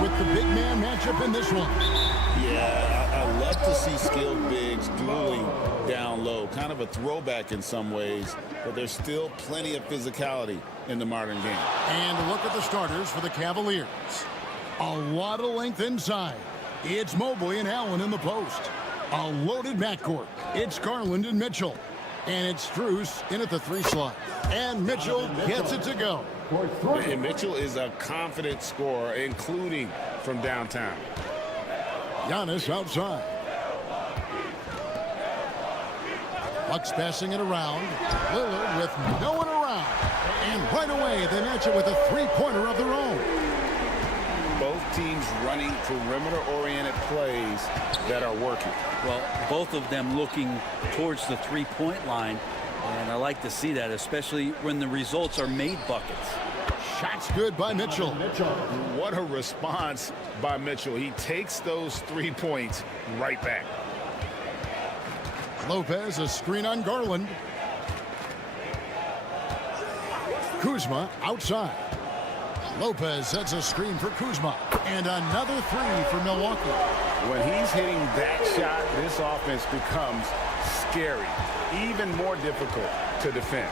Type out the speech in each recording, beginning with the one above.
with the big man matchup in this one. Yeah, I love to see skilled bigs dueling down low. Kind of a throwback in some ways, but there's still plenty of physicality in the modern game. And look at the starters for the Cavaliers. A lot of length inside. It's Mobley and Allen in the post. A loaded backcourt. It's Garland and Mitchell. And it's Strus in at the 3 slot. And Mitchell gets it to go. And Mitchell is a confident scorer, including from downtown. Giannis outside. Bucks passing it around. Lillard with no one around. And right away, they match it with a three-pointer of their own. Both teams running perimeter-oriented plays that are working. Well, both of them looking towards the three-point line. And I like to see that, especially when the results are made buckets. Shots good by Mitchell. What a response by Mitchell. He takes those 3 points right back. Lopez, a screen on Garland. Kuzma outside. Lopez sets a screen for Kuzma. And another 3 for Milwaukee. When he's hitting that shot, this offense becomes scary. Even more difficult to defend.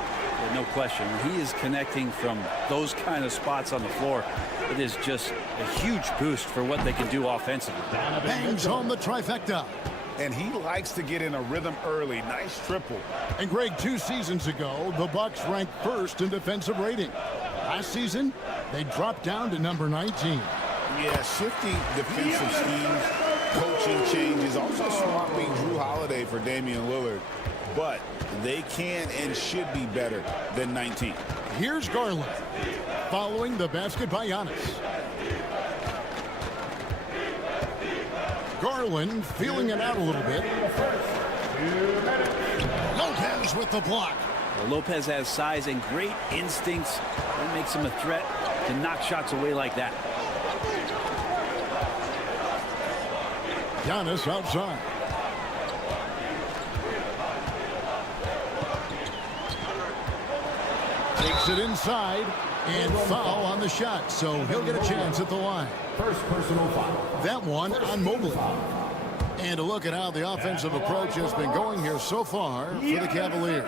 No question. He is connecting from those kind of spots on the floor. It is just a huge boost for what they can do offensively. Bangs home the trifecta. And he likes to get in a rhythm early. Nice triple. And Greg, 2 seasons ago, the Bucks ranked first in defensive rating. Last season, they dropped down to number 19. Yeah, shifting defensive schemes, coaching changes, also swapping Drew Holiday for Damian Lillard. But they can and should be better than 19. Here's Garland, following the basket by Giannis. Garland feeling it out a little bit. Lopez with the block. Well, Lopez has size and great instincts. That makes him a threat to knock shots away like that. Giannis outside. Takes it inside and foul on the shot, so he'll get a chance at the line. First personal foul. That one on Mobley. And a look at how the offensive approach has been going here so far for the Cavaliers.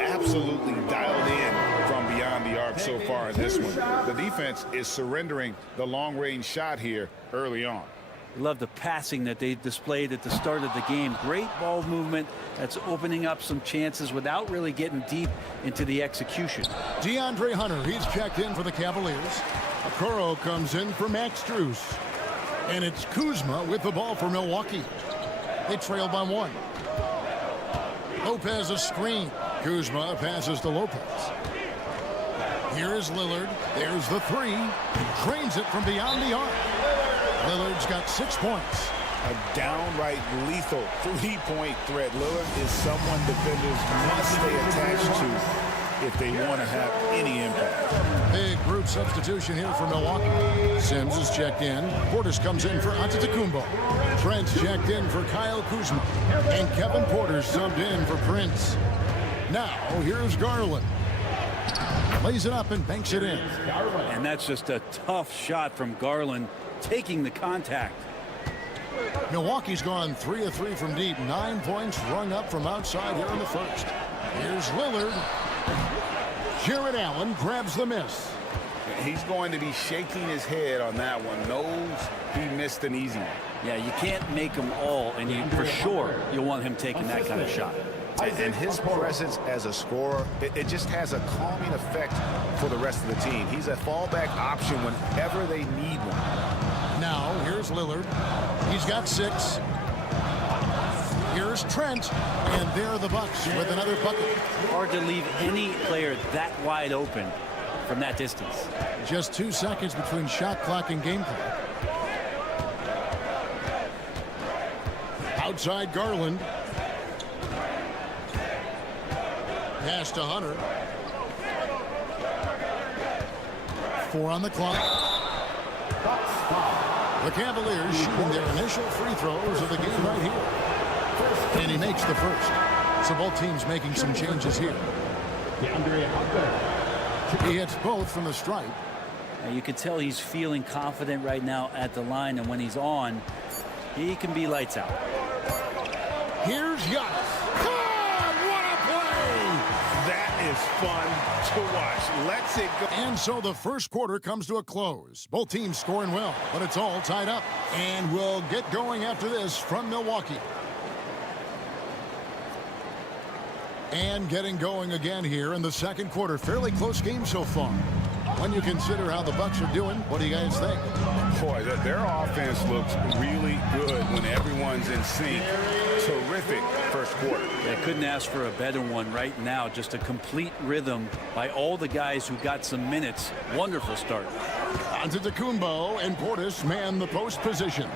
Absolutely dialed in from beyond the arc so far in this one. The defense is surrendering the long-range shot here early on. Love the passing that they displayed at the start of the game. Great ball movement that's opening up some chances without really getting deep into the execution. DeAndre Hunter, he's checked in for the Cavaliers. Okoro comes in for Max Strus. And it's Kuzma with the ball for Milwaukee. They trail by 1. Lopez a screen. Kuzma passes to Lopez. Here is Lillard. There's the 3. He drains it from beyond the arc. Lillard's got 6 points. A downright lethal 3-point threat. Lillard is someone defenders must stay attached to if they want to have any impact. Big group substitution here for Milwaukee. Sims is checked in. Portis comes in for Antetokounmpo. Trent's checked in for Kyle Kuzma. And Kevin Porter subbed in for Prince. Now, here's Garland. Lays it up and banks it in. And that's just a tough shot from Garland, taking the contact. Milwaukee's gone 3 of 3 from deep. 9 points rung up from outside here in the first. Here's Lillard. Jared Allen grabs the miss. He's going to be shaking his head on that one. Knows he missed an easy one. Yeah, you can't make them all, and for sure you'll want him taking that kind of shot. And his presence as a scorer, it just has a calming effect for the rest of the team. He's a fallback option whenever they need one. Now, here's Lillard. He's got 6. Here's Trent, and there are the Bucks with another bucket. Hard to leave any player that wide open from that distance. Just 2 seconds between shot clock and game clock. Outside Garland. Pass to Hunter. 4 on the clock. The Cavaliers shooting their initial free throws of the game right here. And he makes the first. So both teams making some changes here. He hits both from the stripe. You can tell he's feeling confident right now at the line, and when he's on, he can be lights out. Here's Giannis. God, what a play! That is fun to watch. Let's it go. And so the first quarter comes to a close. Both teams scoring well, but it's all tied up. And we'll get going after this from Milwaukee. And getting going again here in the second quarter. Fairly close game so far. When you consider how the Bucks are doing, what do you guys think? Boy, their offense looks really good when everyone's in sync. Terrific first quarter. They couldn't ask for a better one right now. Just a complete rhythm by all the guys who got some minutes. Wonderful start. Antetokounmpo and Portis man the post positions.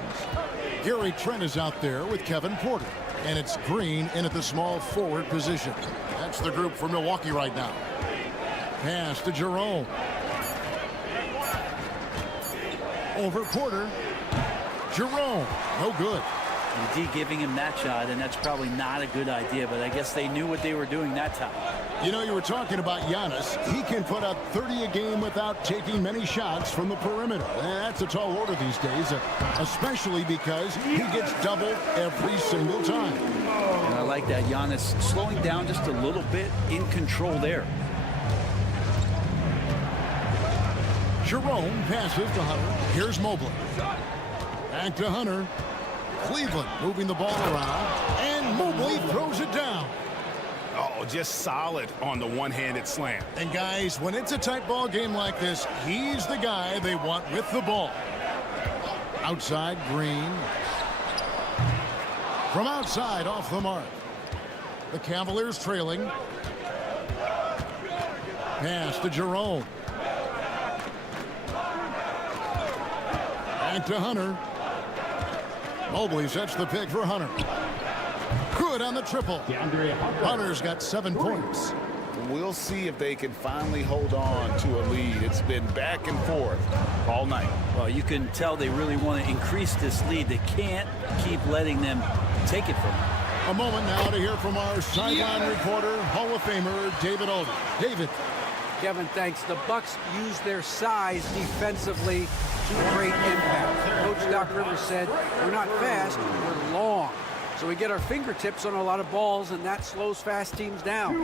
Gary Trent is out there with Kevin Porter. And it's Green in at the small forward position. That's the group for Milwaukee right now. Pass to Jerome. Over Porter. Jerome. No good. Indeed, giving him that shot, and that's probably not a good idea, but I guess they knew what they were doing that time. You know, you were talking about Giannis. He can put up 30 a game without taking many shots from the perimeter. That's a tall order these days, especially because he gets doubled every single time. And I like that. Giannis slowing down just a little bit, in control there. Jerome passes to Hunter. Here's Mobley. Back to Hunter. Cleveland moving the ball around. And Mobley throws it down. Oh, just solid on the one-handed slam. And guys, when it's a tight ball game like this, he's the guy they want with the ball. Outside, Green. From outside, off the mark. The Cavaliers trailing. Pass to Jerome. Back to Hunter. Mobley sets the pick for Hunter. Good on the triple. Hunter's got 7 points. We'll see if they can finally hold on to a lead. It's been back and forth all night. Well, you can tell they really want to increase this lead. They can't keep letting them take it from them. A moment now to hear from our sideline reporter, Hall of Famer David Alden. David. Kevin, thanks. The Bucks use their size defensively to great impact. Coach Doc Rivers said, we're not fast, we're long. So we get our fingertips on a lot of balls, and that slows fast teams down.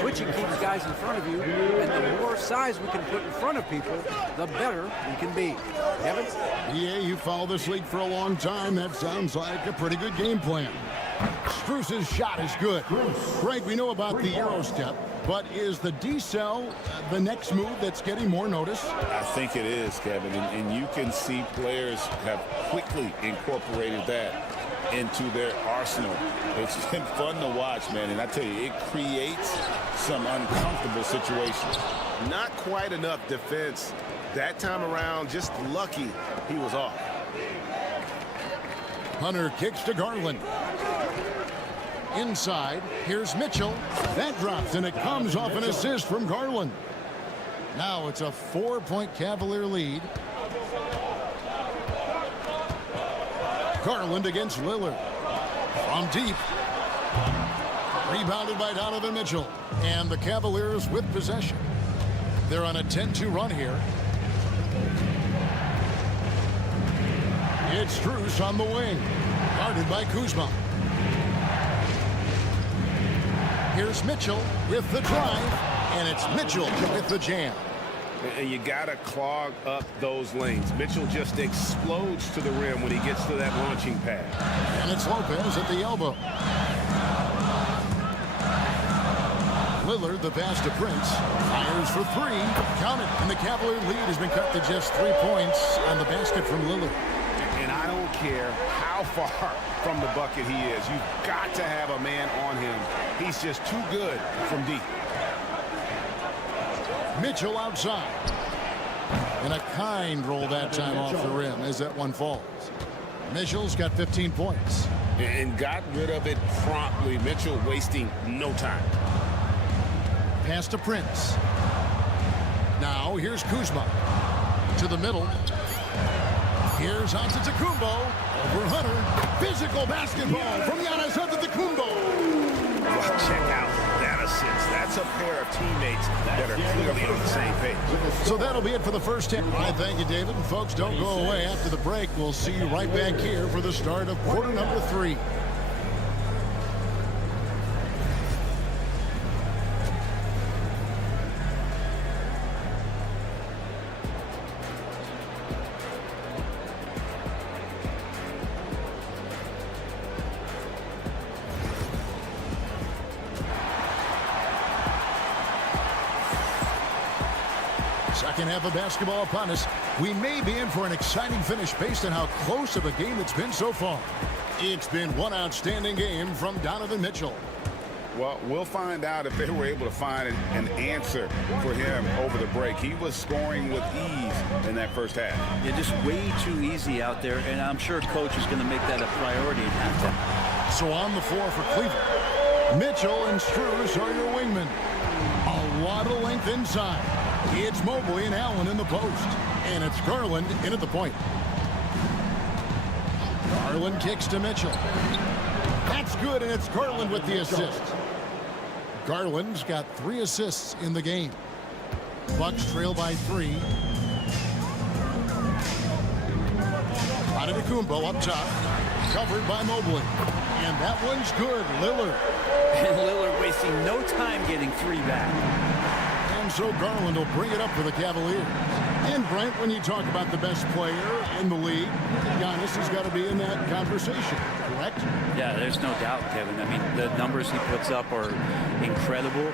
Switching keeps guys in front of you, and the more size we can put in front of people, the better we can be. Kevin? Yeah, you followed this league for a long time. That sounds like a pretty good game plan. Struce's shot is good. Greg, we know about the Euro step, but is the decel the next move that's getting more notice? I think it is, Kevin, and you can see players have quickly incorporated that into their arsenal. It's been fun to watch, man, and I tell you, it creates some uncomfortable situations. Not quite enough defense that time around. Just lucky he was off. Hunter kicks to Garland. Inside, here's Mitchell. That drops, and it comes off an assist from Garland. Now it's a 4-point Cavalier lead. Garland against Lillard. From deep. Rebounded by Donovan Mitchell. And the Cavaliers with possession. They're on a 10-2 run here. It's Strus on the wing. Guarded by Kuzma. Here's Mitchell with the drive. And it's Mitchell with the jam. And you got to clog up those lanes. Mitchell just explodes to the rim when he gets to that launching pad. And it's Lopez at the elbow. Lillard, the pass to Prince. Fires for three. Count it. And the Cavalier lead has been cut to just 3 points on the basket from Lillard. And I don't care how far from the bucket he is. You've got to have a man on him. He's just too good from deep. Mitchell outside. And a kind roll that time off the rim as that one falls. Mitchell's got 15 points. And got rid of it promptly. Mitchell wasting no time. Pass to Prince. Now here's Kuzma. To the middle. Here's Antetokounmpo. Over Hunter. Physical basketball from Giannis Antetokounmpo. Well, check out that assist. That's a pair of teammates that are clearly on the same page. So that'll be it for the first half. All right, thank you, David. And folks, don't go away. After the break, we'll see you right back here for the start of quarter number 3. Second half of basketball upon us. We may be in for an exciting finish based on how close of a game it's been so far. It's been one outstanding game from Donovan Mitchell. Well, we'll find out if they were able to find an answer for him over the break. He was scoring with ease in that first half. Yeah, just way too easy out there, and I'm sure coach is going to make that a priority at halftime. So on the floor for Cleveland, Mitchell and Strus are your wingmen. A lot of length inside. It's Mobley and Allen in the post. And it's Garland in at the point. Garland kicks to Mitchell. That's good, and it's Garland with the assist. Garland's got 3 assists in the game. Bucks trail by 3. Antetokounmpo up top. Covered by Mobley. And that one's good. Lillard. And Lillard wasting no time getting 3 back. And so Garland will bring it up for the Cavaliers. And Brent, when you talk about the best player in the league, Giannis has got to be in that conversation, correct? Yeah, there's no doubt, Kevin. I mean, the numbers he puts up are incredible.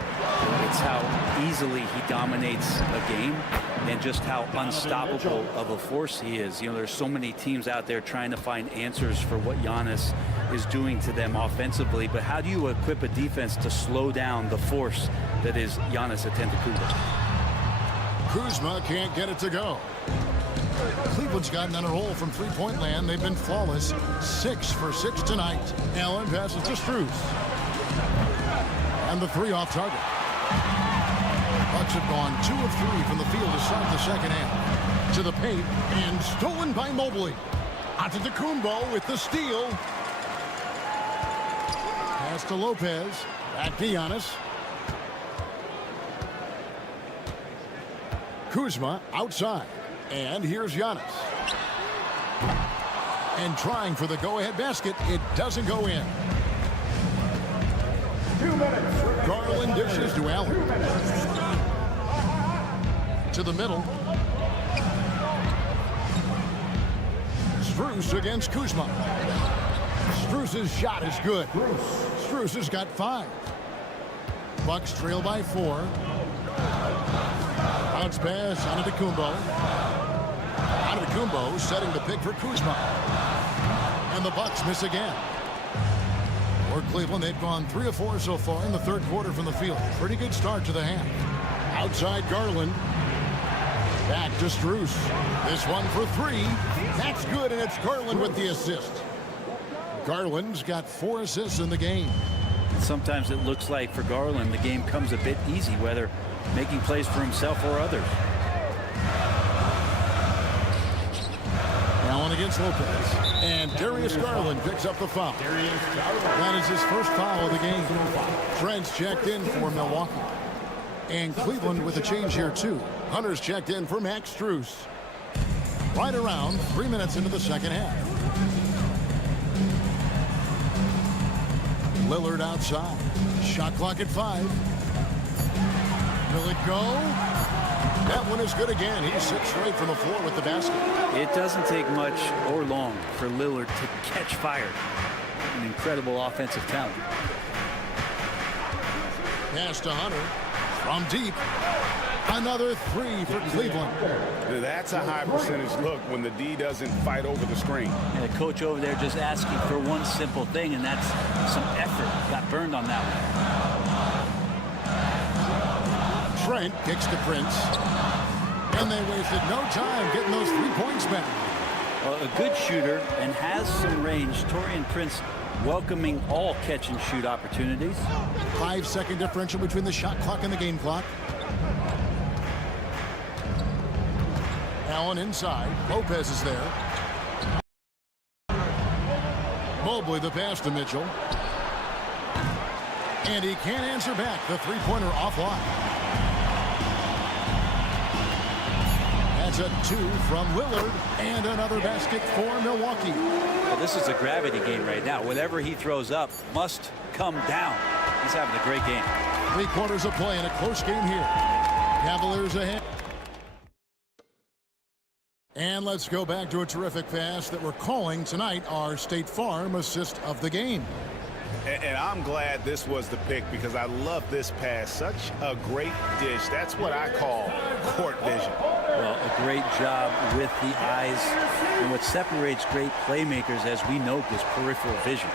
It's how easily he dominates a game and just how unstoppable of a force he is. You know, there's so many teams out there trying to find answers for what Giannis is doing to them offensively, but how do you equip a defense to slow down the force that is Giannis Antetokounmpo? Kuzma can't get it to go. Cleveland's gotten on a roll from three-point land. They've been flawless. 6 for 6 tonight. Allen passes to Strus. And the 3 off target. Bucks have gone 2 of 3 from the field to start the second half. To the paint, and stolen by Mobley. Antetokounmpo with the steal. Pass to Lopez. Back to Giannis. Kuzma outside. And here's Giannis. And trying for the go-ahead basket. It doesn't go in. Garland dishes to Allen. To the middle. Strus against Kuzma. Strus's shot is good. Strus has got 5. Bucks trail by 4. Bounce pass, Antetokounmpo. Antetokounmpo setting the pick for Kuzma. And the Bucks miss again. For Cleveland, they've gone 3 of 4 so far in the third quarter from the field. Pretty good start to the half. Outside Garland. Back to Strus. This one for 3. That's good, and it's Garland with the assist. Garland's got 4 assists in the game. Sometimes it looks like for Garland the game comes a bit easy, whether making plays for himself or others. Allen against Lopez. And Darius Garland picks up the foul. That is his first foul of the game. Trent's checked in for Milwaukee. And Cleveland with a change here too. Hunter's checked in for Max Strus. Right around 3 minutes into the second half. Lillard outside. Shot clock at 5. Will it go? That one is good again. He sits straight from the floor with the basket. It doesn't take much or long for Lillard to catch fire. An incredible offensive talent. Pass to Hunter. From deep. Another 3 for Cleveland. That's a high percentage look when the D doesn't fight over the screen. And the coach over there just asking for one simple thing, and that's some effort. Got burned on that one. Trent kicks to Prince. And they wasted no time getting those 3 points back. Well, a good shooter and has some range. Taurean Prince welcoming all catch and shoot opportunities. 5-second differential between the shot clock and the game clock. Allen inside. Lopez is there. Mobley the pass to Mitchell. And he can't answer back. The three-pointer offline. That's a 2 from Lillard. And another basket for Milwaukee. Well, this is a gravity game right now. Whatever he throws up must come down. He's having a great game. 3 quarters of play in a close game here. Cavaliers ahead. And let's go back to a terrific pass that we're calling tonight our State Farm assist of the game. And I'm glad this was the pick because I love this pass. Such a great dish. That's what I call court vision. Well, a great job with the eyes. And what separates great playmakers, as we know, is peripheral vision.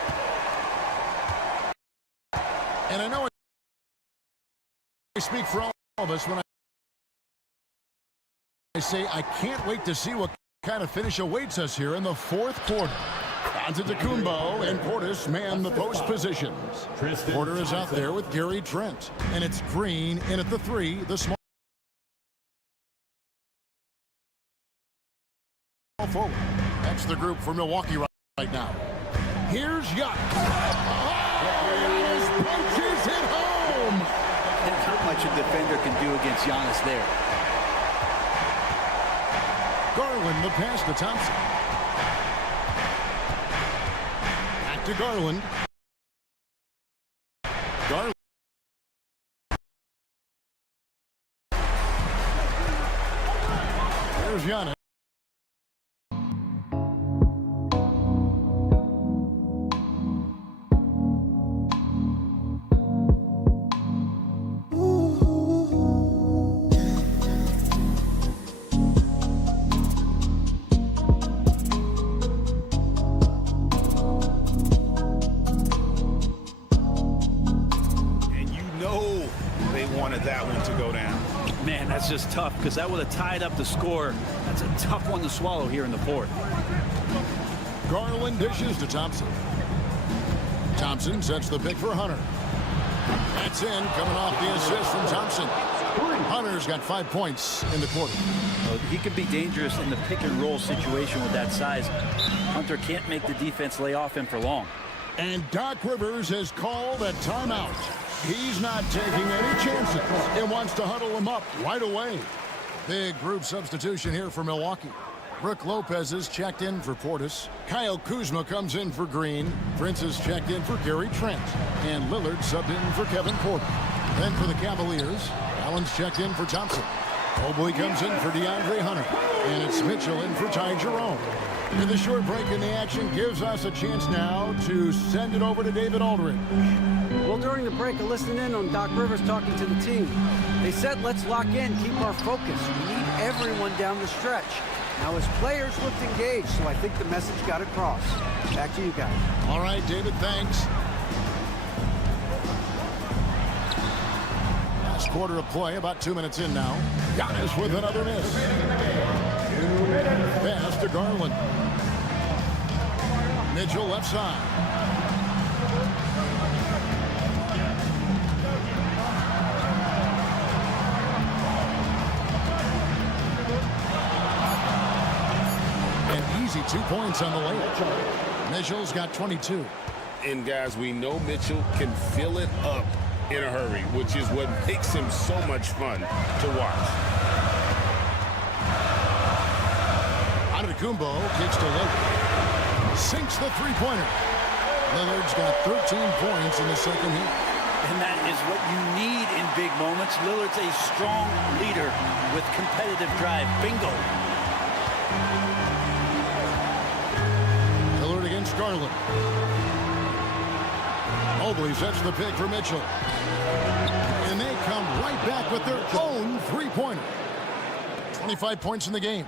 And I know I speak for all of us when I say I can't wait to see what kind of finish awaits us here in the fourth quarter. Antetokounmpo and Portis man the post positions. Porter is out there with Gary Trent. And it's Green in at the 3, the small forward. That's the group for Milwaukee right now. Here's Giannis. Giannis punches it home. And how much a defender can do against Giannis there. Garland, the pass to Thompson. Back to Garland. Garland. There's Giannis. That one to go down. Man, that's just tough because that would have tied up the score. That's a tough one to swallow here in the fourth. Garland dishes to Thompson. Thompson sets the pick for Hunter. That's in, coming off the assist from Thompson. Hunter's got 5 points in the quarter. Well, he could be dangerous in the pick and roll situation with that size. Hunter can't make the defense lay off him for long. And Doc Rivers has called a timeout. He's not taking any chances and wants to huddle him up right away. Big group substitution here for Milwaukee. Brook Lopez is checked in for Portis. Kyle Kuzma comes in for Green. Prince is checked in for Gary Trent. And Lillard subbed in for Kevin Porter. Then for the Cavaliers, Allen's checked in for Thompson. Mobley comes in for DeAndre Hunter. And it's Mitchell in for Ty Jerome. And the short break in the action gives us a chance now to send it over to David Aldridge. Well, during the break, I listened in on Doc Rivers talking to the team. They said, let's lock in, keep our focus. We need everyone down the stretch. Now, his players looked engaged, so I think the message got across. Back to you guys. All right, David, thanks. Last quarter of play, about 2 minutes in now. Giannis with another miss. Pass to Garland. Mitchell left side. Easy 2 points on the layup. Mitchell's got 22. And guys, we know Mitchell can fill it up in a hurry, which is what makes him so much fun to watch. Antetokounmpo kicks to Lillard. Sinks the three-pointer. Lillard's got 13 points in the second half. And that is what you need in big moments. Lillard's a strong leader with competitive drive. Bingo. Garland. Mobley sets the pick for Mitchell. And they come right back with their own three-pointer. 25 points in the game.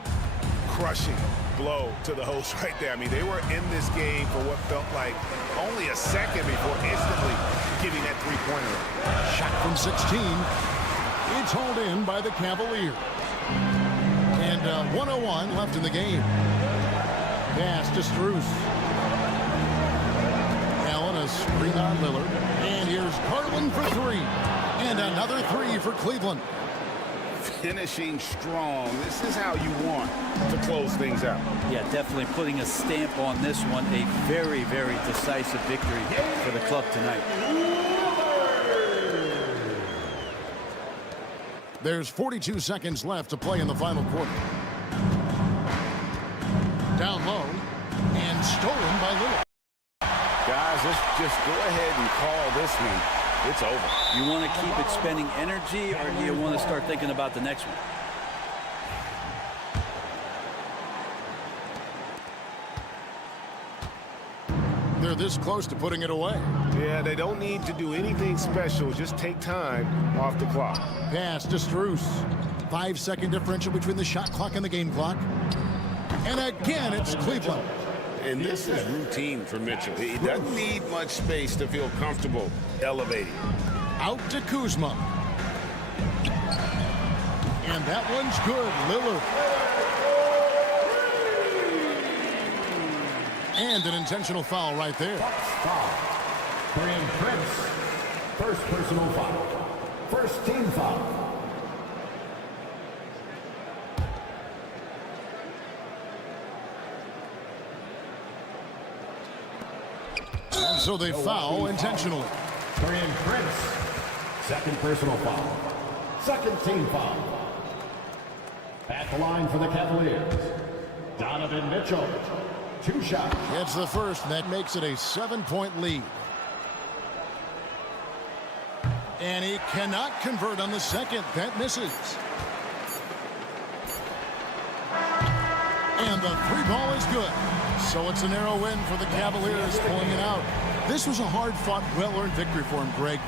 Crushing blow to the host right there. I mean, they were in this game for what felt like only a second before instantly getting that three-pointer. Shot from 16. It's hauled in by the Cavaliers. And 1:01 left in the game. Pass to Strus. Allen a screen on Lillard. And here's Garland for three. And another three for Cleveland. Finishing strong. This is how you want to close things out. Yeah, definitely putting a stamp on this one. A very, very decisive victory for the club tonight. There's 42 seconds left to play in the final quarter. Down low and stolen by Lillard. Guys, let's just go ahead and call this one. It's over. You want to keep expending energy, or do you want to start thinking about the next one? They're this close to putting it away. Yeah, they don't need to do anything special. Just take time off the clock. Pass to Strus. 5-second differential between the shot clock and the game clock. And again, it's Cleveland. And this is routine for Mitchell. He doesn't need much space to feel comfortable elevating. Out to Kuzma. And that one's good. Lillard. And an intentional foul right there. Foul. Brian Prince. First personal foul. First team foul. And so they foul intentionally. Brian Prince. Second personal foul. Second team foul. At the line for the Cavaliers, Donovan Mitchell. 2 shots. It's the first, and that makes it a 7-point lead. And he cannot convert on the second. That misses. And the 3-ball is good. So it's a narrow win for the Cavaliers, pulling it out. This was a hard-fought, well-earned victory for him, Greg.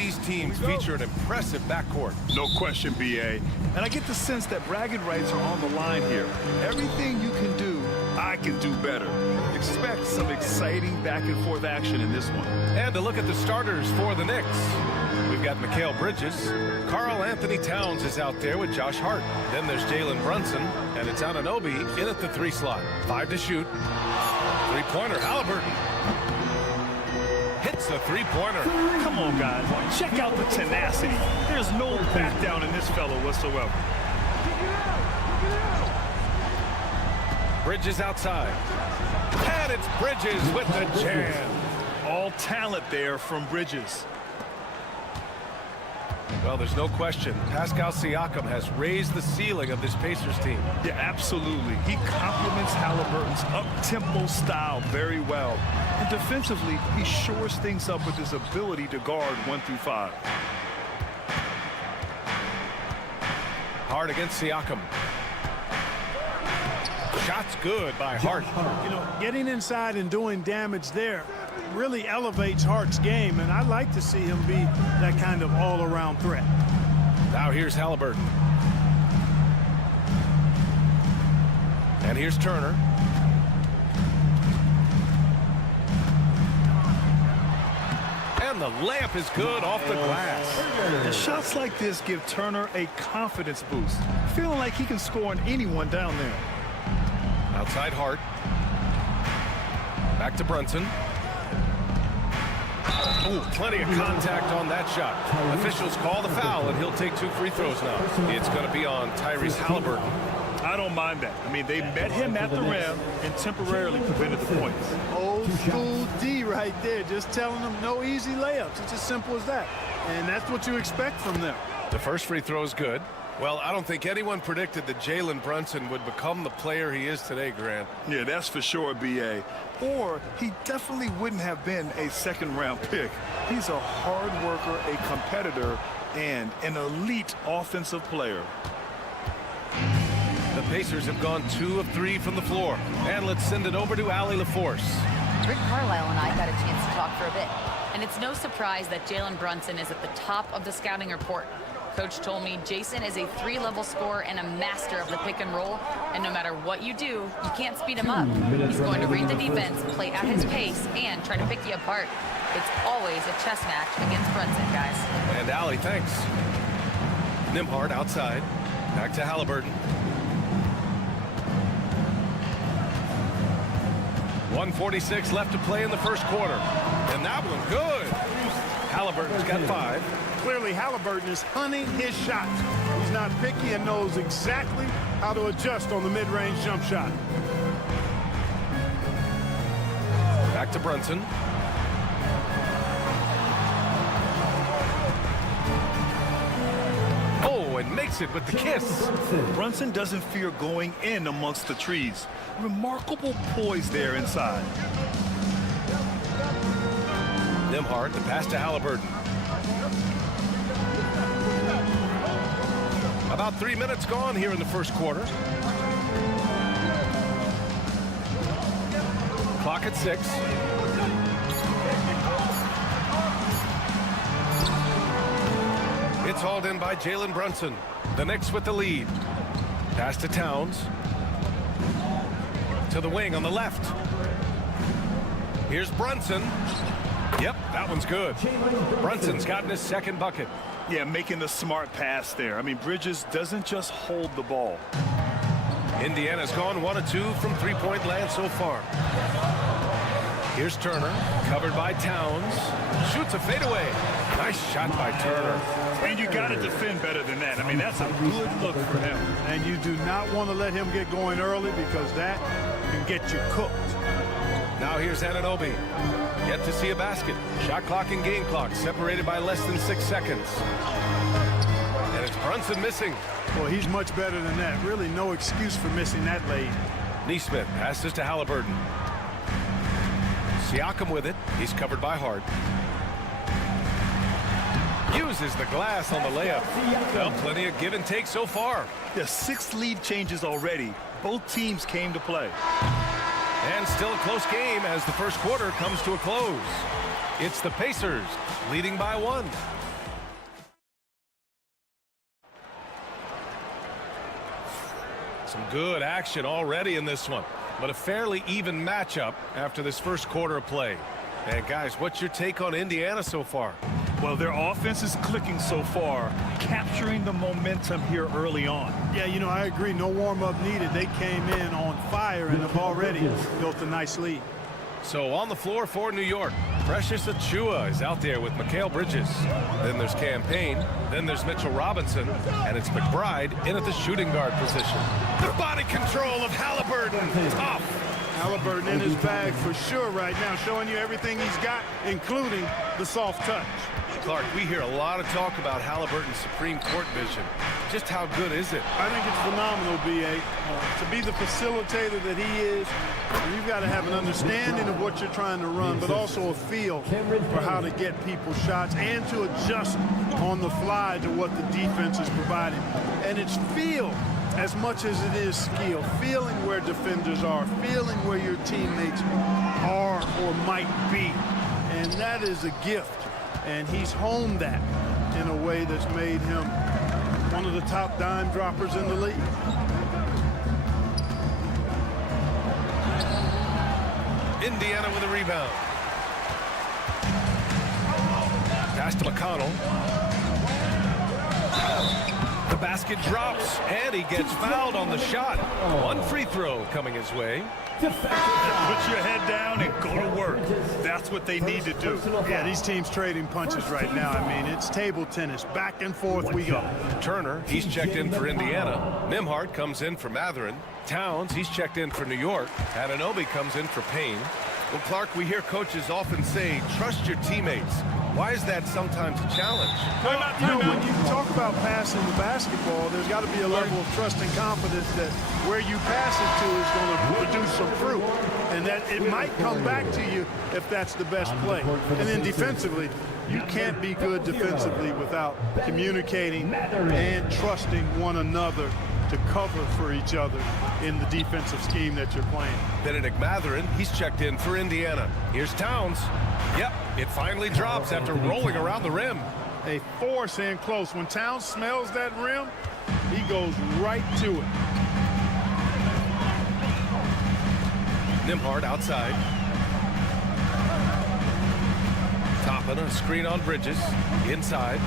these teams feature an impressive backcourt. No question, B.A. And I get the sense that bragging rights are on the line here. Everything you can do, I can do better. Expect some exciting back-and-forth action in this one. And to look at the starters for the Knicks. We've got Mikal Bridges. Karl Anthony Towns is out there with Josh Hart. Then there's Jalen Brunson, and it's Anunoby in at the 3 slot. 5 to shoot. Three-pointer, Halliburton. Hits the three-pointer. Come on, guys. Check out the tenacity. There's no back down in this fellow whatsoever. Bridges outside. And it's Bridges with the jam. All talent there from Bridges. Well, there's no question. Pascal Siakam has raised the ceiling of this Pacers team. Yeah, absolutely. He complements Halliburton's up-tempo style very well. And defensively, he shores things up with his ability to guard 1 through 5. Hart against Siakam. Shots good by Hart. You know, getting inside and doing damage there really elevates Hart's game, and I like to see him be that kind of all-around threat. Now here's Halliburton. And here's Turner. And the layup is good off the glass. And shots like this give Turner a confidence boost, feeling like he can score on anyone down there. Outside Hart. Back to Brunson. Ooh, plenty of contact on that shot. Officials call the foul, and he'll take 2 free throws now. It's going to be on Tyrese Halliburton. I don't mind that. I mean, they met him at the rim and temporarily prevented the points. Old school D right there, just telling them no easy layups. It's as simple as that. And that's what you expect from them. The first free throw is good. Well, I don't think anyone predicted that Jalen Brunson would become the player he is today, Grant. Yeah, that's for sure, B.A. Or he definitely wouldn't have been a second-round pick. He's a hard worker, a competitor, and an elite offensive player. The Pacers have gone 2 of 3 from the floor. And let's send it over to Allie LaForce. Rick Carlisle and I got a chance to talk for a bit. And it's no surprise that Jalen Brunson is at the top of the scouting report. Coach told me Jason is a 3-level scorer and a master of the pick and roll. And no matter what you do, you can't speed him up. He's going to read the defense, play at his pace, and try to pick you apart. It's always a chess match against Brunson, guys. And Allie, thanks. Nembhard outside. Back to Halliburton. 1:46 left to play in the first quarter. And that one good. Halliburton's got 5. Clearly, Halliburton is hunting his shots. He's not picky and knows exactly how to adjust on the mid-range jump shot. Back to Brunson. Oh, and makes it with the kiss. Brunson doesn't fear going in amongst the trees. Remarkable poise there inside. Nembhard, the pass to Halliburton. About 3 minutes gone here in the first quarter. Clock at 6. It's hauled in by Jalen Brunson. The Knicks with the lead. Pass to Towns. To the wing on the left. Here's Brunson. Yep, that one's good. Brunson's gotten his second bucket. Yeah, making the smart pass there. I mean, Bridges doesn't just hold the ball. Indiana's gone 1 of 2 from three-point land so far. Here's Turner, covered by Towns. Shoots a fadeaway. Nice shot by Turner. And you got to defend better than that. I mean, that's a good look for him. And you do not want to let him get going early because that can get you cooked. Now here's Anunoby. Yet to see a basket. Shot clock and game clock separated by less than 6 seconds. And it's Brunson missing. Well, he's much better than that. Really no excuse for missing that lane. Neesmith passes to Halliburton. Siakam with it. He's covered by Hart. Uses the glass on the layup. Well, plenty of give and take so far. There's 6 lead changes already. Both teams came to play. And still a close game as the first quarter comes to a close. It's the Pacers leading by 1. Some good action already in this one, but a fairly even matchup after this first quarter of play. And guys, what's your take on Indiana so far? Well, their offense is clicking so far, capturing the momentum here early on. Yeah, you know, I agree. No warm-up needed. They came in on fire and have already built a nice lead. So on the floor for New York, Precious Achiuwa is out there with Mikal Bridges. Then there's Cam Payne. Then there's Mitchell Robinson. And it's McBride in at the shooting guard position. The body control of Halliburton. Tough. Halliburton in his bag for sure right now, showing you everything he's got, including the soft touch. Clark, we hear a lot of talk about Halliburton's Supreme Court vision. Just how good is it? I think it's phenomenal, B.A. To be the facilitator that he is, you've got to have an understanding of what you're trying to run, but also a feel for how to get people shots and to adjust on the fly to what the defense is providing. And it's feel as much as it is skill, feeling where defenders are, feeling where your teammates are or might be. And that is a gift. And he's honed that in a way that's made him one of the top dime droppers in the league. Indiana with a rebound. Pass to McConnell. The basket drops, and he gets fouled on the shot. One free throw coming his way. Put your head down and go to work. That's what they need to do. Yeah, these teams trading punches right now. I mean, it's table tennis. Back and forth we go. Turner, he's checked in for Indiana. Nembhard comes in for Matherin. Towns, he's checked in for New York. Anunoby comes in for Payne. Well, Clark, we hear coaches often say, trust your teammates. Why is that sometimes a challenge? You know, when you talk about passing the basketball, there's got to be a level of trust and confidence that where you pass it to is going to produce some fruit, and that it might come back to you if that's the best play. And then defensively, you can't be good defensively without communicating and trusting one another to cover for each other in the defensive scheme that you're playing. Benedict Matherin, he's checked in for Indiana. Here's Towns. Yep, it finally drops after rolling around the rim. A force in close. When Towns smells that rim, he goes right to it. Nembhard outside. Toppin, a screen on Bridges. Inside.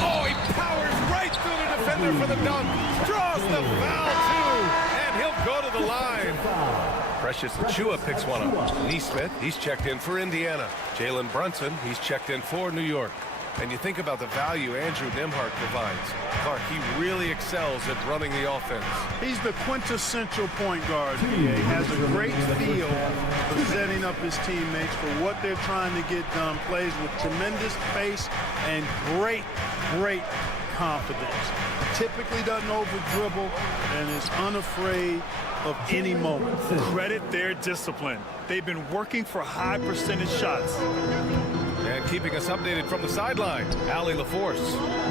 Oh, he powers right through the defender for the dunk. Draws the foul, too. And he'll go to the line. Precious Achiuwa picks one up. Nesmith, he's checked in for Indiana. Jalen Brunson, he's checked in for New York. And you think about the value Andrew Nembhard provides. Clark, he really excels at running the offense. He's the quintessential point guard. He has a great feel for setting up his teammates for what they're trying to get done. Plays with tremendous pace and great confidence. Typically doesn't over-dribble and is unafraid of any moment. Credit their discipline. They've been working for high percentage shots. And keeping us updated from the sideline, Allie LaForce.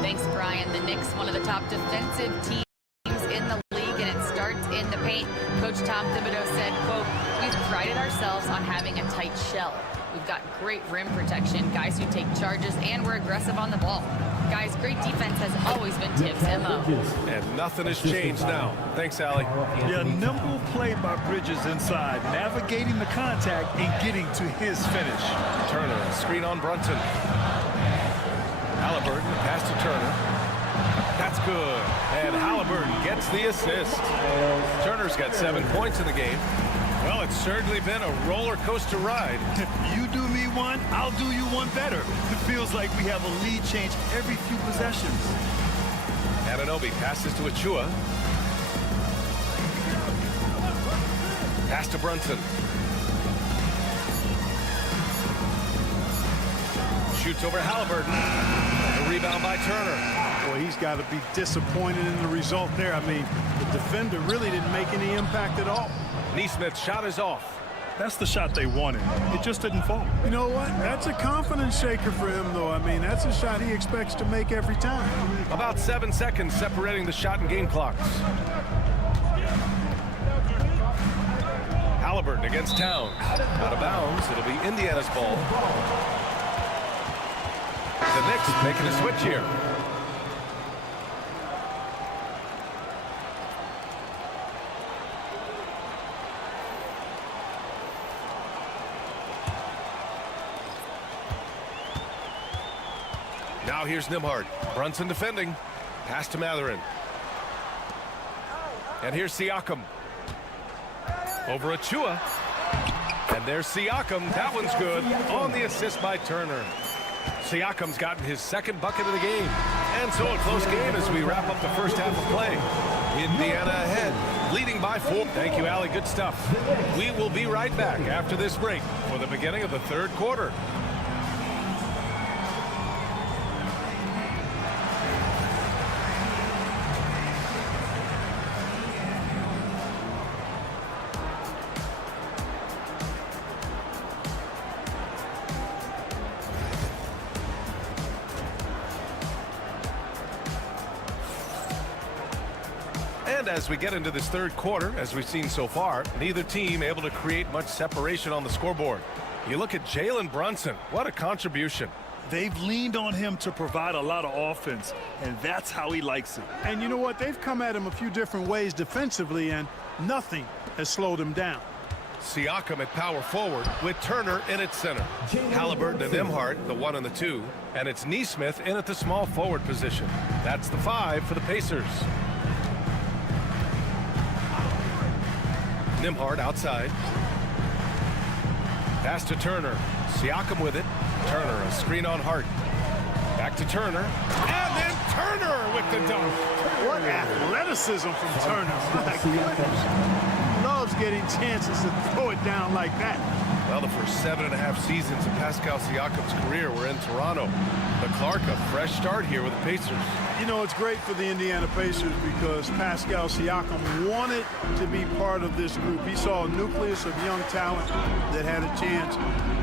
Thanks, Brian. The Knicks, one of the top defensive teams in the league, and it starts in the paint. Coach Tom Thibodeau said, quote, "We've prided ourselves on having a tight shell. We've got great rim protection, guys who take charges, and we're aggressive on the ball. Guys, great defense has always been Tibbs' MO." And nothing has changed now. Thanks, Allie. Yeah, nimble play by Bridges inside, navigating the contact and getting to his finish. Turner, screen on Brunson. Halliburton, pass to Turner. That's good. And Halliburton gets the assist. Turner's got 7 points in the game. Well, it's certainly been a roller coaster ride. You do me one, I'll do you one better. It feels like we have a lead change every few possessions. Anunoby passes to Achiuwa. Pass to Brunson. Shoots over Halliburton. The rebound by Turner. Boy, he's got to be disappointed in the result there. I mean, the defender really didn't make any impact at all. Nesmith's shot is off. That's the shot they wanted. It just didn't fall. You know what? That's a confidence shaker for him, though. I mean, that's a shot he expects to make every time. About 7 seconds separating the shot and game clocks. Halliburton against Towns. Out of bounds. It'll be Indiana's ball. The Knicks making a switch here. Now here's Nembhard. Brunson defending. Pass to Mathurin. And here's Siakam. Over Achua. And there's Siakam. That one's good. On the assist by Turner. Siakam's gotten his second bucket of the game. And so a close game as we wrap up the first half of play. Indiana ahead, leading by 4. Thank you, Allie. Good stuff. We will be right back after this break for the beginning of the third quarter. And as we get into this third quarter, as we've seen so far, neither team able to create much separation on the scoreboard. You look at Jalen Brunson. What a contribution. They've leaned on him to provide a lot of offense, and that's how he likes it. And you know what? They've come at him a few different ways defensively, and nothing has slowed him down. Siakam at power forward with Turner in at center. Halliburton and Nembhard, the 1 and the 2. And it's Nesmith in at the small forward position. That's the 5 for the Pacers. Nembhard outside. Pass to Turner. Siakam with it. Turner, a screen on Hart. Back to Turner. And then Turner with the dunk. What athleticism from Turner. My goodness. Loves getting chances to throw it down like that. Well, the first 7.5 seasons of Pascal Siakam's career were in Toronto. But Clark, a fresh start here with the Pacers. You know, it's great for the Indiana Pacers because Pascal Siakam wanted to be part of this group. He saw a nucleus of young talent that had a chance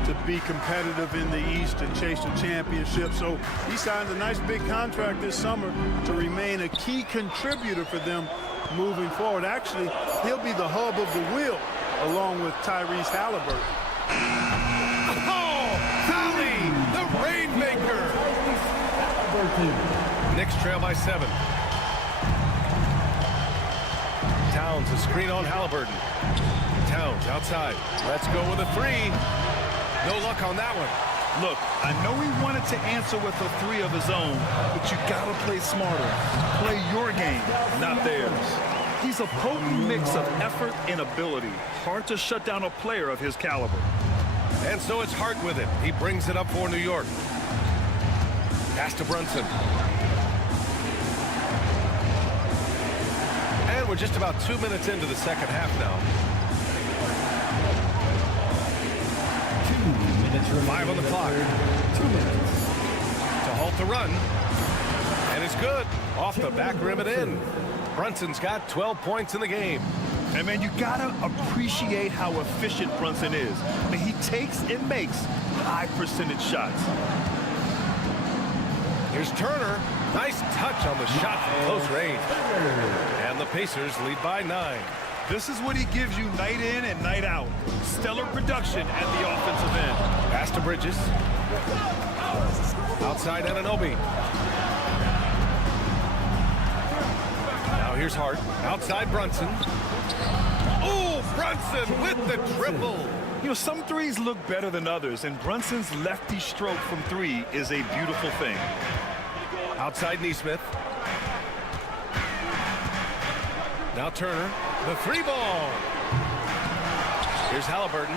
to be competitive in the East and chase a championship. So he signed a nice big contract this summer to remain a key contributor for them moving forward. Actually, he'll be the hub of the wheel along with Tyrese Halliburton. Oh, Valley, the Rainmaker. Knicks trail by 7. Towns, a screen on Halliburton. Towns outside. Let's go with a 3. No luck on that one. Look, I know he wanted to answer with a 3 of his own, but you gotta play smarter. Play your game, not theirs. He's a potent mix of effort and ability. Hard to shut down a player of his caliber. And so it's Hart with it. He brings it up for New York. Pass to Brunson. And we're just about 2 minutes into the second half now. 2 minutes remaining. 5 on the clock. 2 minutes. To halt the run. And it's good. Off the back rim and in. Brunson's got 12 points in the game. And, man, you got to appreciate how efficient Brunson is. I mean, he takes and makes high-percentage shots. Here's Turner. Nice touch on the shot from close range. And the Pacers lead by 9. This is what he gives you night in and night out. Stellar production at the offensive end. Pass to Bridges. Outside Anunoby. Now here's Hart. Outside Brunson. Oh, Brunson with the triple. You know, some threes look better than others, and Brunson's lefty stroke from 3 is a beautiful thing. Outside Nesmith. Now Turner. The 3 ball. Here's Halliburton.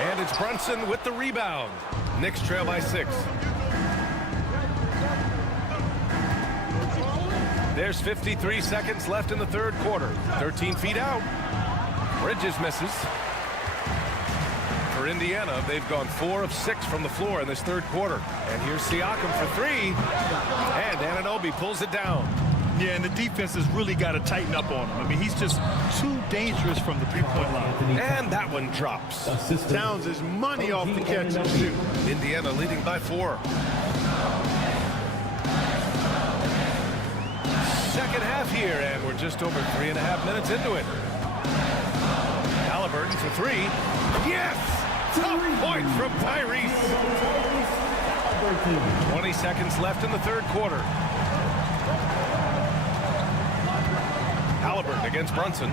And it's Brunson with the rebound. Knicks trail by 6. There's 53 seconds left in the third quarter. 13 feet out. Bridges misses. For Indiana, they've gone 4 of 6 from the floor in this third quarter. And here's Siakam for 3. And Anunoby pulls it down. Yeah, and the defense has really got to tighten up on him. I mean, he's just too dangerous from the three-point line. And that one drops. Towns is money off the catch and shoot. Indiana leading by 4. Second half here, and we're just over 3.5 minutes into it. Halliburton for 3. Yes! Tough point from Tyrese. 20 seconds left in the third quarter. Halliburton against Brunson.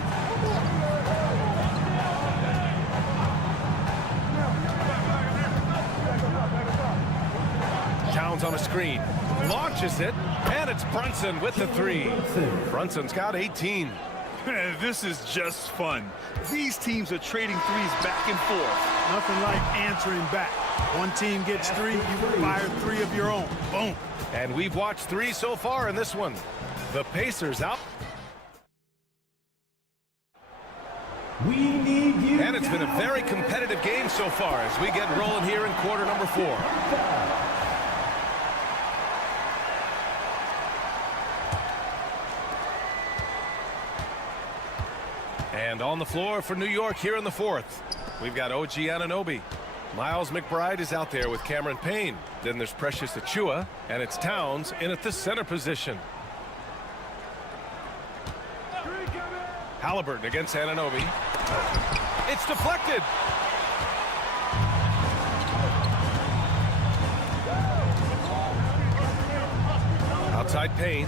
Towns Towns on a screen. Launches it, and it's Brunson with the three. Brunson's got 18. This is just fun. These teams are trading threes back and forth. Nothing like answering back. One team gets three, you fire three of your own. Boom. And we've watched three so far in this one. The Pacers out. We need you. And it's been a very competitive game so far as we get rolling here in quarter number 4. And on the floor for New York here in the 4th, we've got OG Anunoby. Miles McBride is out there with Cameron Payne. Then there's Precious Achiuwa, and it's Towns in at the center position. Halliburton against Anunoby. It's deflected. Outside Payne.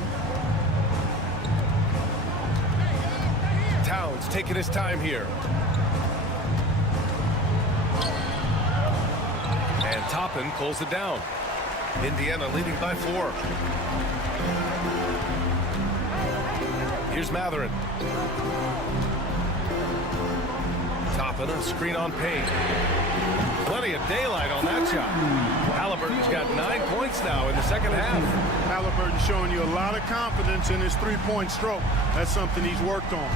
Towns taking his time here. And Toppin pulls it down. Indiana leading by 4. Here's Matherin. Toppin, a screen on Payne. Plenty of daylight on that shot. Halliburton's got 9 points now in the second half. Halliburton showing you a lot of confidence in his three-point stroke. That's something he's worked on.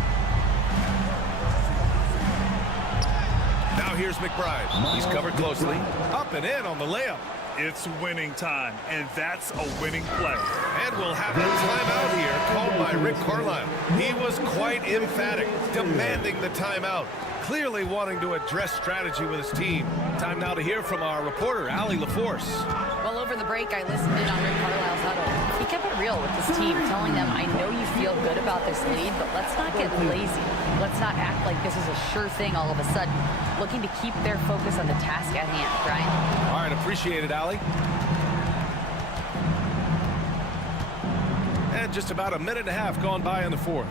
Now here's McBride. He's covered closely. Up and in on the layup. It's winning time, and that's a winning play. And we'll have a timeout here called by Rick Carlisle. He was quite emphatic, demanding the timeout, clearly wanting to address strategy with his team. Time now to hear from our reporter, Allie LaForce. Well, over the break, I listened in on Rick Carlisle's huddle. He kept it real with his team, telling them, I know you feel good about this lead, but let's not get lazy. Let's not act like this is a sure thing all of a sudden. Looking to keep their focus on the task at hand, Brian. All right, appreciate it, Allie. And just about a minute and a half gone by in the 4th.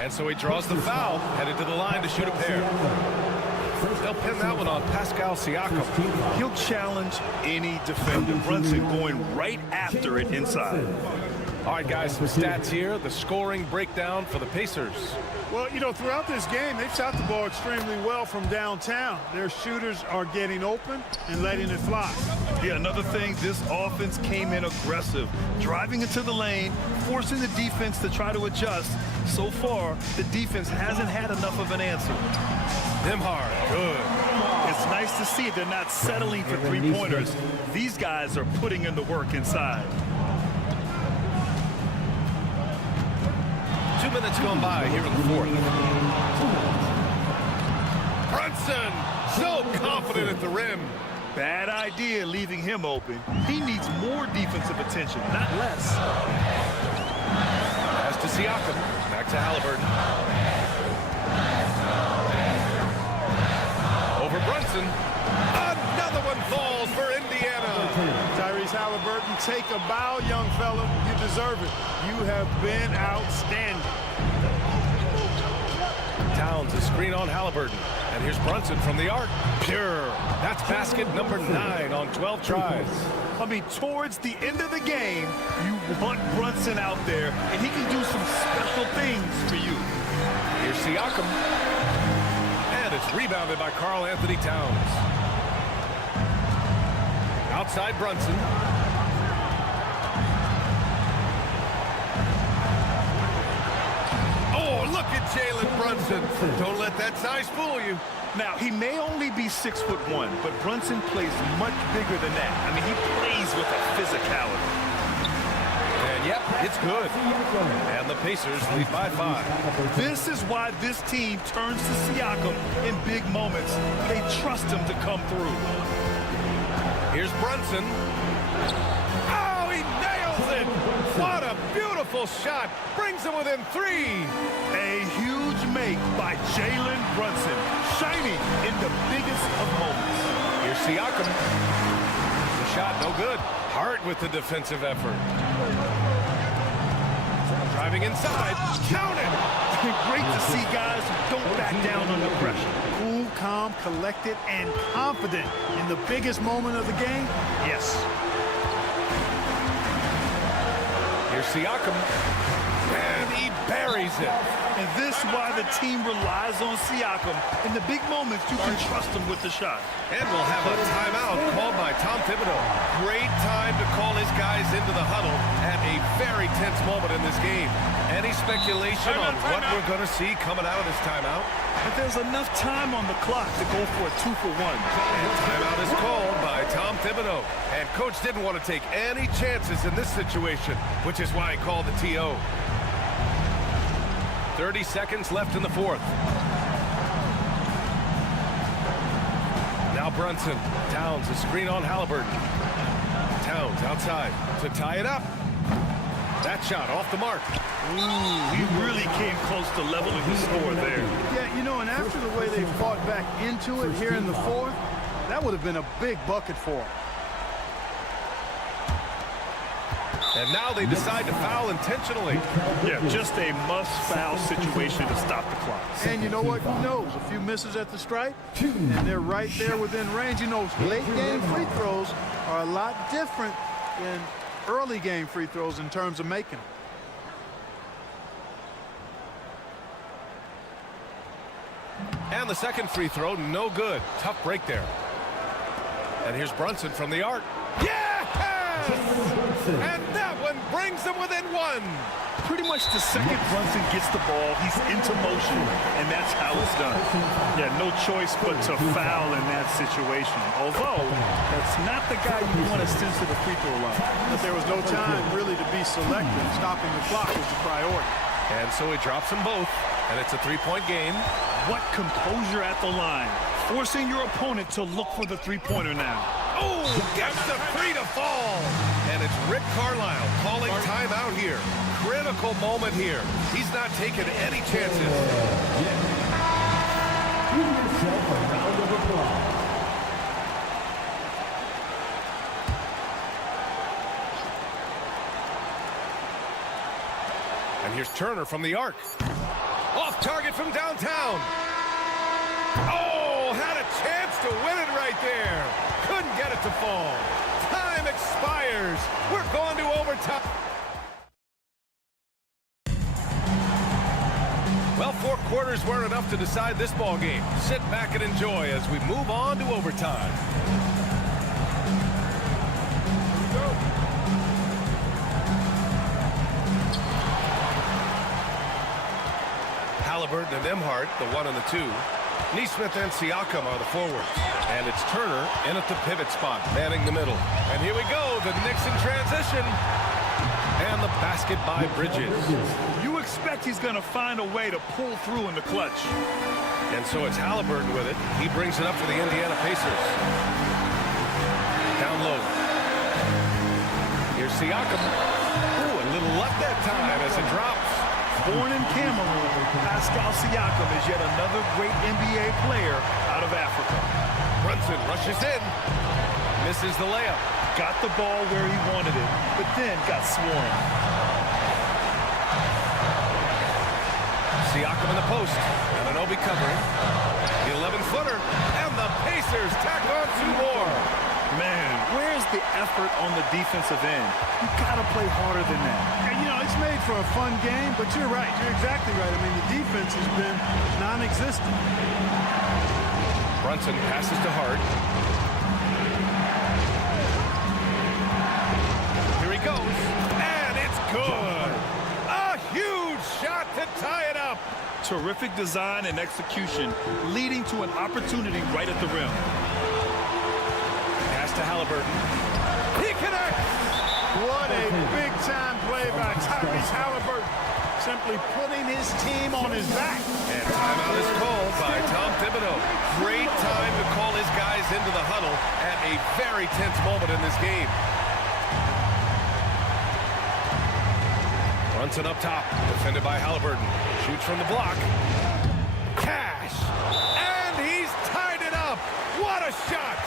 And so he draws the foul, headed to the line to shoot a pair. They'll pin that one on Pascal Siakam. He'll challenge any defender. Brunson going right after it inside. All right, guys, some stats here. The scoring breakdown for the Pacers. Well, you know, throughout this game, they've shot the ball extremely well from downtown. Their shooters are getting open and letting it fly. Yeah, another thing, this offense came in aggressive, driving into the lane, forcing the defense to try to adjust. So far, the defense hasn't had enough of an answer. Nembhard, good. It's nice to see they're not settling for three-pointers. These guys are putting in the work inside. 2 minutes gone by here in the 4th. Brunson, so confident at the rim. Bad idea leaving him open. He needs more defensive attention, not less. Pass to Siakam. Back to Halliburton. Over Brunson. Another one falls for Indiana. Tyrese Halliburton, take a bow, young fella. You deserve it. You have been outstanding. Towns, a screen on Halliburton. And here's Brunson from the arc. Pure. That's basket number 9 on 12 tries. I mean, towards the end of the game, you want Brunson out there, and he can do some special things for you. Here's Siakam. And it's rebounded by Karl Anthony Towns. Outside Brunson. Oh, look at Jalen Brunson. Don't let that size fool you. Now, he may only be 6'1", but Brunson plays much bigger than that. I mean, he plays with a physicality. And yep, it's good. And the Pacers lead by 5. This is why this team turns to Siakam in big moments. They trust him to come through. Here's Brunson. Oh, he nails it! What a beautiful shot. Brings him within 3. A huge make by Jalen Brunson, shining in the biggest of moments. Here's Siakam. The shot no good. Hart with the defensive effort. Driving inside. Count it! Great to see guys who don't back down under pressure. Cool, calm, collected, and confident in the biggest moment of the game? Yes. Here's Siakam, and he buries it. And this is why the team relies on Siakam. In the big moments, you can trust him with the shot. And we'll have a timeout called by Tom Thibodeau. Great time to call his guys into the huddle at a very tense moment in this game. Any speculation on what we're going to see coming out of this timeout? But there's enough time on the clock to go for a 2-for-1. And timeout is called by Tom Thibodeau. And Coach didn't want to take any chances in this situation, which is why he called the TO. 30 seconds left in the fourth. Now Brunson. Towns, a screen on Halliburton. Towns outside to tie it up. That shot off the mark. Ooh, he really came close to leveling the score there. Yeah, you know, and after the way they fought back into it here in the fourth, that would have been a big bucket for them. And now they decide to foul intentionally. Yeah, just a must-foul situation to stop the clock. And you know what? Who knows? A few misses at the stripe, and they're right there within range. You know, late-game free throws are a lot different than early-game free throws in terms of making them. And the second free throw, no good. Tough break there. And here's Brunson from the arc. Yes! And that one brings them within one. Pretty much the second Brunson gets the ball, he's into motion, and that's how it's done. Yeah, no choice but to foul in that situation. Although, that's not the guy you want to send to the free throw line. But there was no time really to be selective. Stopping the clock was the priority. And so he drops them both, and it's a three-point game. What composure at the line. Forcing your opponent to look for the three-pointer now. Oh, gets the three to fall. And it's Rick Carlisle calling timeout here. Critical moment here. He's not taking any chances. Give yourself a round of applause. And here's Turner from the arc. Off target from downtown. Oh, had a chance to win it right there. Couldn't get it to fall. Time expires. We're going to overtime. Well, 4 quarters weren't enough to decide this ball game. Sit back and enjoy as we move on to overtime. Halliburton and Emhart, the 1 and the 2. Neesmith and Siakam are the forwards. And it's Turner in at the pivot spot, manning the middle. And here we go, the Knicks in transition. And the basket by Bridges. You expect he's going to find a way to pull through in the clutch. And so it's Halliburton with it. He brings it up for the Indiana Pacers. Down low. Here's Siakam. Ooh, a little left that time as it drops. Born in Cameroon, Pascal Siakam is yet another great NBA player out of Africa. Brunson rushes in. Misses the layup. Got the ball where he wanted it, but then got swarmed. Siakam in the post. Anunoby covering. The 11-footer. And the Pacers tack on 2 more. Man, where's the effort on the defensive end? You gotta play harder than that. And, you know, it's made for a fun game, but you're right. You're exactly right. I mean, the defense has been non-existent. Brunson passes to Hart. Here he goes. And it's good. A huge shot to tie it up. Terrific design and execution, leading to an opportunity right at the rim. To Halliburton. He connects! What a big-time play by Tyrese Halliburton. Simply putting his team on his back. And timeout is called by Tom Thibodeau. Great time to call his guys into the huddle at a very tense moment in this game. Brunson up top, defended by Halliburton. Shoots from the block. Cash! And he's tied it up! What a shot!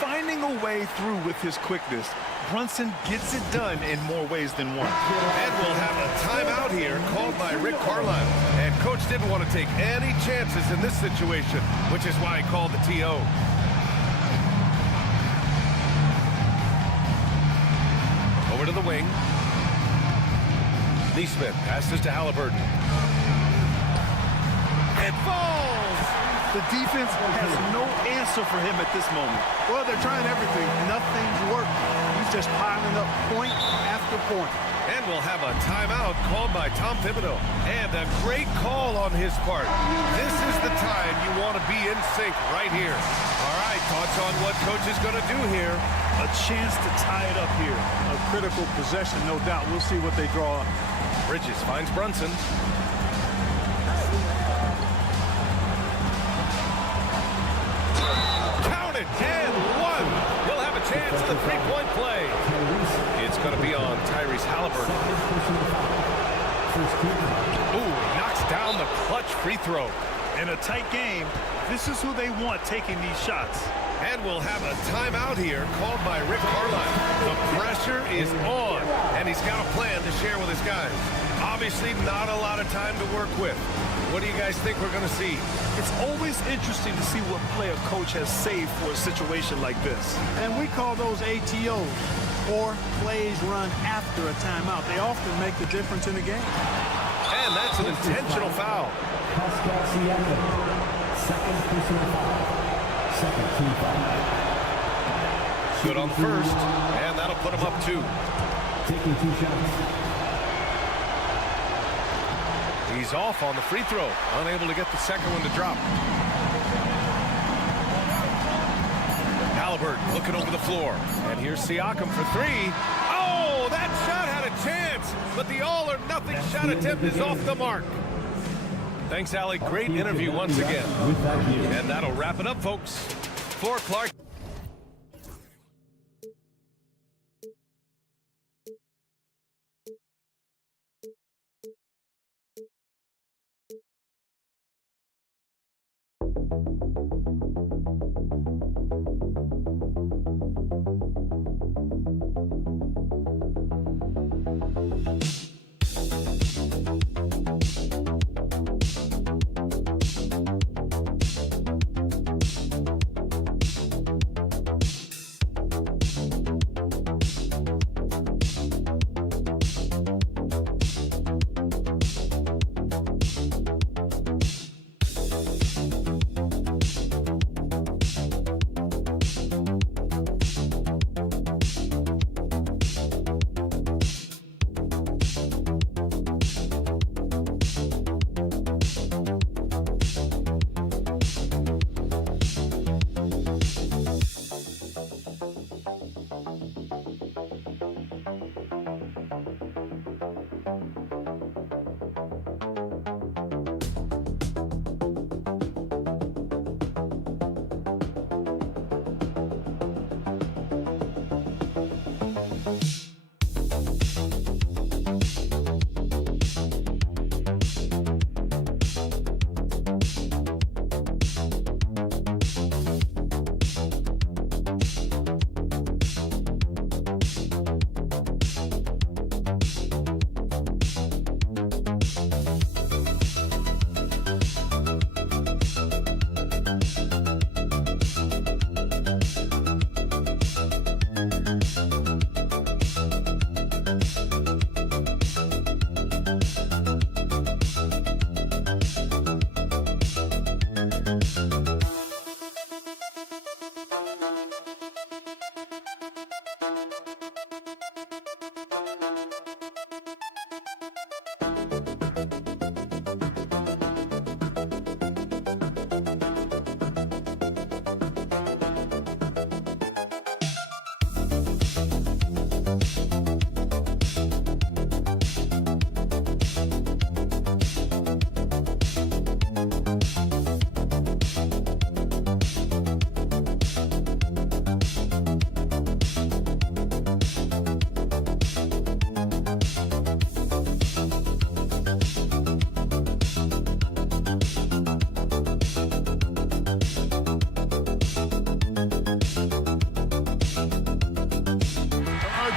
finding a way through with his quickness. Brunson gets it done in more ways than one. And we'll have a timeout here called by Rick Carlisle. And coach didn't want to take any chances in this situation, which is why he called the TO. Over to the wing. Neesmith passes to Halliburton. It falls! The defense has no answer for him at this moment. Well, they're trying everything. Nothing's working. He's just piling up point after point. And we'll have a timeout called by Tom Thibodeau. And a great call on his part. This is the time you want to be in sync right here. All right, thoughts on what coach is going to do here? A chance to tie it up here. A critical possession, no doubt. We'll see what they draw up. Bridges finds Brunson. Counted, and one. He'll have a chance at the three-point play. It's going to be on Tyrese Halliburton. Ooh, knocks down the clutch free throw. In a tight game, this is who they want taking these shots. And we'll have a timeout here called by Rick Carlisle. The pressure is on, and he's got a plan to share with his guys. Obviously, not a lot of time to work with. What do you guys think we're going to see? It's always interesting to see what play a coach has saved for a situation like this. And we call those ATOs, or plays run after a timeout. They often make the difference in the game. And that's an intentional foul. Second personal foul. Second team foul. Good on the first, and that'll put him up 2. Taking 2 shots. He's off on the free throw, unable to get the second one to drop. Halliburton looking over the floor, and here's Siakam for 3. Oh, that shot had a chance, but the all-or-nothing shot attempt is off the mark. Thanks, Allie. Great interview once again. And that'll wrap it up, folks. For Clark.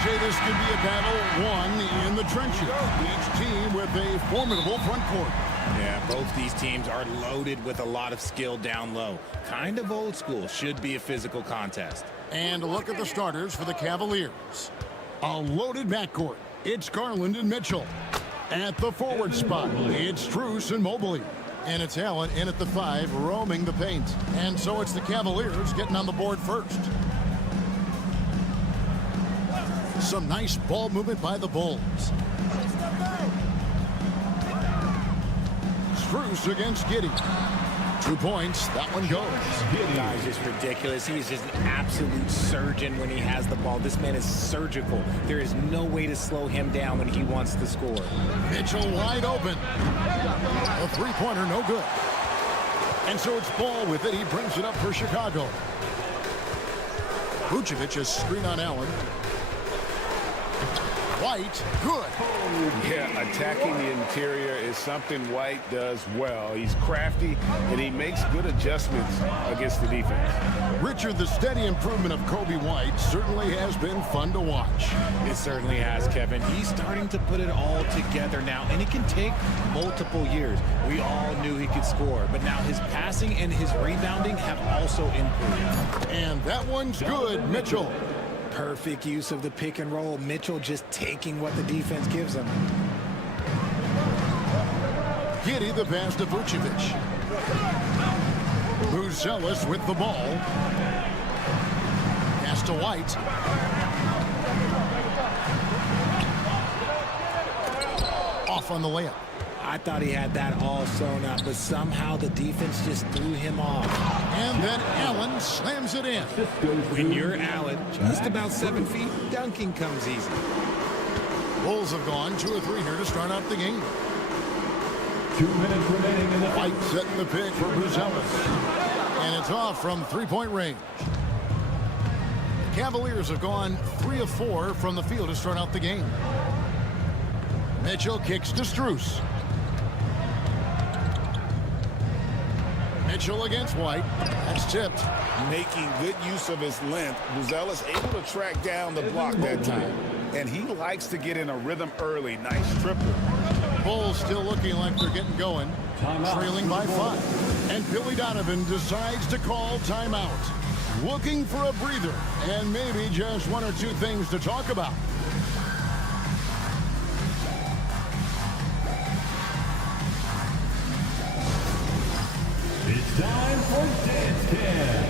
TJ, this could be a battle won in the trenches. Each team with a formidable front court. Yeah, both these teams are loaded with a lot of skill down low. Kind of old school. Should be a physical contest. And look at the starters for the Cavaliers. A loaded backcourt. It's Garland and Mitchell. At the forward spot, it's Strus and Mobley. And it's Allen in at the 5, roaming the paint. And so it's the Cavaliers getting on the board first. Some nice ball movement by the Bulls. Strus against Giddey. 2 points. That one goes. This guy's just ridiculous. He is just an absolute surgeon when he has the ball. This man is surgical. There is no way to slow him down when he wants to score. Mitchell wide open. A three-pointer, no good. And so it's Ball with it. He brings it up for Chicago. Vucevic is screen on Allen. White, good. Yeah, attacking the interior is something White does well. He's crafty, and he makes good adjustments against the defense. Richard, the steady improvement of Kobe White certainly has been fun to watch. It certainly has, Kevin. He's starting to put it all together now, and it can take multiple years. We all knew he could score, but now his passing and his rebounding have also improved. And that one's good, Mitchell. Perfect use of the pick and roll. Mitchell just taking what the defense gives him. Giddey the pass to Vucevic. Buzelis with the ball. Pass to White. Off on the layup. I thought he had that all sewn up, but somehow the defense just threw him off. And then Allen slams it in. When you're Allen, just about 7 feet, dunking comes easy. Bulls have gone 2 or 3 here to start out the game. 2 minutes remaining in the White setting the pick for Buzelis. And it's off from 3-point range. The Cavaliers have gone 3 of 4 from the field to start out the game. Mitchell kicks to Strus. Mitchell against White. That's tipped. Making good use of his length, Buzelis able to track down the block that time. And he likes to get in a rhythm early. Nice triple. Bulls still looking like they're getting going. Trailing by 5. And Billy Donovan decides to call timeout. Looking for a breather and maybe just 1 or 2 things to talk about. It's time for Dance Cam.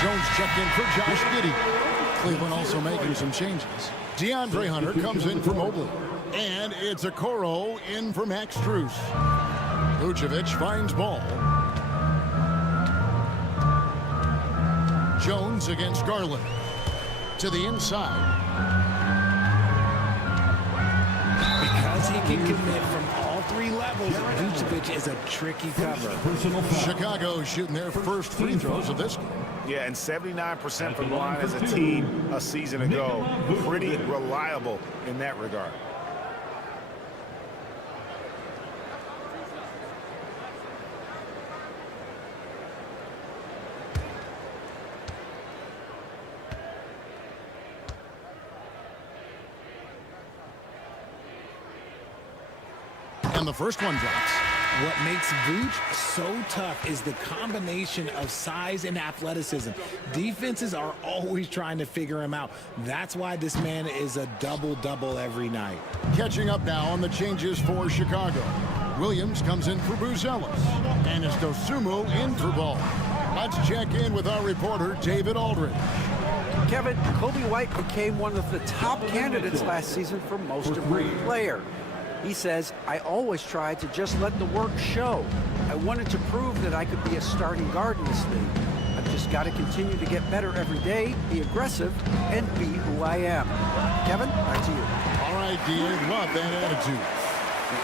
Jones checked in for Josh Giddey. Cleveland also making some changes. DeAndre Hunter comes in for Mobley. And it's Okoro in for Max Strus. Vucevic finds Ball. Jones against Garland. To the inside. Because he can commit from all 3 levels, Vucevic is a tricky cover. Chicago shooting their first free throws of this game. Yeah, and 79% from the line as a team a season ago. Pretty reliable in that regard. And the first one drops. What makes Vooch so tough is the combination of size and athleticism. Defenses are always trying to figure him out. That's why this man is a double-double every night. Catching up now on the changes for Chicago. Williams comes in for Buzelis. And it's Dosunmu in for Ball. Let's check in with our reporter, David Aldridge. Kevin, Kobe White became one of the top candidates last season for most improved player. He says, I always tried to just let the work show. I wanted to prove that I could be a starting guard in this league. I've just got to continue to get better every day, be aggressive, and be who I am. Kevin, back to you. All right, Dean, love that attitude.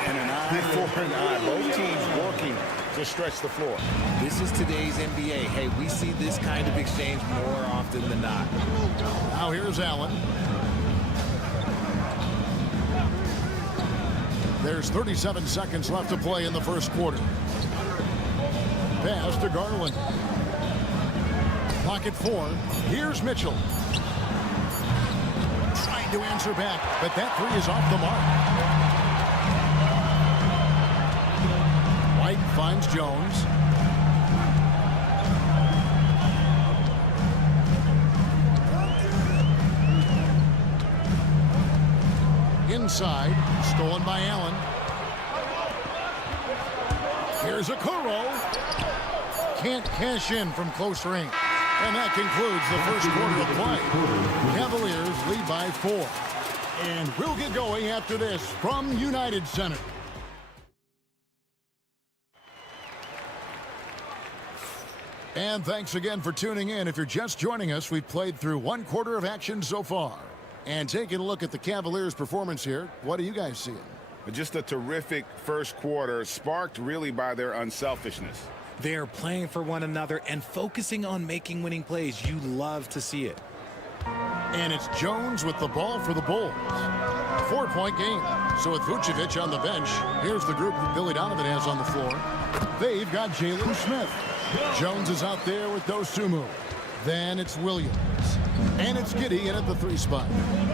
And an eye for an eye. Both teams working to stretch the floor. This is today's NBA. Hey, we see this kind of exchange more often than not. Now here's Allen. There's 37 seconds left to play in the first quarter. Pass to Garland. Pocket 4. Here's Mitchell. Trying to answer back, but that three is off the mark. White finds Jones. Inside, stolen by Allen. Here's a Kuro. Can't cash in from close range. And that concludes the first quarter of play. Cavaliers lead by 4. And we'll get going after this from United Center. And thanks again for tuning in. If you're just joining us, we've played through one quarter of action so far. And taking a look at the Cavaliers' performance here, what are you guys seeing? Just a terrific first quarter, sparked really by their unselfishness. They're playing for one another and focusing on making winning plays. You love to see it. And it's Jones with the ball for the Bulls. 4-point game. So with Vucevic on the bench, here's the group that Billy Donovan has on the floor. They've got Jalen Smith. Jones is out there with Dosunmu. Then it's Williams. And it's Giddey in at the 3 spot.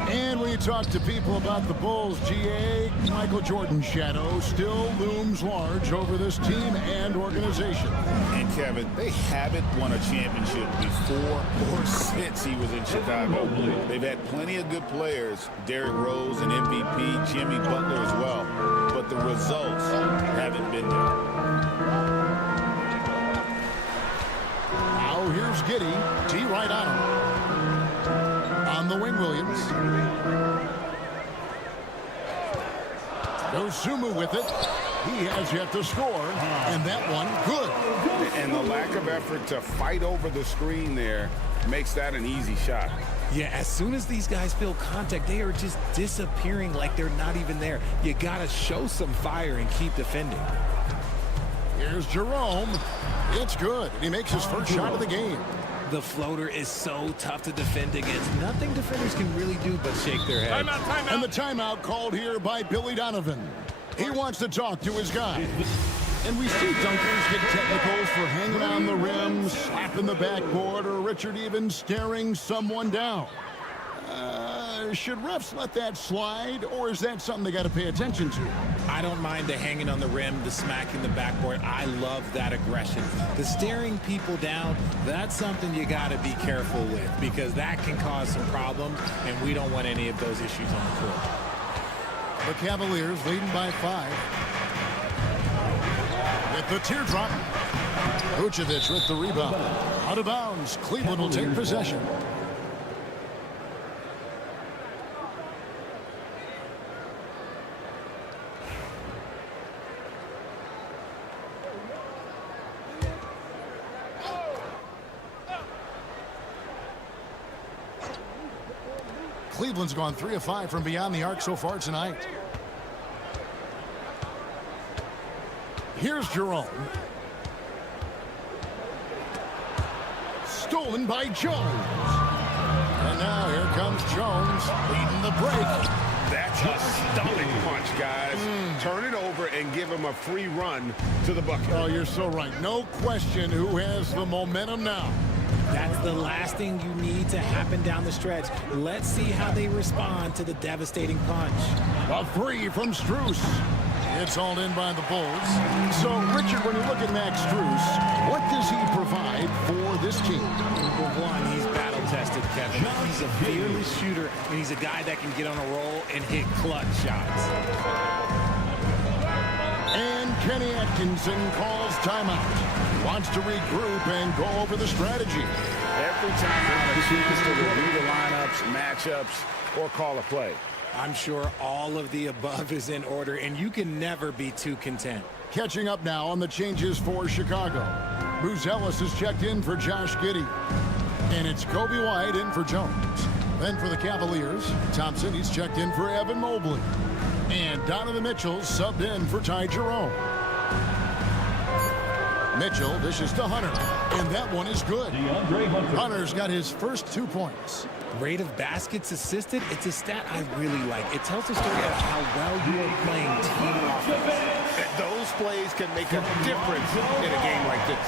And when you talk to people about the Bulls, GA, Michael Jordan's shadow still looms large over this team and organization. And Kevin, they haven't won a championship before or since he was in Chicago. They've had plenty of good players, Derrick Rose and MVP, Jimmy Butler as well. But the results haven't been there. Now here's Giddey. T right on him. On the wing, Williams. Dosunmu with it. He has yet to score. And that one, good. And the lack of effort to fight over the screen there makes that an easy shot. Yeah, as soon as these guys feel contact, they are just disappearing like they're not even there. You got to show some fire and keep defending. Here's Jerome. It's good. He makes his first shot of the game. The floater is so tough to defend against. Nothing defenders can really do but shake their heads. Timeout. And the timeout called here by Billy Donovan. He wants to talk to his guy. And we see dunkers get technicals for hanging on the rim, slapping the backboard, or Richard even staring someone down. Should refs let that slide, or is that something they got to pay attention to? I don't mind the hanging on the rim, the smacking the backboard. I love that aggression. The staring people down, that's something you got to be careful with because that can cause some problems, and we don't want any of those issues on the court. The Cavaliers leading by 5. With the teardrop. Vucevic with the rebound. Out of bounds. Cleveland will take possession. Cleveland's gone 3 of 5 from beyond the arc so far tonight. Here's Jerome. Stolen by Jones. And now here comes Jones leading the break. That's a stomach punch, guys. Turn it over and give him a free run to the bucket. Oh, you're so right. No question who has the momentum now. That's the last thing you need to happen down the stretch. Let's see how they respond to the devastating punch. A free from Strus. It's hauled in by the Bulls. So, Richard, when you look at Max Strus, what does he provide for this team? Number one, he's battle-tested, Kevin. He's a fearless shooter, and he's a guy that can get on a roll and hit clutch shots. And Kenny Atkinson calls timeout. Wants to regroup and go over the strategy. Every time out, he chooses to review the lineups, matchups, or call a play. I'm sure all of the above is in order, and you can never be too content. Catching up now on the changes for Chicago. Bruce Ellis has checked in for Josh Giddey. And it's Kobe White in for Jones. Then for the Cavaliers, Thompson, he's checked in for Evan Mobley. And Donovan Mitchell subbed in for Ty Jerome. Mitchell dishes to Hunter, and that one is good. Hunter's got his first 2 points. Rate of baskets assisted, it's a stat I really like. It tells a story of how well you are playing team offense. Those plays can make a difference in a game like this.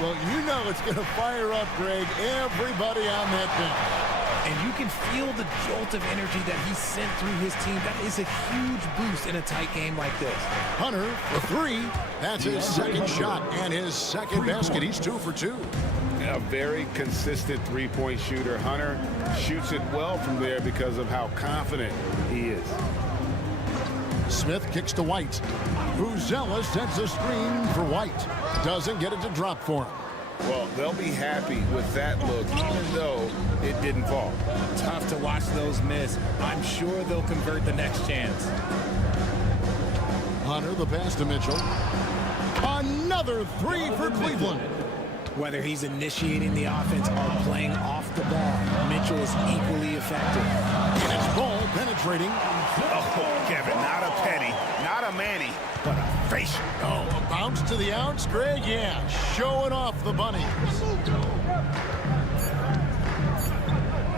Well, you know it's going to fire up, Greg, everybody on that bench. And you can feel the jolt of energy that he sent through his team. That is a huge boost in a tight game like this. Hunter, the three. That's his second shot and his second basket. He's 2 for 2. A very consistent three-point shooter. Hunter shoots it well from there because of how confident he is. Smith kicks to White. Vuzela sets a screen for White. Doesn't get it to drop for him. Well, they'll be happy with that look, even though it didn't fall. Tough to watch those miss. I'm sure they'll convert the next chance. Hunter, the pass to Mitchell. Another three for Cleveland. Whether he's initiating the offense or playing off the ball, Mitchell is equally effective. And it's Ball penetrating. Oh, Kevin, not a penny, not a Manny, but a facial. Oh, a bounce to the outs, Greg? Yeah, showing off the bunny.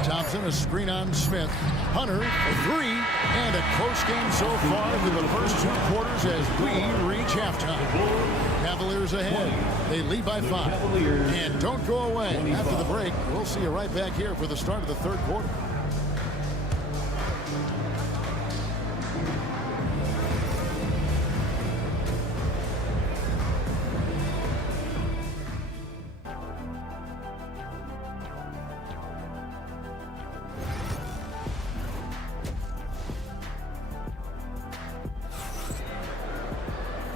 Thompson, a screen on Smith. Hunter, a three, and a close game so far through the first 2 quarters as we reach halftime. Cavaliers ahead. They lead by 5. And don't go away. After the break, we'll see you right back here for the start of the third quarter.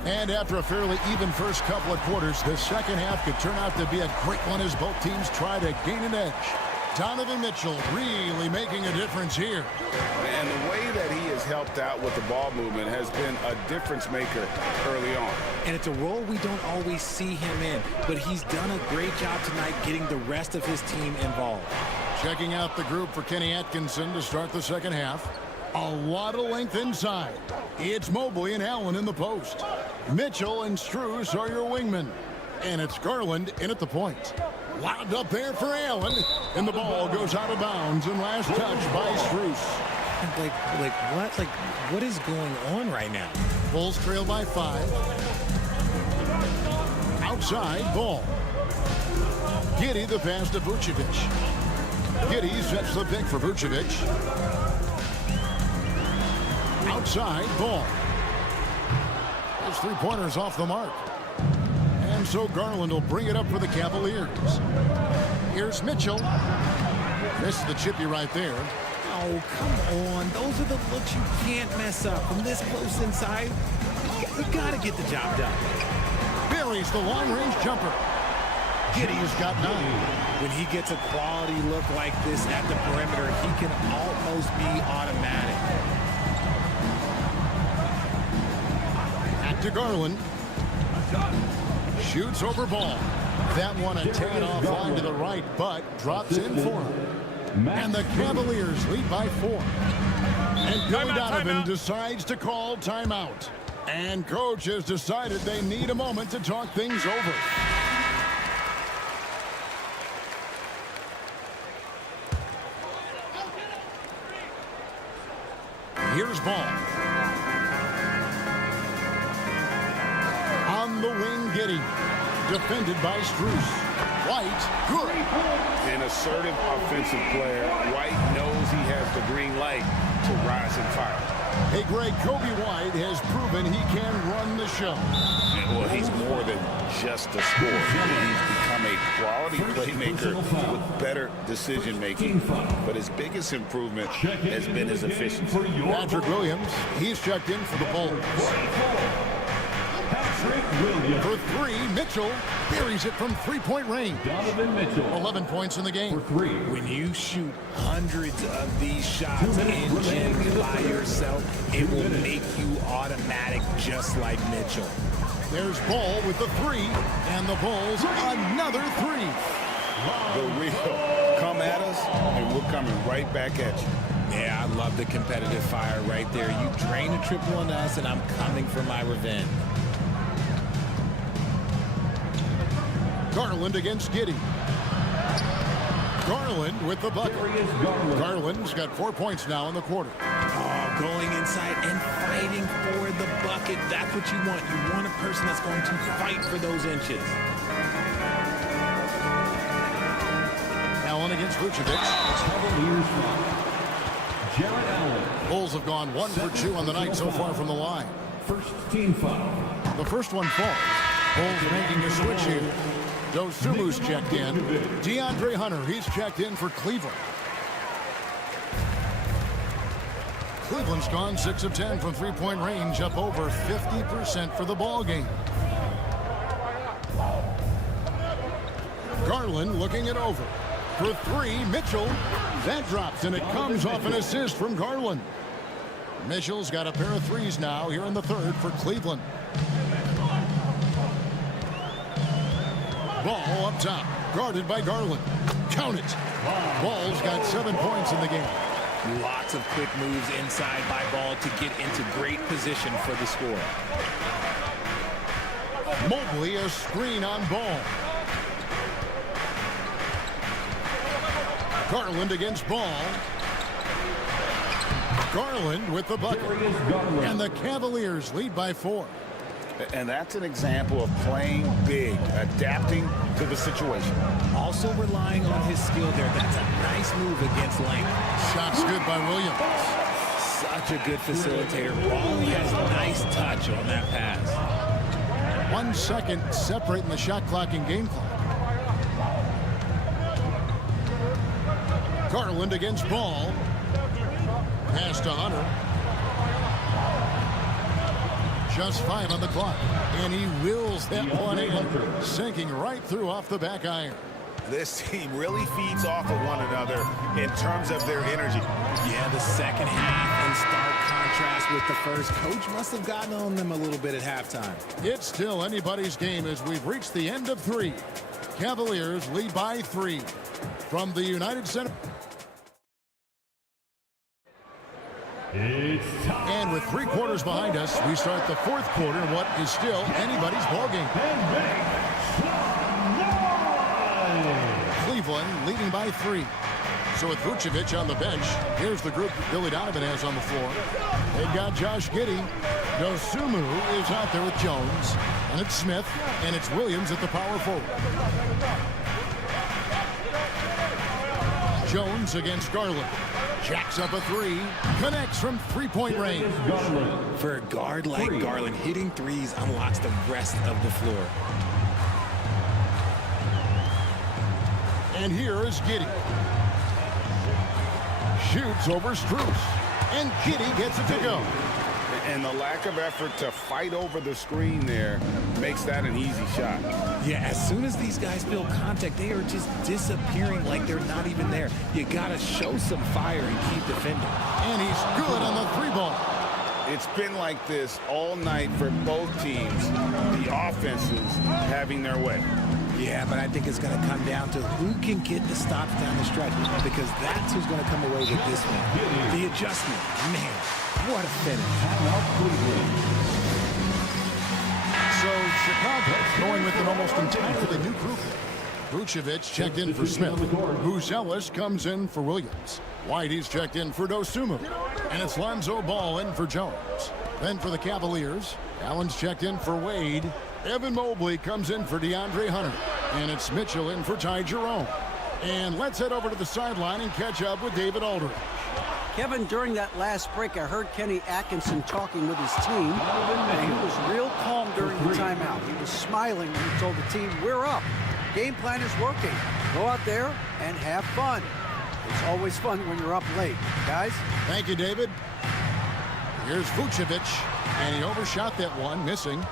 And after a fairly even first couple of quarters, the second half could turn out to be a great one as both teams try to gain an edge. Donovan Mitchell really making a difference here. And the way that he has helped out with the ball movement has been a difference maker early on. And it's a role we don't always see him in, but he's done a great job tonight getting the rest of his team involved. Checking out the group for Kenny Atkinson to start the second half. A lot of length inside. It's Mobley and Allen in the post. Mitchell and Strus are your wingmen. And it's Garland in at the point. Lobbed up there for Allen. And the ball goes out of bounds and last touch by Strus. Like what is going on right now? Bulls trail by 5. Outside, Ball. Giddey the pass to Vucevic. Giddey sets the pick for Vucevic. Outside, Ball. His three-pointers off the mark. And so Garland will bring it up for the Cavaliers. Here's Mitchell. This is the chippy right there. Oh, come on. Those are the looks you can't mess up. From this close inside, you got to get the job done. Buries the long-range jumper. Giddey's got 9. When he gets a quality look like this at the perimeter, he can almost be automatic. To Garland. Shoots over Ball. That one a tad offline to the right, but drops in for him. And the Cavaliers lead by 4. And Billy Donovan decides to call timeout. And coach has decided they need a moment to talk things over. Here's Ball. On the wing, Giddey. Defended by Strus. White, good. An assertive offensive player. White knows he has the green light to rise and fire. Hey, Greg, Kobe White has proven he can run the show. Well, he's more than just a scorer. He's become a quality playmaker with better decision-making. But his biggest improvement has been his efficiency. Patrick Williams, he's checked in for the Bulls. For 3, Mitchell buries it from three-point range. Donovan Mitchell. 11 points in the game. For 3. When you shoot hundreds of these shots in gym by yourself, it will make you automatic just like Mitchell. There's Ball with the 3, and the Bulls another 3. The real come at us, and we're coming right back at you. Yeah, I love the competitive fire right there. You drain a triple on us, and I'm coming for my revenge. Garland against Giddey. Garland with the bucket. Garland's got 4 points now in the quarter. Oh, going inside and fighting for the bucket. That's what you want. You want a person that's going to fight for those inches. Allen against against Vucevic. Cavaliers foul. Jared Allen. Bulls have gone 1 for 2 on the night so far from the line. First team foul. The first one falls. Bulls making a switch here. Dosumu's checked in. DeAndre Hunter, he's checked in for Cleveland. Cleveland's gone 6 of 10 from three-point range, up over 50% for the ball game. Garland looking it over. For 3, Mitchell. That drops, and it comes off an assist from Garland. Mitchell's got a pair of threes now here in the third for Cleveland. Ball up top, guarded by Garland. Count it. Ball's got 7 points in the game. Lots of quick moves inside by Ball to get into great position for the score. Mobley a screen on Ball. Garland against Ball. Garland with the bucket. And the Cavaliers lead by 4. And that's an example of playing big, adapting to the situation. Also relying on his skill there. That's a nice move against length. Shots good by Williams. Such a good facilitator. Ball has nice touch on that pass. 1 second separating the shot clock and game clock. Garland against Ball. Pass to Hunter. Just 5 on the clock. And he wills that one in, sinking right through off the back iron. This team really feeds off of one another in terms of their energy. Yeah, the second half in stark contrast with the first. Coach must have gotten on them a little bit at halftime. It's still anybody's game as we've reached the end of 3. Cavaliers lead by 3. From the United Center. And with 3 quarters behind us, we start the 4th quarter in what is still anybody's ball game. Cleveland leading by 3. So with Vucevic on the bench, here's the group Billy Donovan has on the floor. They've got Josh Giddey. Dosumu is out there with Jones. And it's Smith. And it's Williams at the power forward. Jones against Garland. Jacks up a 3. Connects from three-point range. For a guard like Garland, hitting threes unlocks the rest of the floor. And here is Giddey. Shoots over Strus. And Giddey gets it to go. And the lack of effort to fight over the screen there makes that an easy shot. Yeah, as soon as these guys feel contact, they are just disappearing like they're not even there. You got to show some fire and keep defending. And he's good on the 3-ball. It's been like this all night for both teams. The offenses having their way. Yeah, but I think it's going to come down to who can get the stops down the stretch, because that's who's going to come away with this one. The adjustment, man, what a finish. So Chicago going with an almost entirely new group. Vucevic checked in for Smith. Buzelis comes in for Williams. Whitey's checked in for Dosumu. And it's Lonzo Ball in for Jones. Then for the Cavaliers, Allen's checked in for Wade. Evan Mobley comes in for DeAndre Hunter. And it's Mitchell in for Ty Jerome. And let's head over to the sideline and catch up with David Aldridge. Kevin, during that last break, I heard Kenny Atkinson talking with his team, and he was real calm during the timeout. He was smiling when he told the team, we're up. Game plan is working. Go out there and have fun. It's always fun when you're up late. Guys? Thank you, David. Here's Vucevic, and he overshot that one, missing.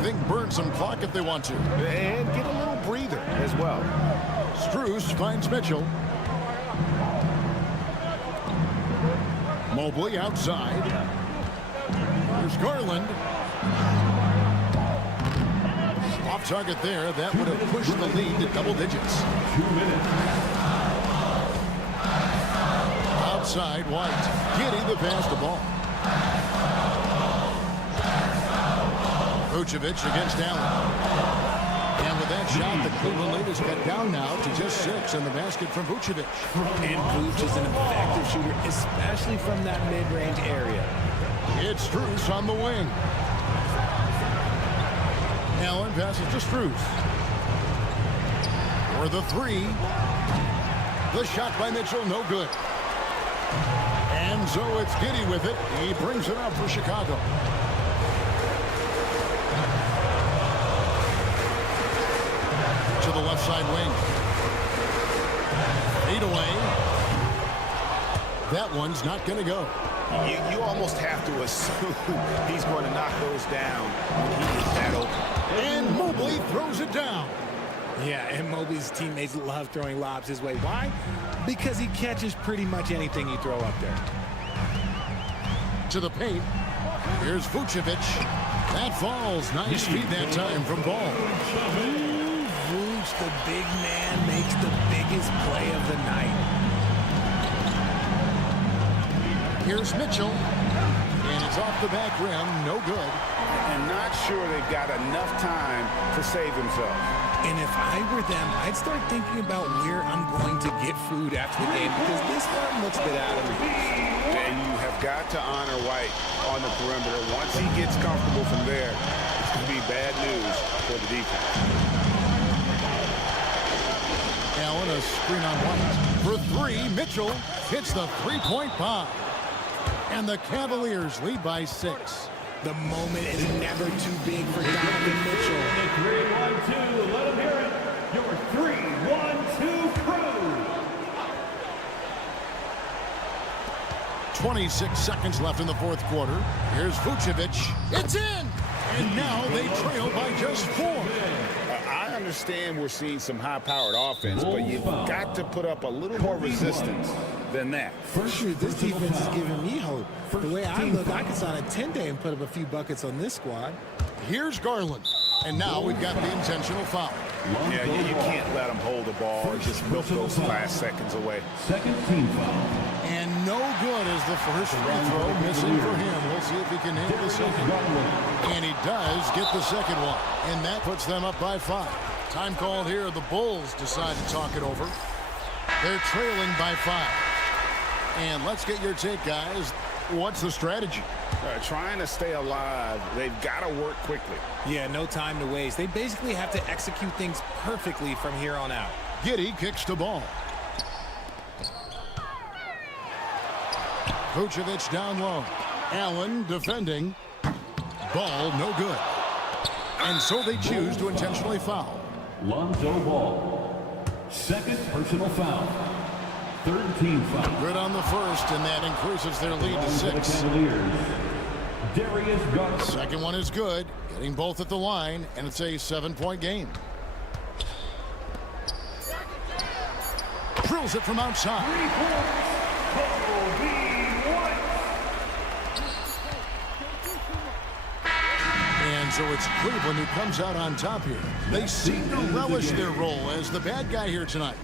They can burn some clock if they want to. And get a little breather as well. Strus finds Mitchell. Mobley outside. There's Garland. Off target there. That would have pushed the lead to double digits. 2 minutes. Outside, White. Getting the pass to Ball. Vucevic against Allen. And with that shot, the Cleveland lead is cut down now to just 6 in the basket from Vucevic. And Vuce is an effective shooter, especially from that mid-range area. It's Strus on the wing. Allen passes to Strus. For the 3. The shot by Mitchell, no good. And so it's Giddey with it. He brings it up for Chicago. To the left side wing. Fade away. That one's not going to go. You almost have to assume he's going to knock those down when he is that open. And Mobley throws it down. Yeah, and Mobley's teammates love throwing lobs his way. Why? Because he catches pretty much anything you throw up there. To the paint. Here's Vucevic. That falls. Nice feed that time from Ball. Vuce, the big man, makes the biggest play of the night. Here's Mitchell. And it's off the back rim. No good. And not sure they've got enough time to save themselves. And if I were them, I'd start thinking about where I'm going to get food after the game, because this one looks a bit out of reach. And you have got to honor White on the perimeter. Once he gets comfortable from there, it's going to be bad news for the defense. Allen, a screen on White. For three, Mitchell hits the three-point bomb. And the Cavaliers lead by 6. The moment is never too big for Donovan Mitchell. 3-1-2, let him hear it. Your 3-1-2 crew. 26 seconds left in the fourth quarter. Here's Vucevic. It's in! And now they trail by just 4. I understand we're seeing some high-powered offense, but you've got to put up a little more resistance than that. For sure, this defense is giving me hope. The way I look, I could sign a 10-day and put up a few buckets on this squad. Here's Garland. And now we've got the intentional foul. Yeah, you can't let them hold the ball and just milk those last seconds away. Second team foul. And no good as the first free throw missing for him. We'll see if he can hit the second. And he does get the second one. And that puts them up by 5. Time called here. The Bulls decide to talk it over. They're trailing by 5. And let's get your take, guys. What's the strategy? Trying to stay alive, they've got to work quickly. Yeah, no time to waste. They basically have to execute things perfectly from here on out. Giddey kicks the ball. Vucevic down low. Allen defending. Ball no good. And so they choose to intentionally foul. Lonzo Ball. Second personal foul. Third team foul. Good on the first, and that increases their lead to 6. Darius Garland. Second one is good, getting both at the line, and it's a 7-point game. Drills it from outside. And so it's Cleveland who comes out on top here. They seem to relish their role as the bad guy here tonight.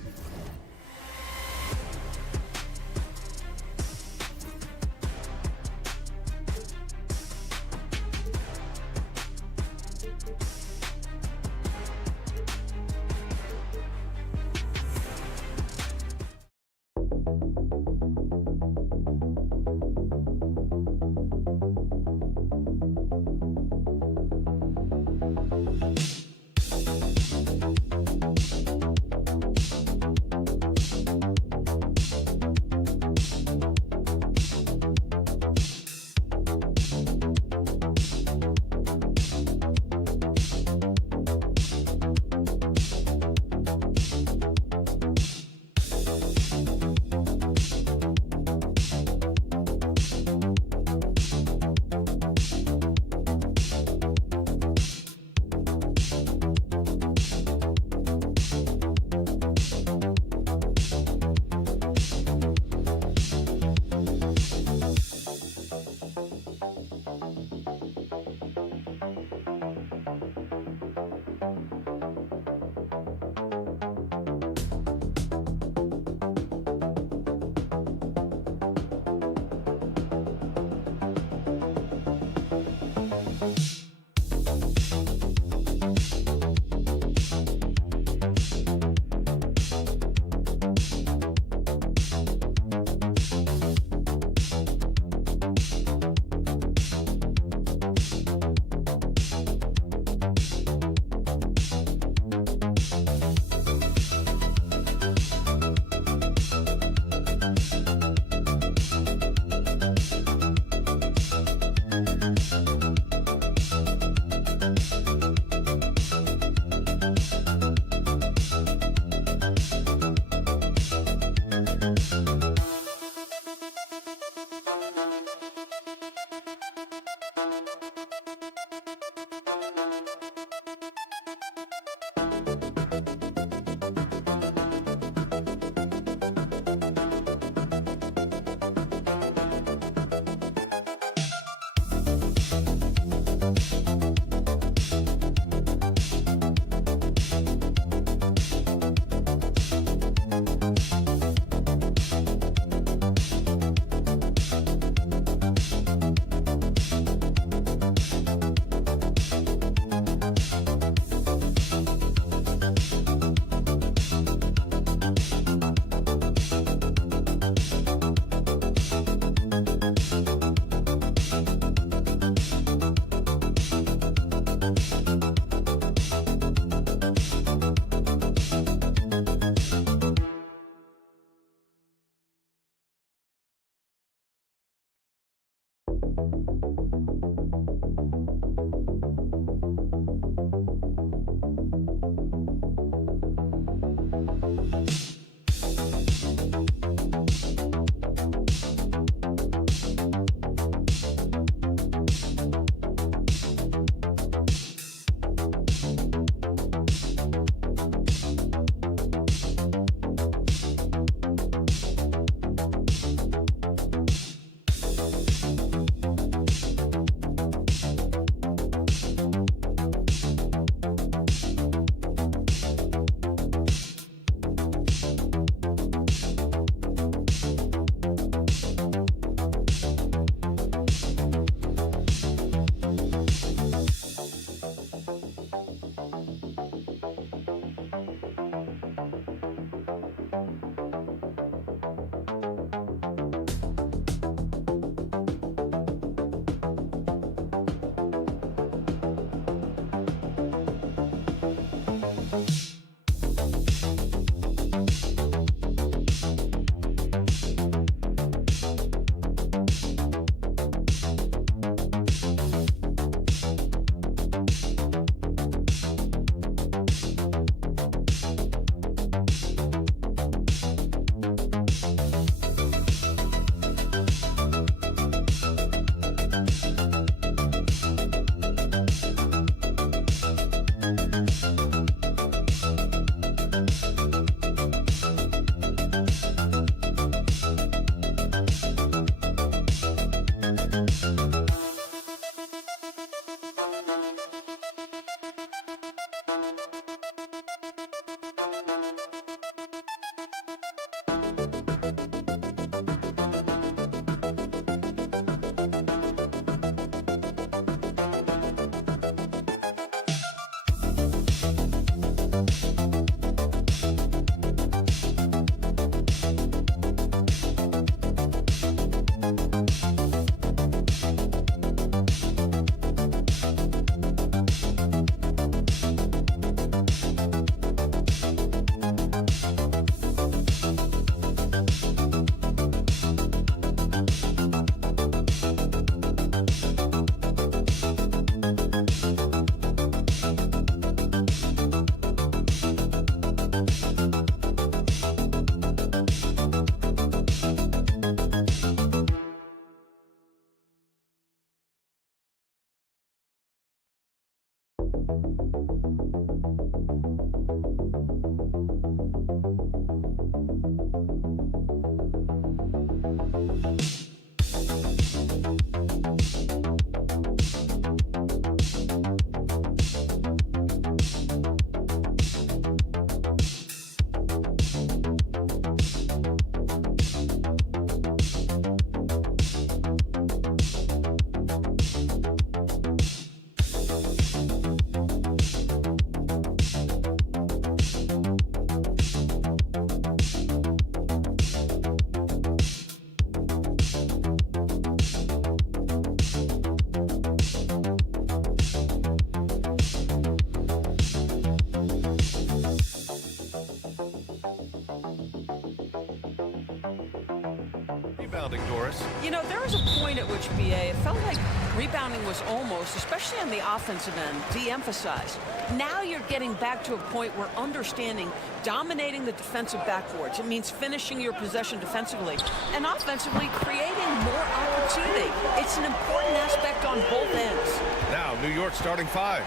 Rebounding, Doris. You know, there was a point at which, BA, it felt like rebounding was almost, especially on the offensive end, de-emphasized. Now you're getting back to a point where understanding dominating the defensive backboards. It means finishing your possession defensively and offensively creating more opportunity. It's an important aspect on both ends. Now, New York starting five.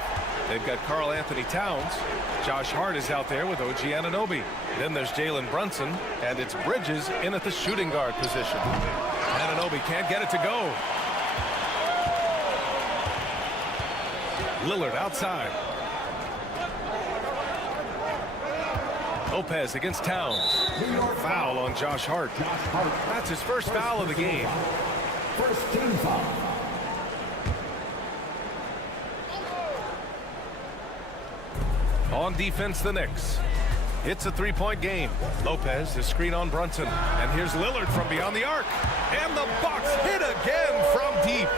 They've got Karl Anthony Towns. Josh Hart is out there with OG Anunoby. Then there's Jalen Brunson, and it's Bridges in at the shooting guard position. Anunoby can't get it to go. Lillard outside. Lopez against Towns. Foul on Josh Hart. That's his first foul of the game. First team foul. On defense, the Knicks. It's a three-point game. Lopez, the screen on Brunson. And here's Lillard from beyond the arc. And the Bucks hit again from deep.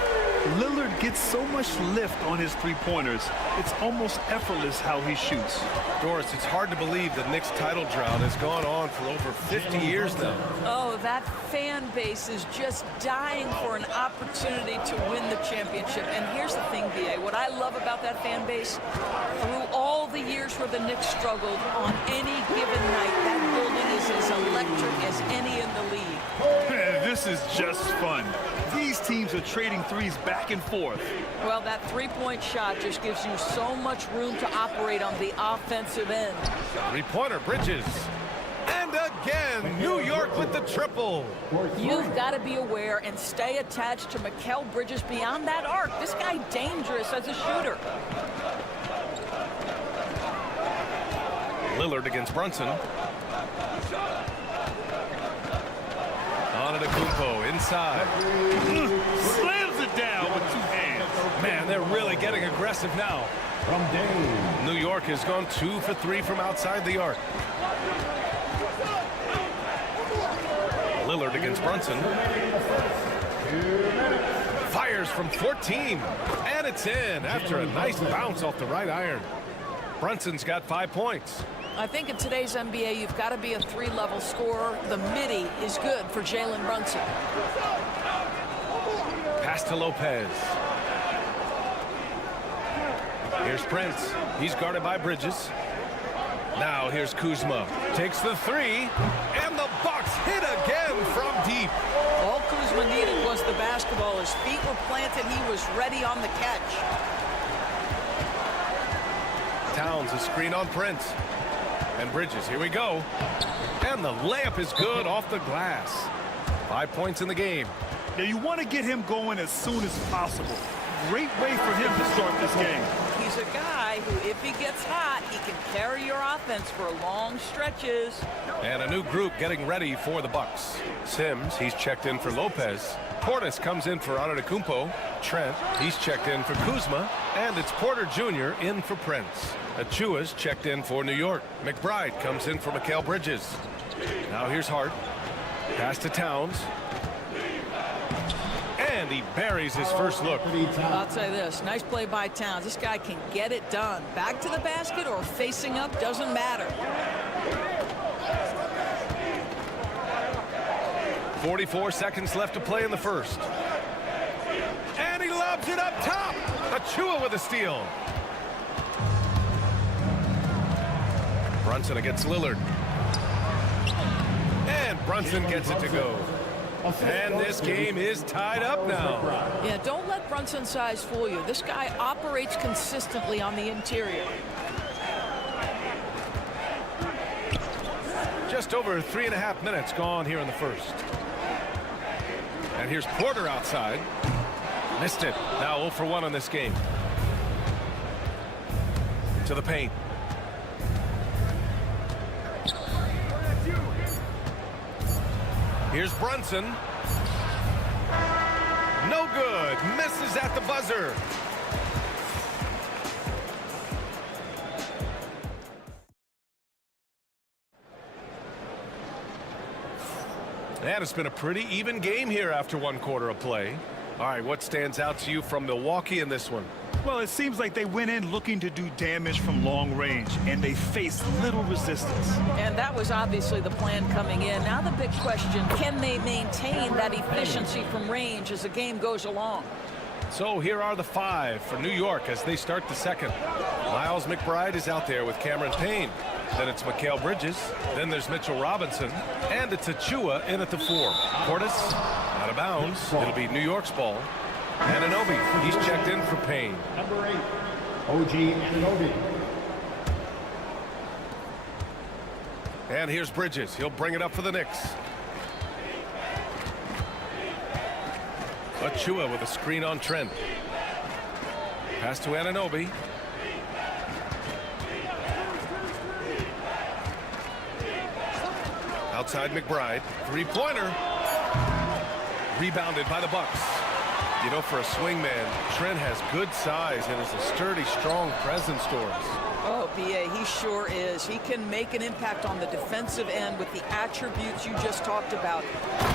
Lillard gets so much lift on his three-pointers. It's almost effortless how he shoots. Doris, it's hard to believe the Knicks title drought has gone on for over 50 years now. Oh, that fan base is just dying for an opportunity to win the championship. And here's the thing, B.A. What I love about that fan base, through all the years where the Knicks struggled, on any given night, that building is as electric as any in the league. This is just fun. These teams are trading threes back and forth. Well, that three-point shot just gives you so much room to operate on the offensive end. Three-pointer, Bridges. And again, New York with the triple. You've got to be aware and stay attached to Mikal Bridges beyond that arc. This guy dangerous as a shooter. Lillard against Brunson. Antetokounmpo inside. Slams it down with two hands. Man, they're really getting aggressive now. From Dame. New York has gone 2 for 3 from outside the arc. Lillard against Brunson. Fires from 14. And it's in after a nice bounce off the right iron. Brunson's got 5 points. I think in today's NBA, you've got to be a three-level scorer. The midi is good for Jalen Brunson. Pass to Lopez. Here's Prince. He's guarded by Bridges. Now here's Kuzma. Takes the three. And the Bucks hit again from deep. All Kuzma needed was the basketball. His feet were planted. He was ready on the catch. Towns a screen on Prince. And Bridges, here we go. And the layup is good off the glass. 5 points in the game. Now you want to get him going as soon as possible. Great way for him to start this game. He's a guy who, if he gets hot, he can carry your offense for long stretches. And a new group getting ready for the Bucks. Sims, he's checked in for Lopez. Portis comes in for Antetokounmpo. Trent, he's checked in for Kuzma. And it's Porter Jr. in for Prince. Achua's checked in for New York. McBride comes in for Mikal Bridges. Now here's Hart. Pass to Towns. And he buries his first look. I'll say this, nice play by Towns. This guy can get it done. Back to the basket or facing up, doesn't matter. 44 seconds left to play in the first. And he lobs it up top. Achua with a steal. Brunson against Lillard. And Brunson gets it to go. And this game is tied up now. Yeah, don't let Brunson's size fool you. This guy operates consistently on the interior. Just over 3.5 minutes gone here in the first. And here's Porter outside. Missed it. Now 0 for 1 on this game. To the paint. Here's Brunson. No good. Misses at the buzzer. And it's been a pretty even game here after 1 quarter of play. All right, what stands out to you from Milwaukee in this one? Well, it seems like they went in looking to do damage from long range, and they faced little resistance. And that was obviously the plan coming in. Now the big question, can they maintain that efficiency from range as the game goes along? So here are the 5 for New York as they start the second. Miles McBride is out there with Cameron Payne. Then it's Mikal Bridges. Then there's Mitchell Robinson. And it's Achua in at the 4. Portis out of bounds. It'll be New York's ball. Anunoby, he's checked in for Payne. Number 8, OG Anunoby. And here's Bridges. He'll bring it up for the Knicks. Achua with a screen on Trent. Pass to Anunoby. Outside McBride. Three-pointer. Rebounded by the Bucks. You know, for a swing man, Trent has good size and is a sturdy, strong presence, Doris. Oh, B.A., he sure is. He can make an impact on the defensive end with the attributes you just talked about.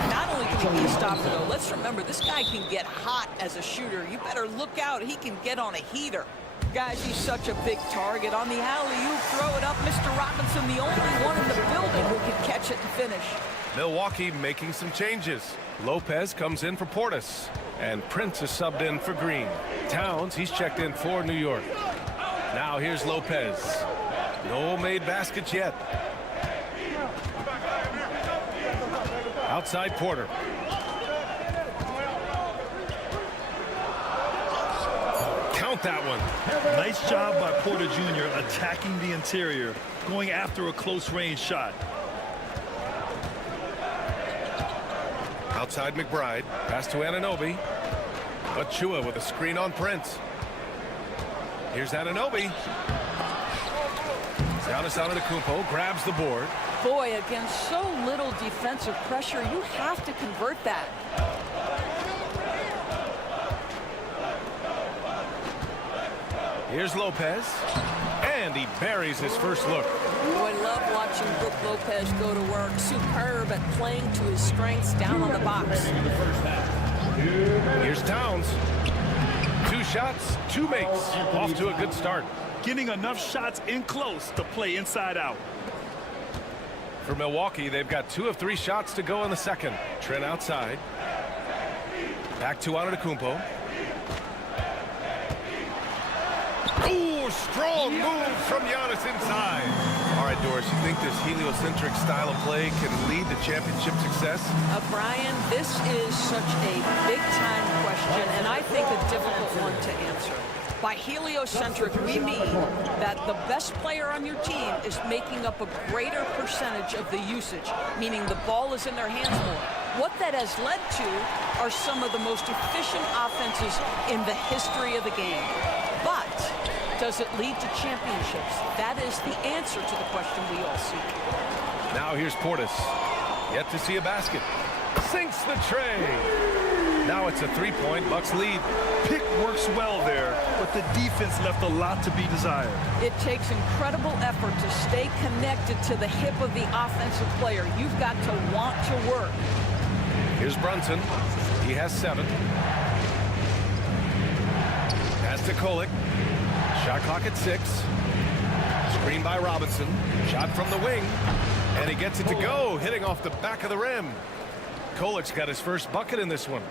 Not only can he be a stopper, though, let's remember, this guy can get hot as a shooter. You better look out. He can get on a heater. Guys, he's such a big target. On the alley-oop, throw it up. Mr. Robinson, the only one in the building who can catch it and finish. Milwaukee making some changes. Lopez comes in for Portis. And Prince is subbed in for Green. Towns, he's checked in for New York. Now here's Lopez. No made baskets yet. Outside Porter. Count that one. Nice job by Porter Jr. attacking the interior, going after a close-range shot. Outside McBride. Pass to Anunoby. Achua with a screen on Prince. Here's Anunoby. Giannis Antetokounmpo grabs the board. Boy, against so little defensive pressure, you have to convert that. Here's Lopez. And he buries his first look. Oh, I love watching Brook Lopez go to work. Superb at playing to his strengths down on the box. Here's Towns. 2 shots, 2 makes. Off to a good start. Getting enough shots in close to play inside out. For Milwaukee, they've got 2 of 3 shots to go in the second. Trent outside. Back to Antetokounmpo. Ooh, strong move from Giannis inside. All right, Doris, you think this heliocentric style of play can lead to championship success? Brian, this is such a big-time question, and I think a difficult one to answer. By heliocentric, we mean that the best player on your team is making up a greater percentage of the usage, meaning the ball is in their hands more. What that has led to are some of the most efficient offenses in the history of the game. But does it lead to championships? That is the answer to the question we all seek. Now here's Portis. Yet to see a basket. Sinks the tray. Now it's a 3-point Bucks lead. Pick works well there, but the defense left a lot to be desired. It takes incredible effort to stay connected to the hip of the offensive player. You've got to want to work. Here's Brunson. He has 7. Pass to Kolek. Shot clock at 6. Screen by Robinson. Shot from the wing. And he gets it to go, hitting off the back of the rim. Kolek's got his first bucket in this one.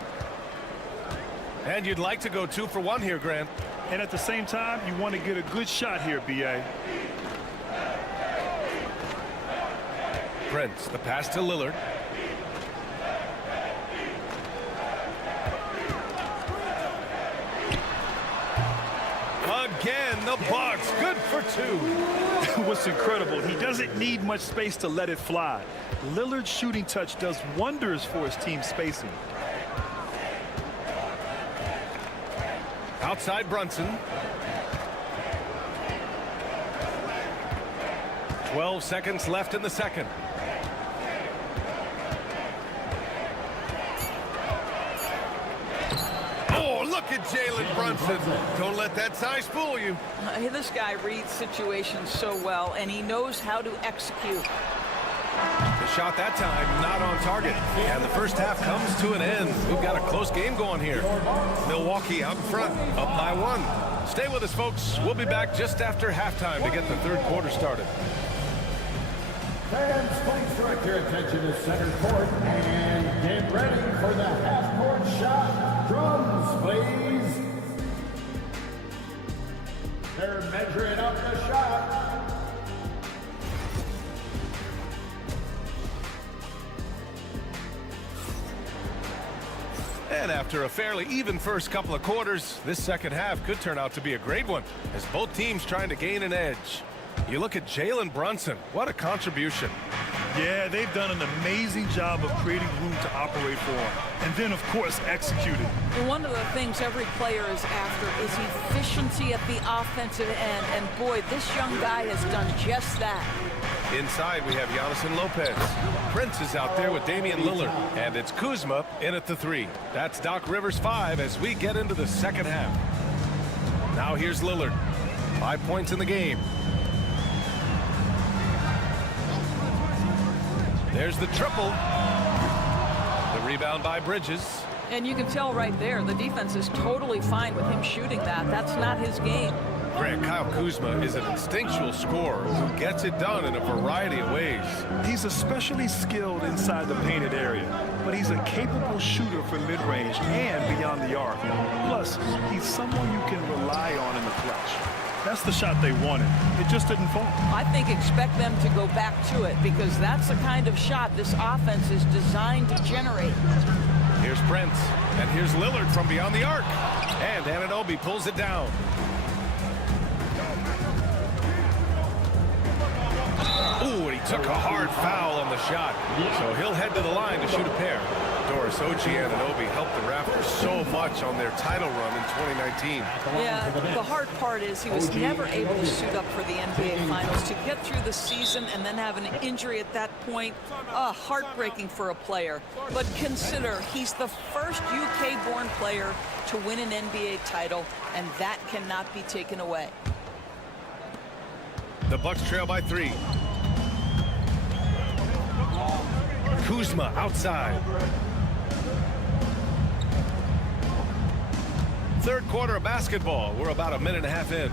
And you'd like to go 2 for 1 here, Grant. And at the same time, you want to get a good shot here, B.A. Prince, the pass to Lillard. Again, the Bucks, good for 2. What's incredible, he doesn't need much space to let it fly. Lillard's shooting touch does wonders for his team spacing. Outside Brunson. 12 seconds left in the second. Oh, look at Jalen Brunson. Don't let that size fool you. This guy reads situations so well, and he knows how to execute. The shot that time not on target. And the first half comes to an end. We've got a close game going here. Milwaukee out in front, up by 1. Stay with us, folks. We'll be back just after halftime to get the third quarter started. Fans, please direct your attention to center court and get ready for the half-court shot. Drums, please. They're measuring up the shot. And after a fairly even first couple of quarters, this second half could turn out to be a great one as both teams trying to gain an edge. You look at Jalen Brunson. What a contribution. Yeah, they've done an amazing job of creating room to operate for him. And then, of course, executing. And one of the things every player is after is efficiency at the offensive end. And boy, this young guy has done just that. Inside, we have Giannis and Lopez. Prince is out there with Damian Lillard. And it's Kuzma in at the 3. That's Doc Rivers' 5 as we get into the second half. Now here's Lillard. 5 points in the game. There's the triple. The rebound by Bridges. And you can tell right there, the defense is totally fine with him shooting that. That's not his game. Grant, Kyle Kuzma is an instinctual scorer who gets it done in a variety of ways. He's especially skilled inside the painted area, but he's a capable shooter from mid-range and beyond the arc. Plus, he's someone you can rely on in the clutch. That's the shot they wanted. It just didn't fall. I think expect them to go back to it because that's the kind of shot this offense is designed to generate. Here's Prince, and here's Lillard from beyond the arc. And Anunoby pulls it down. Ooh, and he took a hard foul on the shot. So he'll head to the line to shoot a pair. Doris Ochi and Anunoby helped the Raptors so much on their title run in 2019. Yeah, the hard part is he was never able to suit up for the NBA Finals. To get through the season and then have an injury at that point, heartbreaking for a player. But consider, he's the first UK-born player to win an NBA title, and that cannot be taken away. The Bucks trail by 3. Kuzma outside. Third quarter of basketball. We're about a minute and a half in.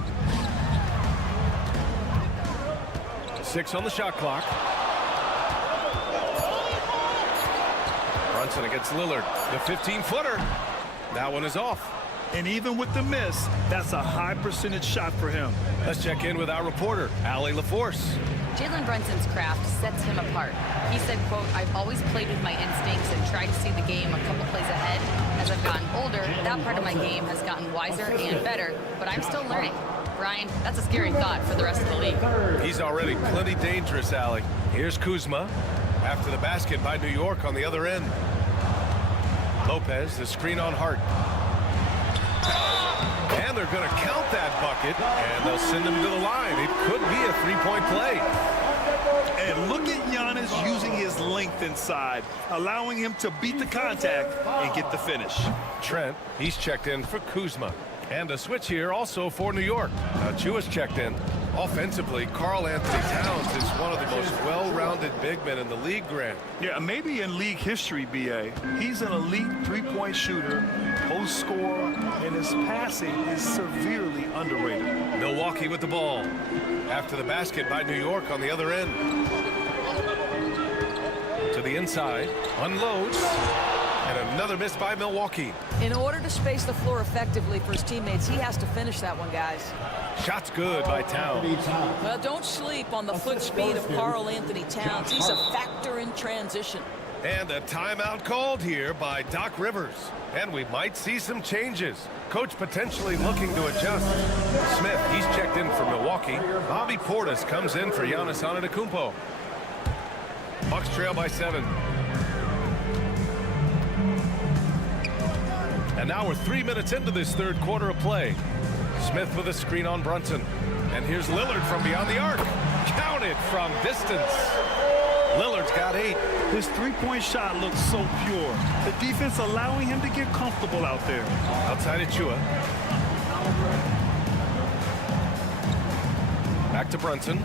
6 on the shot clock. Brunson against Lillard. The 15-footer. That one is off. And even with the miss, that's a high percentage shot for him. Let's check in with our reporter, Allie LaForce. Jalen Brunson's craft sets him apart. He said, quote, "I've always played with my instincts and tried to see the game a couple plays ahead. As I've gotten older, that part of my game has gotten wiser and better, but I'm still learning." Brian, that's a scary thought for the rest of the league. He's already plenty dangerous, Allie. Here's Kuzma after the basket by New York on the other end. Lopez, the screen on Hart. And they're going to count that bucket, and they'll send him to the line. It could be a three-point play. And look at Giannis using his length inside, allowing him to beat the contact and get the finish. Trent, he's checked in for Kuzma. And a switch here also for New York. Chua's checked in. Offensively, Karl Anthony Towns is one of the most well-rounded big men in the league, Grant. Yeah, maybe in league history, B.A. He's an elite three-point shooter, post scorer, and his passing is severely underrated. Milwaukee with the ball. After the basket by New York on the other end. To the inside. Unloads. And another miss by Milwaukee. In order to space the floor effectively for his teammates, he has to finish that one, guys. Shot's good by Towns. Well, don't sleep on the foot speed of Karl Anthony Towns. He's a factor in transition. And a timeout called here by Doc Rivers. And we might see some changes. Coach potentially looking to adjust. Smith, he's checked in for Milwaukee. Bobby Portis comes in for Giannis Antetokounmpo. Bucks trail by 7. And now we're 3 minutes into this third quarter of play. Smith with a screen on Brunson. And here's Lillard from beyond the arc. Counted from distance. Lillard's got 8. His three-point shot looks so pure. The defense allowing him to get comfortable out there. Outside of Chua. Back to Brunson.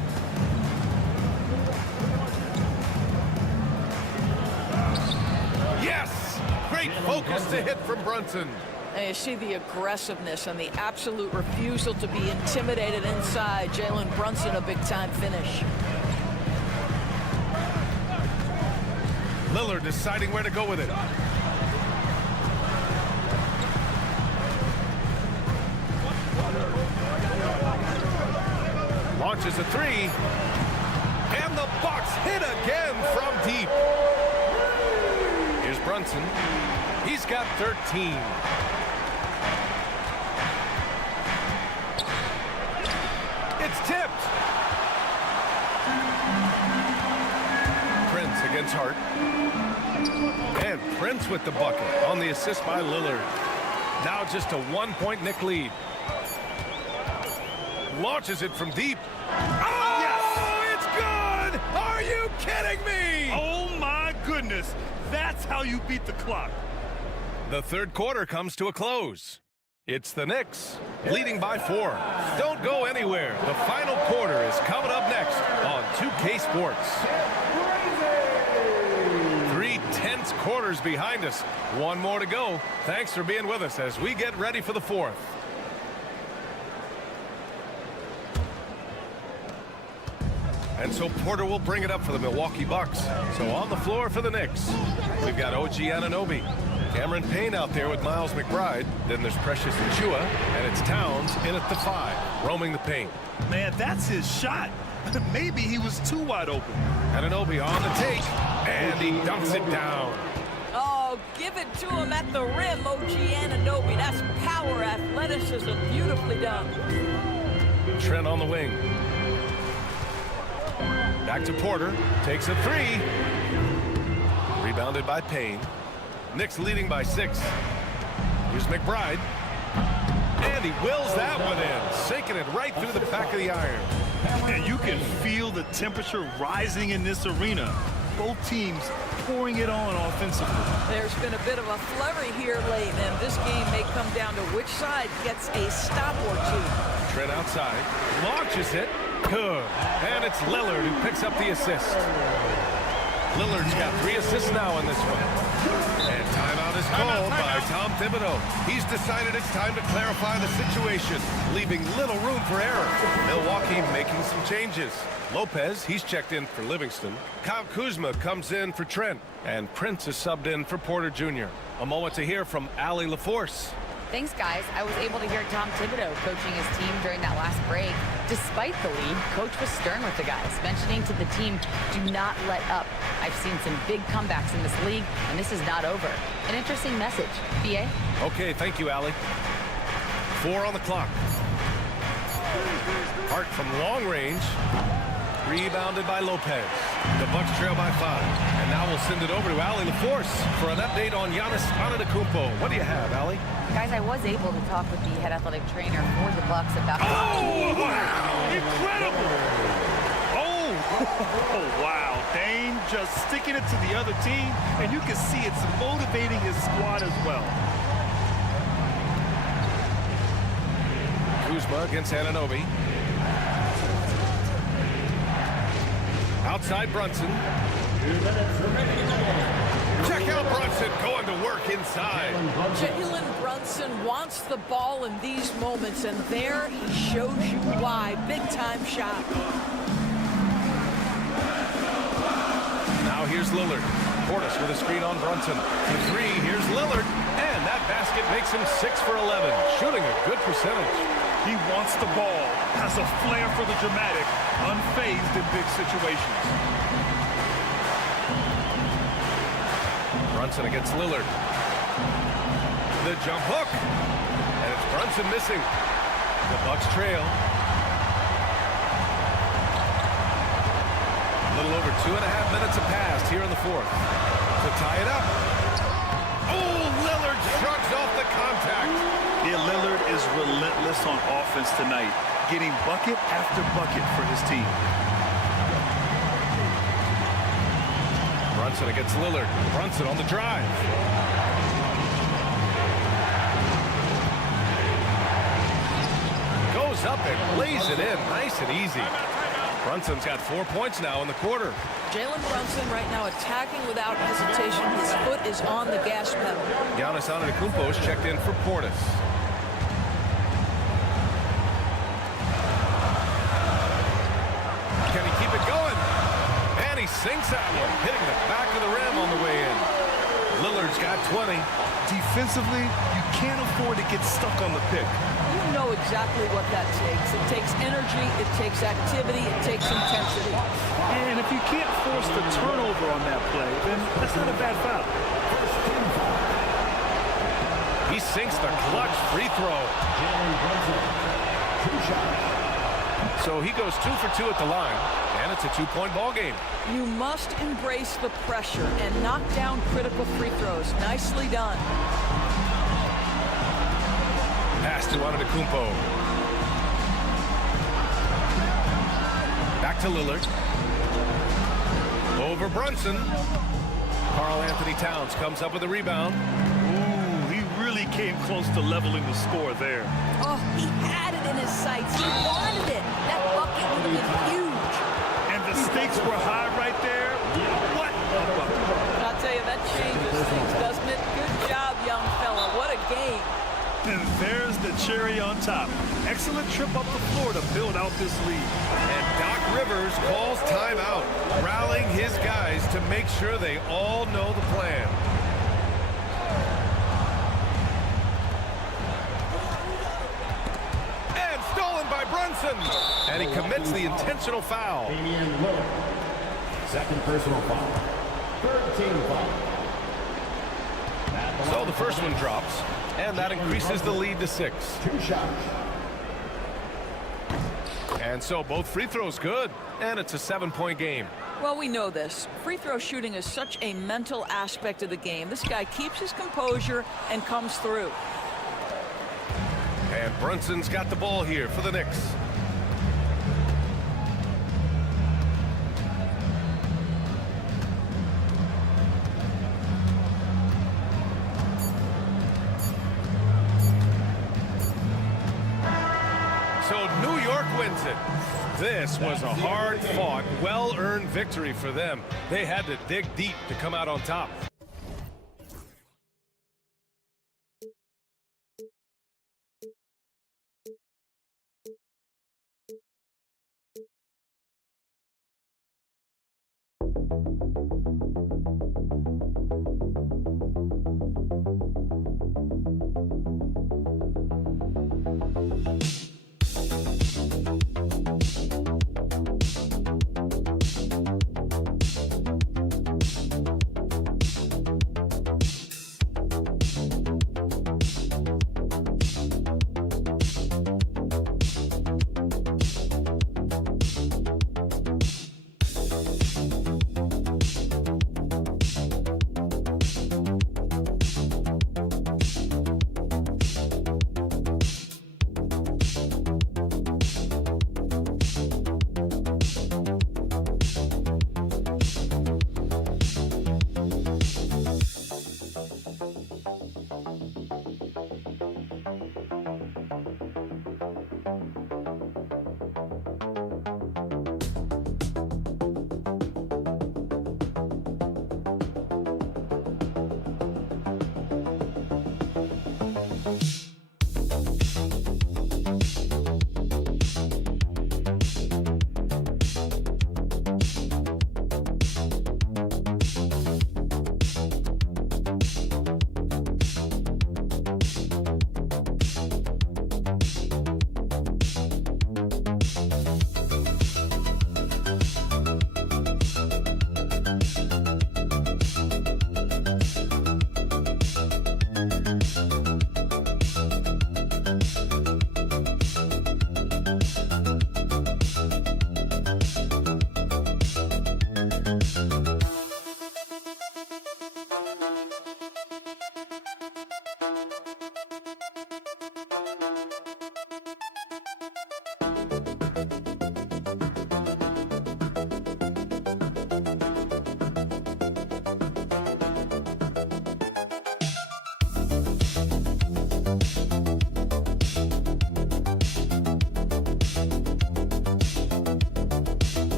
Yes! Great focus to hit from Brunson. And you see the aggressiveness and the absolute refusal to be intimidated inside. Jalen Brunson, a big-time finish. Lillard deciding where to go with it. Launches a 3. And the Bucks hit again from deep. Here's Brunson. He's got 13. It's tipped. Prince against Hart. And Prince with the bucket on the assist by Lillard. Now just a 1-point Knick lead. Launches it from deep. Oh, yes! It's good! Are you kidding me? Oh, my goodness. That's how you beat the clock. The third quarter comes to a close. It's the Knicks leading by 4. Don't go anywhere. The final quarter is coming up next on 2K Sports. quarter's behind us. One more to go. Thanks for being with us as we get ready for the fourth. And so Porter will bring it up for the Milwaukee Bucks. So on the floor for the Knicks, we've got OG Anunoby, Cameron Payne out there with Miles McBride. Then there's Precious Achiuwa, and it's Towns in at the 5, roaming the paint. Man, that's his shot. Maybe he was too wide open. Anunoby on the take, and he dumps it down. Oh, give it to him at the rim, OG Anunoby. That's power, athleticism, beautifully done. Trent on the wing. Back to Porter, takes a 3. Rebounded by Payne. Knicks leading by 6. Here's McBride. And he wills that one in, sinking it right through the back of the iron. And you can feel the temperature rising in this arena. Both teams pouring it on offensively. There's been a bit of a flurry here late, and this game may come down to which side gets a stop or two. Trent outside, launches it. Good. And it's Lillard who picks up the assist. Lillard's got 3 assists now in this one. And timeout is called by Tom Thibodeau. He's decided it's time to clarify the situation, leaving little room for error. Milwaukee making some changes. Lopez, he's checked in for Livingston. Kyle Kuzma comes in for Trent. And Prince is subbed in for Porter Jr. A moment to hear from Allie LaForce. Thanks, guys. I was able to hear Tom Thibodeau coaching his team during that last break. Despite the lead, Coach was stern with the guys, mentioning to the team, do not let up. I've seen some big comebacks in this league, and this is not over. An interesting message. BA? Okay, thank you, Allie. 4 on the clock. Hart from long range. Rebounded by Lopez. The Bucks trail by 5. And now we'll send it over to Allie LaForce for an update on Giannis Antetokounmpo. What do you have, Allie? Guys, I was able to talk with the head athletic trainer for the Bucks about... Oh, wow! Incredible! Oh, wow. Dame just sticking it to the other team, and you can see it's motivating his squad as well. Kuzma against Anunoby. Outside Brunson. Check out Brunson going to work inside. Jalen Brunson wants the ball in these moments, and there he shows you why. Big-time shot. Now here's Lillard. Portis with a screen on Brunson. The 3, here's Lillard. And that basket makes him 6 for 11. Shooting a good percentage. He wants the ball, has a flair for the dramatic, unfazed in big situations. Brunson against Lillard. The jump hook. And it's Brunson missing. The Bucks trail. A little over 2.5 minutes have passed here in the fourth. To tie it up. Oh, Lillard shrugs off the contact. Yeah, Lillard is relentless on offense tonight, getting bucket after bucket for his team. Brunson against Lillard. Brunson on the drive. Goes up and lays it in. Nice and easy. Brunson's got 4 points now in the quarter. Jalen Brunson right now attacking without hesitation. His foot is on the gas pedal. Giannis Antetokounmpo is checked in for Portis. Can he keep it going? And he sinks that one, hitting the back of the rim on the way in. Lillard's got 20. Defensively, you can't afford to get stuck on the pick. You know exactly what that takes. It takes energy, it takes activity, it takes intensity. And if you can't force the turnover on that play, then that's not a bad foul. He sinks the clutch free throw. So he goes 2 for 2 at the line, and it's a 2-point ball game. You must embrace the pressure and knock down critical free throws. Nicely done. Pass to Antetokounmpo. Back to Lillard. Over Brunson. Karl Anthony Towns comes up with a rebound. Ooh, he really came close to leveling the score there. Oh, he had it in his sights. He wanted it. That bucket would have been huge. And the stakes were high right there. What a bucket. I'll tell you, that changes things, doesn't it? Good job, young fella. What a game. And there's the cherry on top. Excellent trip up the floor to build out this lead. And Doc Rivers calls timeout, rallying his guys to make sure they all know the plan. And stolen by Brunson. And he commits the intentional foul. Damian Lillard. Second personal foul. Third team foul. So the first one drops, and that increases the lead to 6. 2 shots. And so both free throws good, and it's a 7-point game. Well, we know this. Free throw shooting is such a mental aspect of the game. This guy keeps his composure and comes through. And Brunson's got the ball here for the Knicks. So New York wins it. This was a hard-fought, well-earned victory for them. They had to dig deep to come out on top.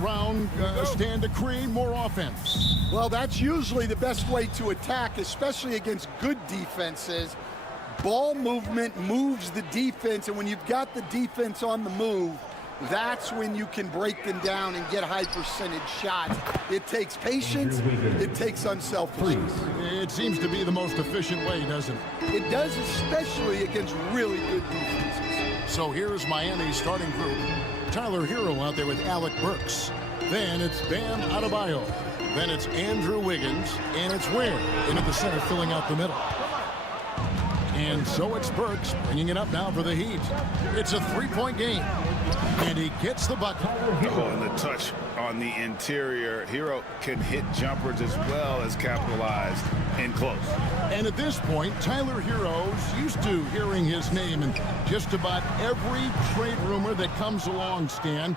Around, stand to create more offense. Well, that's usually the best way to attack, especially against good defenses. Ball movement moves the defense, and when you've got the defense on the move, that's when you can break them down and get high percentage shots. It takes patience, it takes unselfishness. It seems to be the most efficient way, doesn't it? It does, especially against really good defenses. So here's Miami's starting group. Tyler Hero out there with Alec Burks. Then it's Bam Adebayo. Then it's Andrew Wiggins. And it's Ware into the center, filling out the middle. And so it's Burks bringing it up now for the Heat. It's a three-point game. And he gets the bucket. Oh, and the touch on the interior. Hero can hit jumpers as well as capitalize in close. And at this point, Tyler Hero's used to hearing his name in just about every trade rumor that comes along, Stan.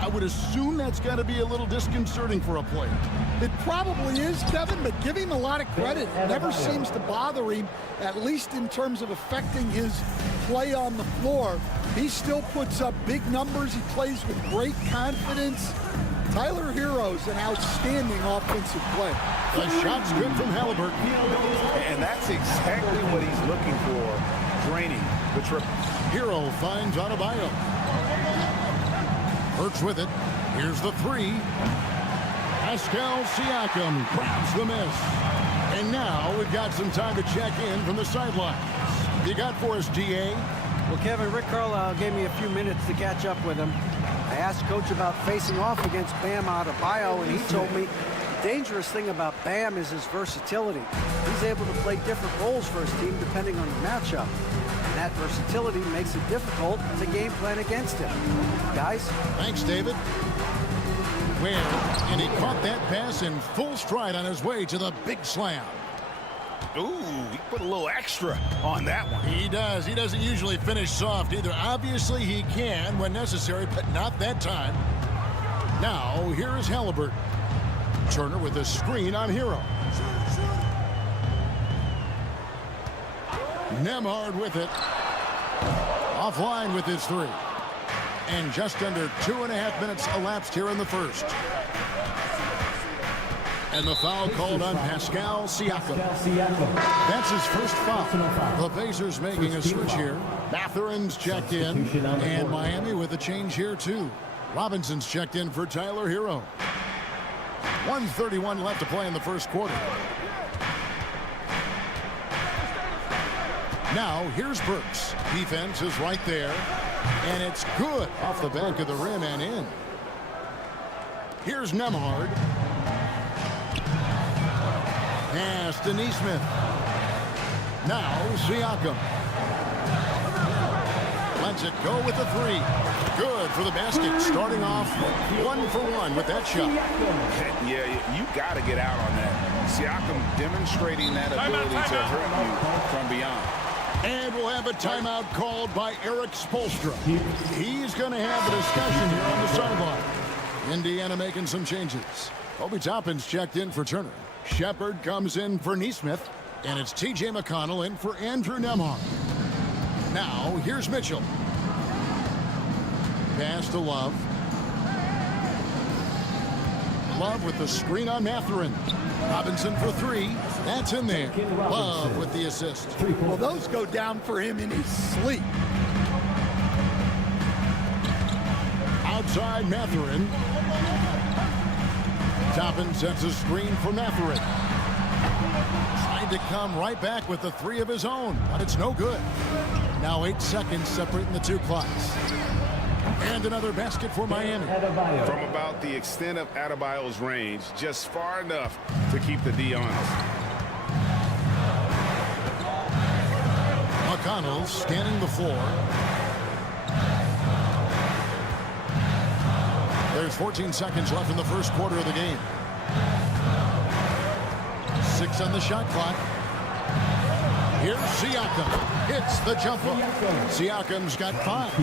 I would assume that's got to be a little disconcerting for a player. It probably is, Kevin, but give him a lot of credit. It never seems to bother him, at least in terms of affecting his play on the floor. He still puts up big numbers. He plays with great confidence. Tyler Hero's an outstanding offensive player. The shot's good from Halliburton. And that's exactly what he's looking for, draining the triple. Hero finds Adebayo. Burks with it. Here's the three. Pascal Siakam grabs the miss. And now we've got some time to check in from the sidelines. You got for us, DA? Well, Kevin, Rick Carlisle gave me a few minutes to catch up with him. I asked Coach about facing off against Bam Adebayo, and he told me the dangerous thing about Bam is his versatility. He's able to play different roles for his team depending on the matchup. And that versatility makes it difficult to game plan against him. Guys? Thanks, David. Ware, and he caught that pass in full stride on his way to the big slam. Ooh, he put a little extra on that one. He does. He doesn't usually finish soft either. Obviously, he can when necessary, but not that time. Now, here is Halliburton. Turner with a screen on Hero. Nembhard with it. Offline with his three. And just under 2.5 minutes elapsed here in the first. And the foul called on Pascal Siakam. That's his first foul. The Pacers making a switch here. Matherin's checked in. And Miami with a change here too. Robinson's checked in for Tyler Hero. 1:31 left to play in the first quarter. Now here's Burks. Defense is right there. And it's good off the back of the rim and in. Here's Nembhard. Pass to Neesmith. Now Siakam. Lets it go with the three. Good for the basket. Starting off 1 for 1 with that shot. Yeah, you got to get out on that. Siakam demonstrating that ability to hurt you from beyond. And we'll have a timeout called by Eric Spoelstra. He's going to have a discussion here on the sideline. Indiana making some changes. Obi Toppin's checked in for Turner. Shepard comes in for Neesmith. And it's T.J. McConnell in for Andrew Nembhard. Now, here's Mitchell. Pass to Love. Love with the screen on Mathurin. Robinson for three. That's in there. Love with the assist. Well, those go down for him in his sleep. Outside Mathurin. Toppin sets a screen for Mathurin. Trying to come right back with the three of his own, but it's no good. Now 8 seconds separating the two clocks. And another basket for Miami. From about the extent of Adebayo's range, just far enough to keep the D honest. McConnell scanning the floor. There's 14 seconds left in the first quarter of the game. 6 on the shot clock. Here's Siakam. Hits the jumper. Siakam's got 5.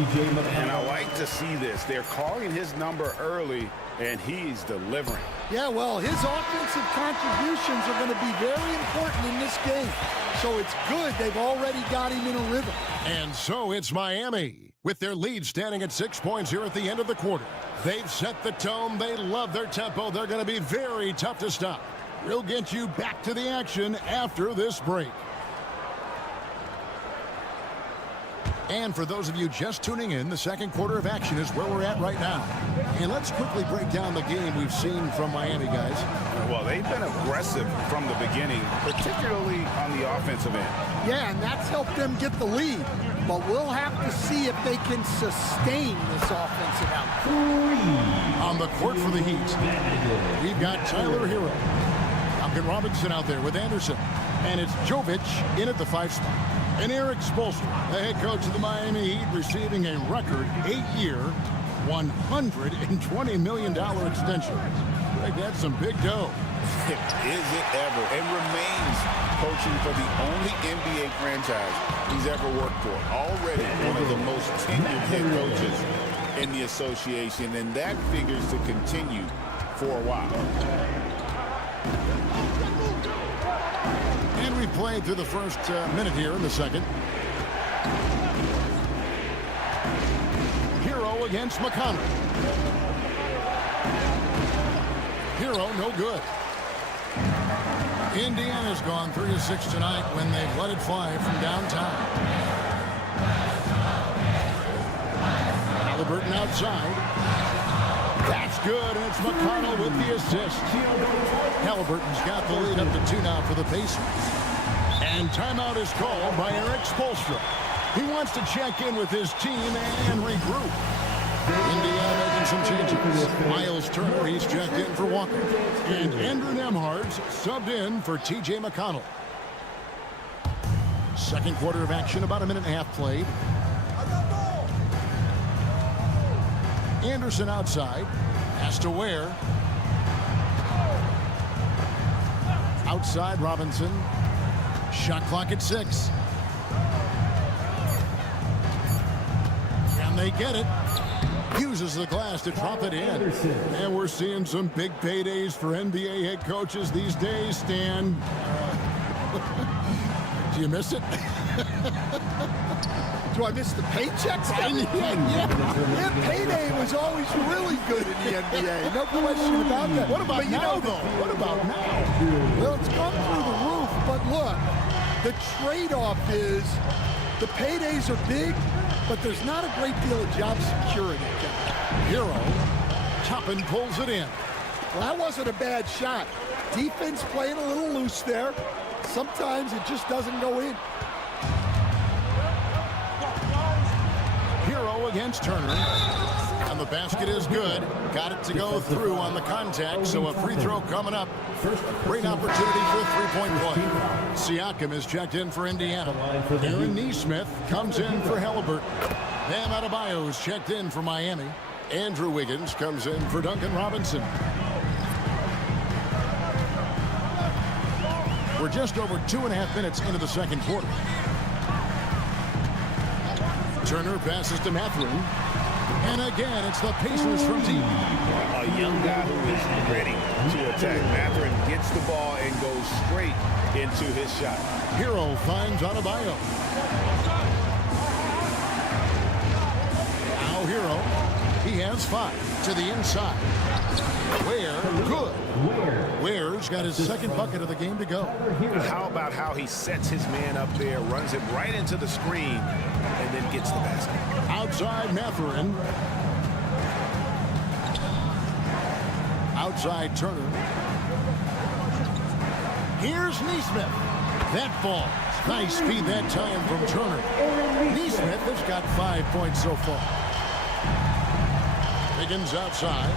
And I like to see this. They're calling his number early, and he's delivering. Yeah, well, his offensive contributions are going to be very important in this game. So it's good they've already got him in a rhythm. And so it's Miami. With their lead standing at 6 points here at the end of the quarter. They've set the tone. They love their tempo. They're going to be very tough to stop. We'll get you back to the action after this break. And for those of you just tuning in, the second quarter of action is where we're at right now. And let's quickly break down the game we've seen from Miami, guys. Well, they've been aggressive from the beginning, particularly on the offensive end. Yeah, and that's helped them get the lead. But we'll have to see if they can sustain this offensive output. On the court for the Heat, we've got Tyler Hero. Duncan Robinson out there with Anderson. And it's Jovic in at the 5 spot. And Eric Spoelstra, the head coach of the Miami Heat, receiving a record 8-year, $120 million extension. Greg, that's some big dough. Is it ever? And remains coaching for the only NBA franchise he's ever worked for. Already one of the most tenured head coaches in the association, and that figures to continue for a while. And we played through the first minute here in the second. Hero against McConnell. Hero, no good. Indiana's gone 3 of 6 tonight when they've let it fly from downtown. Halliburton outside. That's good, and it's McConnell with the assist. Halliburton's got the lead up to 2 now for the Pacers. And timeout is called by Eric Spoelstra. He wants to check in with his team and regroup. Indiana making some changes. Miles Turner, he's checked in for Walker. And Andrew Nembhard's subbed in for T.J. McConnell. Second quarter of action, about a minute and a half played. Anderson outside. Has to Ware. Outside Robinson. Shot clock at 6. Can they get it? Uses the glass to drop it in. And we're seeing some big paydays for NBA head coaches these days, Stan. Do you miss it? Do I miss the paychecks? Yeah, payday was always really good in the NBA. No question about that. What about now, though? What about now? Well, it's gone through the roof, but look, the trade-off is the paydays are big, but there's not a great deal of job security. Hero, Toppin pulls it in. Well, that wasn't a bad shot. Defense playing a little loose there. Sometimes it just doesn't go in. Hero against Turner. On the basket is good. Got it to go through on the contact, so a free throw coming up. Great opportunity for a three-point play. Siakam is checked in for Indiana. Aaron Nesmith comes in for Halliburton. Bam Adebayo is checked in for Miami. Andrew Wiggins comes in for Duncan Robinson. We're just over 2.5 minutes into the second quarter. Turner passes to Mathurin. And again, it's the Pacers from deep. A young guy who is ready to attack. Mathurin gets the ball and goes straight into his shot. Hero finds Adebayo. Now Hero. He has 5 to the inside. Ware, good. Ware's got his second bucket of the game to go. How about how he sets his man up there, runs it right into the screen, and then gets the basket. Outside Mathurin. Outside Turner. Here's Nesmith. That falls. Nice speed that time from Turner. Nesmith has got 5 points so far. Wiggins outside.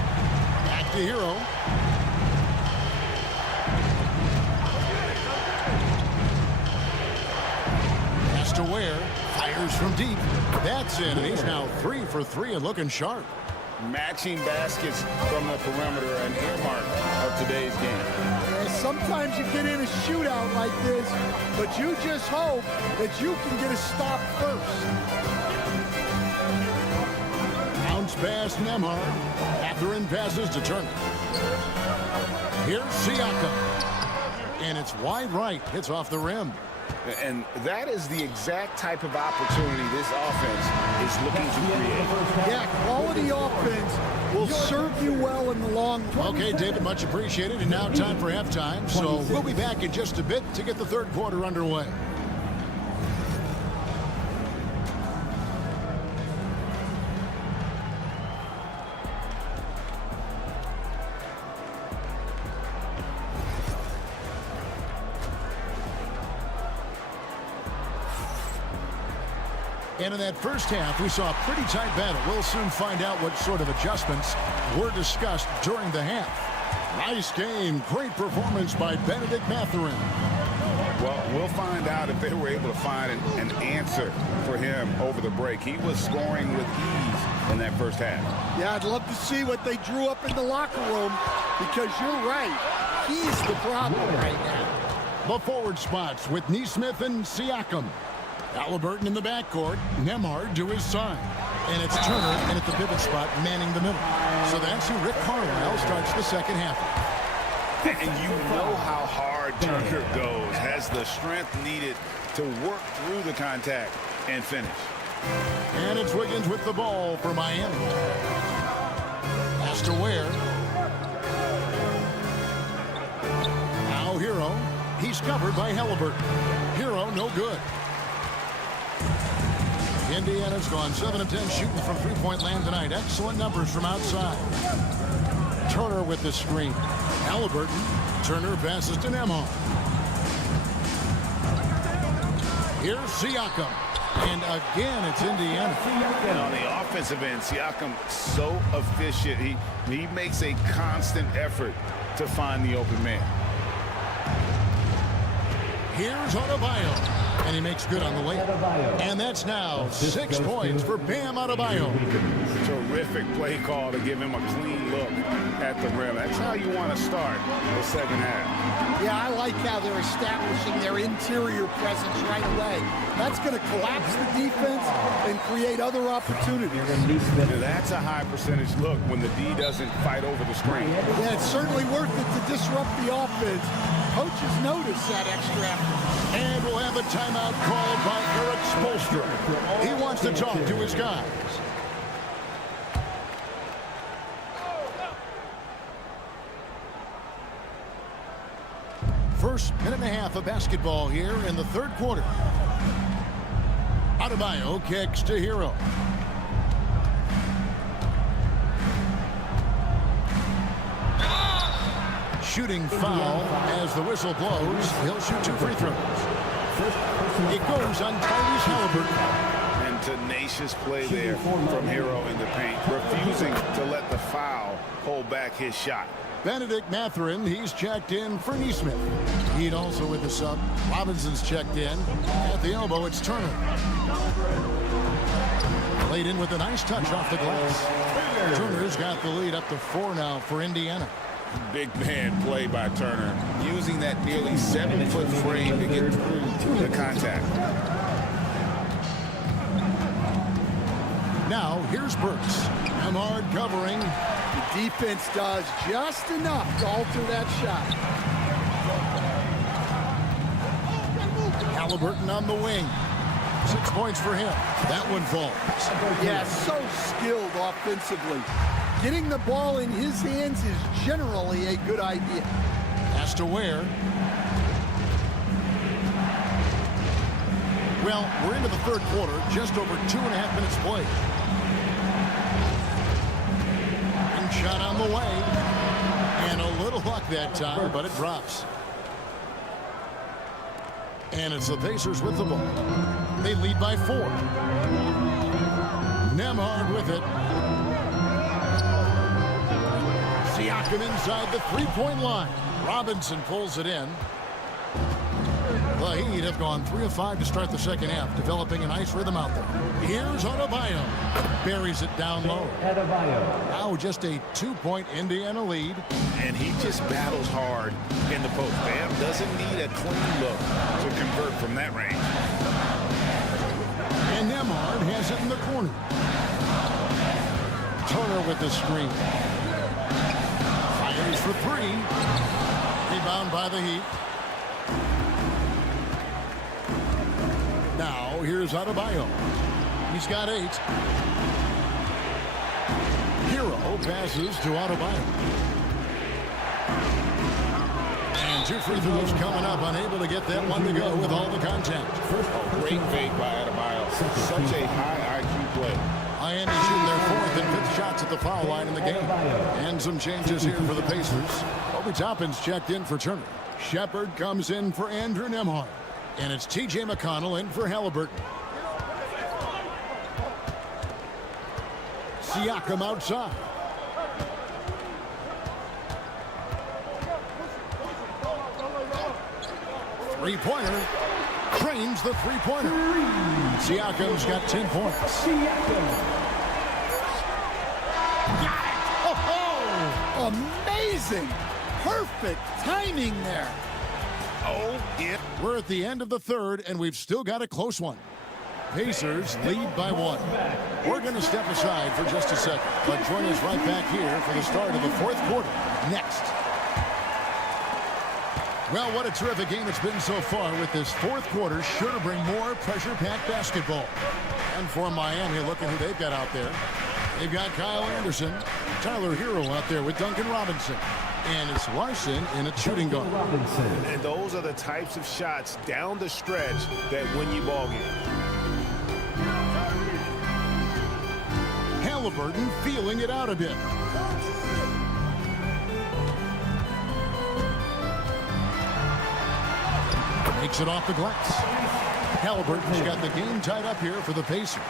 Back to Hero. Pass to Ware. Fires from deep. That's in, and he's now 3 for 3 and looking sharp. Matching baskets from the perimeter, an earmark of today's game. Yeah, sometimes you get in a shootout like this, but you just hope that you can get a stop first. Bounce pass Nembhard. Mathurin passes to Turner. Here's Siakam. And it's wide right. Hits off the rim. And that is the exact type of opportunity this offense is looking to create. Yeah, quality offense will serve you well in the long run. Okay, David, much appreciated. And now time for halftime. So we'll be back in just a bit to get the third quarter underway. And in that first half, we saw a pretty tight battle. We'll soon find out what sort of adjustments were discussed during the half. Nice game. Great performance by Benedict Mathurin. Well, we'll find out if they were able to find an answer for him over the break. He was scoring with ease in that first half. Yeah, I'd love to see what they drew up in the locker room, because you're right. He's the problem right now. The forward spots with Nesmith and Siakam. Halliburton in the backcourt. Nembhard to his side. And it's Turner and at the pivot spot manning the middle. So that's who Rick Carlisle starts the second half. And you know how hard Turner goes. Has the strength needed to work through the contact and finish. And it's Wiggins with the ball for Miami. Pass to Ware. Now Hero. He's covered by Halliburton. Hero no good. Indiana's gone 7 of 10 shooting from three-point land tonight. Excellent numbers from outside. Turner with the screen. Halliburton. Turner passes to Nembhard. Here's Siakam. And again, it's Indiana. And on the offensive end, Siakam so efficient. He makes a constant effort to find the open man. Here's Adebayo. And he makes good on the way. And that's now 6 points for Bam Adebayo. Terrific play call to give him a clean look at the rim. That's how you want to start the second half. Yeah, I like how they're establishing their interior presence right away. That's going to collapse the defense and create other opportunities. That's a high percentage look when the D doesn't fight over the screen. Yeah, it's certainly worth it to disrupt the offense. Coaches notice that extra effort. And we'll have a timeout called by Eric Spoelstra. He wants to talk to his guys. First minute and a half of basketball here in the third quarter. Adebayo kicks to Hero. Shooting foul as the whistle blows. He'll shoot 2 free throws. It goes on Tyrese Halliburton. And Some tenacious play there from Hero in the paint, refusing to let the foul hold back his shot. Benedict Mathurin, he's checked in for Neesmith. Heat also with the sub. Robinson's checked in. At the elbow, it's Turner. Laid in with a nice touch off the glass. Turner's got the lead up to 4 now for Indiana. Big man play by Turner, using that nearly 7-foot frame to get through the contact. Now, here's Burks. Amard covering. The defense does just enough to alter that shot. Halliburton on the wing. 6 points for him. That one falls. Yeah, so skilled offensively. Getting the ball in his hands is generally a good idea. Has to wear. Well, we're into the third quarter, just over 2.5 minutes played. And shot on the way. And a little luck that time, but it drops. And it's the Pacers with the ball. They lead by 4. Nembhard with it. Siakam inside the three-point line. Robinson pulls it in. The Heat have gone 3 of 5 to start the second half, developing a nice rhythm out there. Here's Adebayo. Buries it down low. Now just a 2-point Indiana lead. And he just battles hard in the post. Bam doesn't need a clean look to convert from that range. And Nembhard has it in the corner. Turner with the screen. Fires for 3. Rebound by the Heat. Now, here's Adebayo. He's got 8. Hero passes to Adebayo. And 2 free throws coming up. Unable to get that one to go with all the contact. Great fake by Adebayo. Such a high IQ play. Miami shooting their 4th and 5th shots at the foul line in the game. And some changes here for the Pacers. Obi Toppin's checked in for Turner. Shepard comes in for Andrew Nembhard. And it's T.J. McConnell in for Halliburton. Siakam outside. Three-pointer. Trains the three-pointer. Siakam's got 10 points. Got it! Oh! Amazing! Perfect timing there. Oh, yeah. We're at the end of the third, and we've still got a close one. Pacers lead by 1. We're going to step aside for just a second, but join us right back here for the start of the fourth quarter next. Well, what a terrific game it's been so far, with this fourth quarter sure to bring more pressure-packed basketball. And for Miami, look at who they've got out there. They've got Kyle Anderson, Tyler Hero out there with Duncan Robinson. And it's Larson in a shooting guard. And those are the types of shots down the stretch that win you ball games. Halliburton feeling it out a bit. Makes it off the glass. Halliburton's got the game tied up here for the Pacers.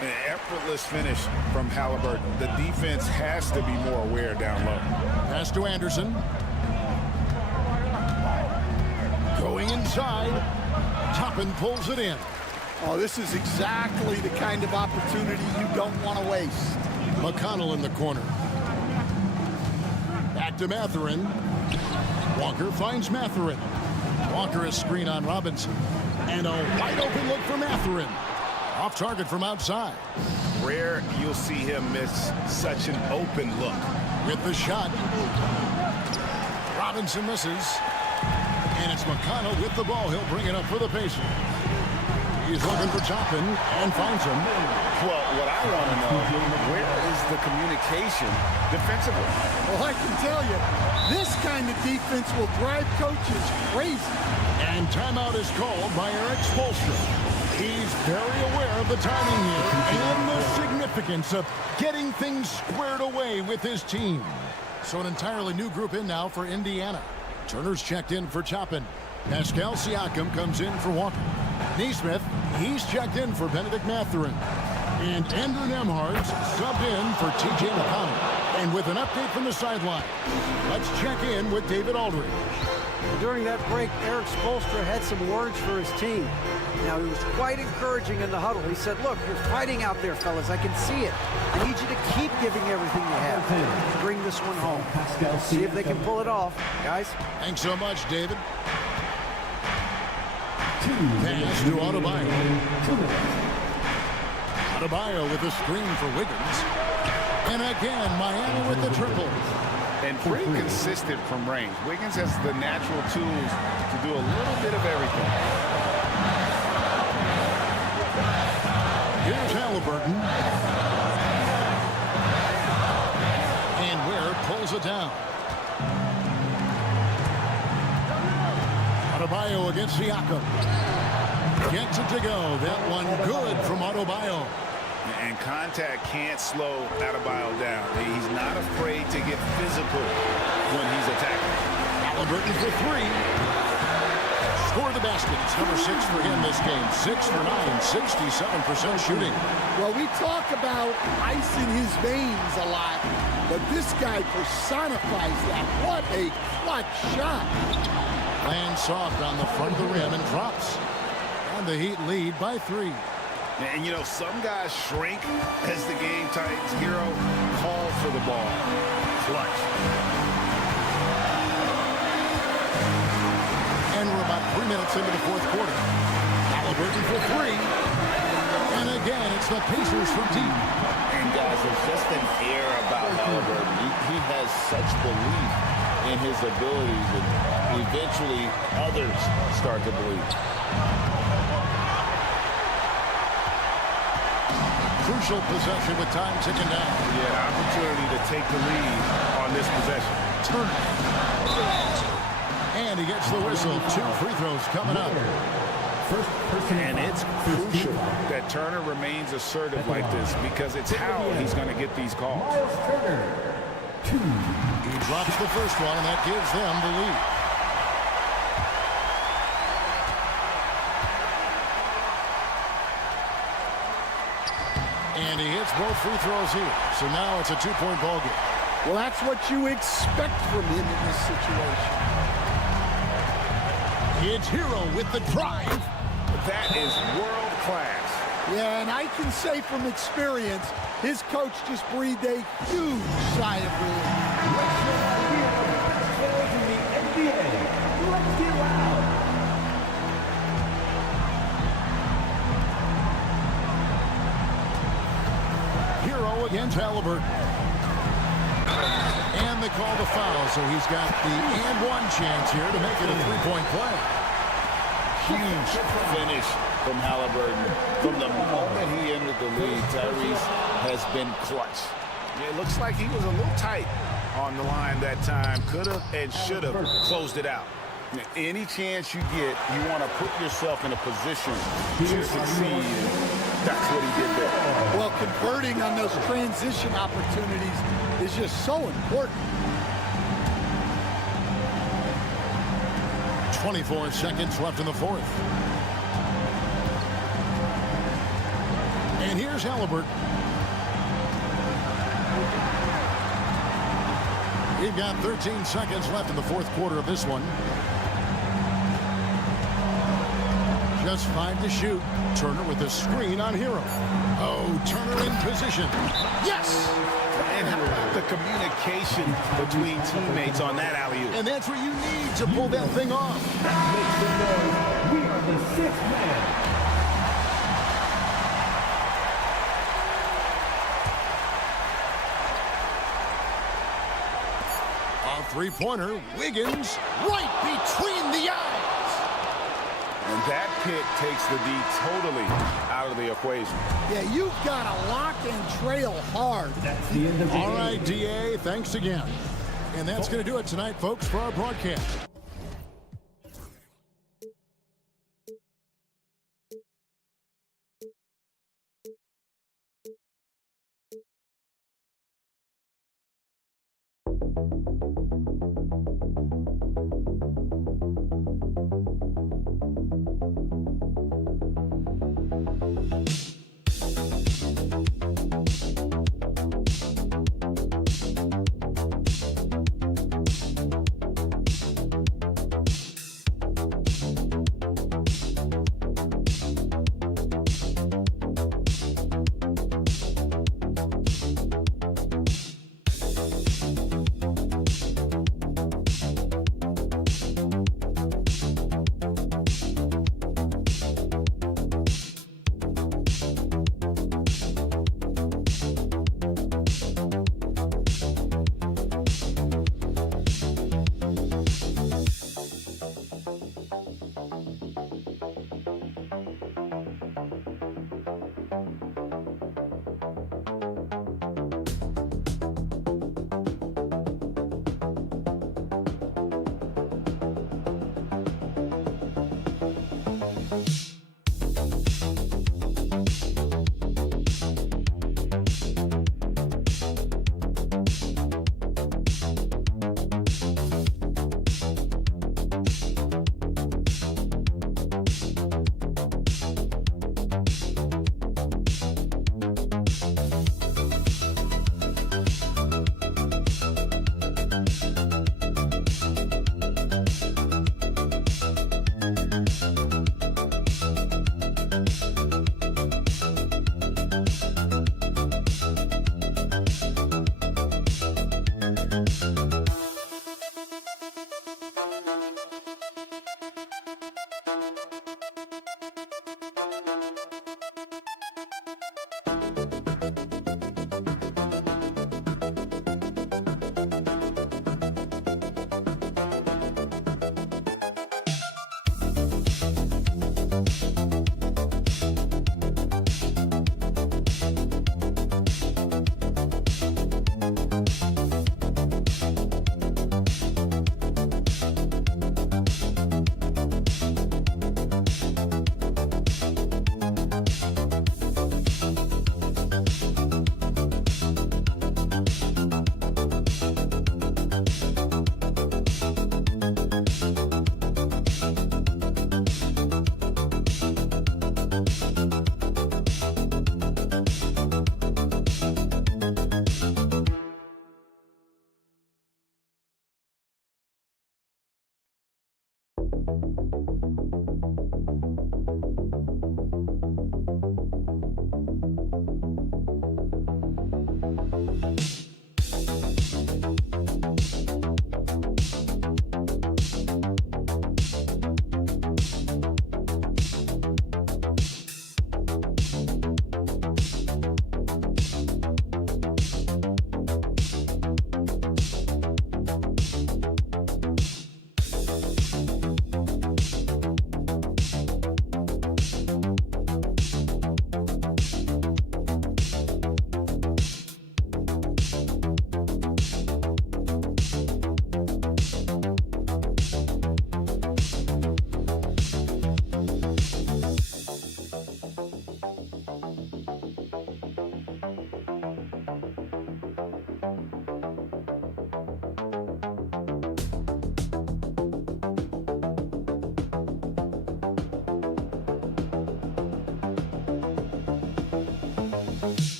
An effortless finish from Halliburton. The defense has to be more aware down low. Pass to Anderson. Going inside. Toppin pulls it in. Oh, this is exactly the kind of opportunity you don't want to waste. McConnell in the corner. Back to Mathurin. Walker finds Mathurin. Walker a screen on Robinson. And a wide open look for Mathurin. Off target from outside. Rare you'll see him miss such an open look. With the shot. Robinson misses. And it's McConnell with the ball. He'll bring it up for the Pacers. He's looking for Toppin and finds him. Well, what I want to know, where is the communication defensively? Well, I can tell you, this kind of defense will drive coaches crazy. And timeout is called by Eric Spoelstra. He's very aware of the timing here and the significance of getting things squared away with his team. So an entirely new group in now for Indiana. Turner's checked in for Toppin. Pascal Siakam comes in for Walker. Neesmith, he's checked in for Benedict Mathurin. And Andrew Nemhard's subbed in for T.J. McConnell. And with an update from the sideline, let's check in with David Aldridge. During that break, Eric Spoelstra had some words for his team. Now, he was quite encouraging in the huddle. He said, look, you're fighting out there, fellas. I can see it. I need you to keep giving everything you have. Bring this one home. See if they can pull it off, guys. Thanks so much, David. Pass to Adebayo. Adebayo with a screen for Wiggins. And again, Miami with the triple. And pretty consistent from range. Wiggins has the natural tools to do a little bit of everything. Here's Halliburton. And Ware pulls it down. Adebayo against Siakam. Gets it to go. That one good from Adebayo. And contact can't slow Adebayo down. He's not afraid to get physical when he's attacking. Halliburton for three. Score the basket. It's number 6 for him this game. 6 for 9, 67% shooting. Well, we talk about ice in his veins a lot, but this guy personifies that. What a clutch shot. Lands soft on the front of the rim and drops. And the Heat lead by 3. And, you know, some guys shrink as the game tightens. Hero calls for the ball. Clutch. And we're about 3 minutes into the fourth quarter. Halliburton for 3. And again, it's the Pacers from deep. And, guys, there's just an air about Halliburton. He has such belief in his abilities, and eventually others start to believe. Crucial possession with time ticking down. Yeah, an opportunity to take the lead on this possession. Turner. And he gets the whistle. 2 free throws coming up. And it's crucial that Turner remains assertive like this, because it's how he's going to get these calls. He drops the first one, and that gives them the lead. And he hits both free throws here. So now it's a 2-point ball game. Well, that's what you expect from him in this situation. It's Hero with the drive. That is world class. Yeah, and I can say from experience, his coach just breathed a huge sigh of relief. Hero against Halliburton. And they call the foul, so he's got the and-one chance here to make it a 3-point play. Huge finish from Halliburton. From the moment he entered the league, Tyrese has been clutch. It looks like he was a little tight on the line that time. Could have and should have closed it out. Any chance you get, you want to put yourself in a position to succeed. That's what he did there. Well, converting on those transition opportunities is just so important. 24 seconds left in the fourth. And here's Halliburton. We've got 13 seconds left in the fourth quarter of this one. Just 5 to shoot. Turner with a screen on Hero. Oh, Turner in position. Yes! And how about the communication between teammates on that alley-oop? And that's what you need to pull that thing off. Make some noise. We are the 6th man. A three-pointer. Wiggins right between the eyes. And that pick takes the D totally out of the equation. Yeah, you've got to lock and trail hard. That's the end of the game. All right, DA, thanks again. And that's going to do it tonight, folks, for our broadcast.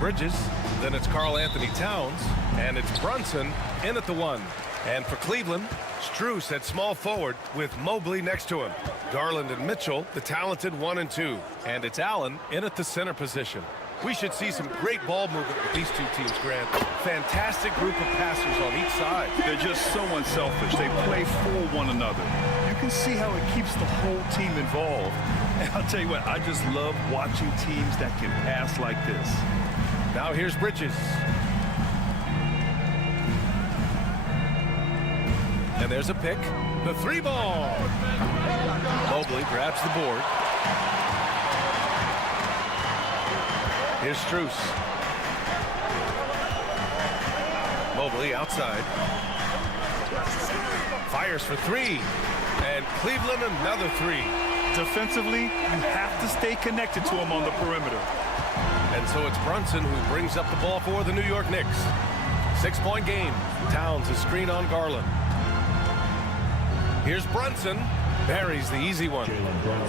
Bridges, then it's Karl Anthony Towns, and it's Brunson in at the 1. And for Cleveland, Strus at small forward with Mobley next to him. Garland and Mitchell, the talented 1 and 2. And it's Allen in at the center position. We should see some great ball movement with these two teams, Grant. Fantastic group of passers on each side. They're just so unselfish. They play for one another. You can see how it keeps the whole team involved. And I'll tell you what, I just love watching teams that can pass like this. Now here's Bridges. And there's a pick. The 3-ball. Mobley grabs the board. Here's Strus. Mobley outside. Fires for 3. And Cleveland another 3. Defensively, you have to stay connected to him on the perimeter. And so it's Brunson who brings up the ball for the New York Knicks. 6-point game. Towns is screen on Garland. Here's Brunson. Buries the easy one.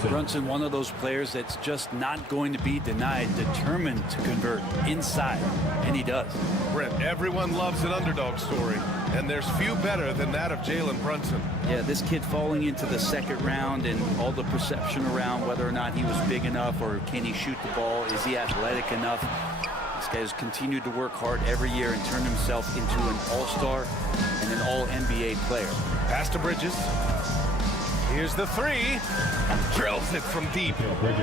Brunson, one of those players that's just not going to be denied, determined to convert inside, and he does. Brent, everyone loves an underdog story, and there's few better than that of Jalen Brunson. Yeah, this kid falling into the second round and all the perception around whether or not he was big enough or can he shoot the ball, is he athletic enough? This guy has continued to work hard every year and turn himself into an all-star and an all-NBA player. Pass to Bridges. Here's the 3. Drills it from deep.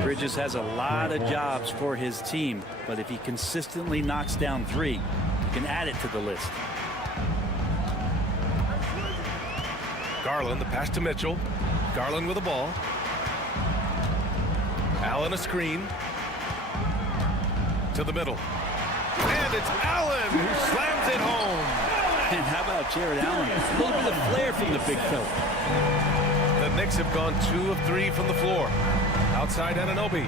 Bridges has a lot of jobs for his team, but if he consistently knocks down 3, he can add it to the list. Garland, the pass to Mitchell. Garland with the ball. Allen a screen. To the middle. And it's Allen who slams it home. And how about Jared Allen? A little bit of flair from the big fella. The Knicks have gone 2 of 3 from the floor. Outside Anunoby.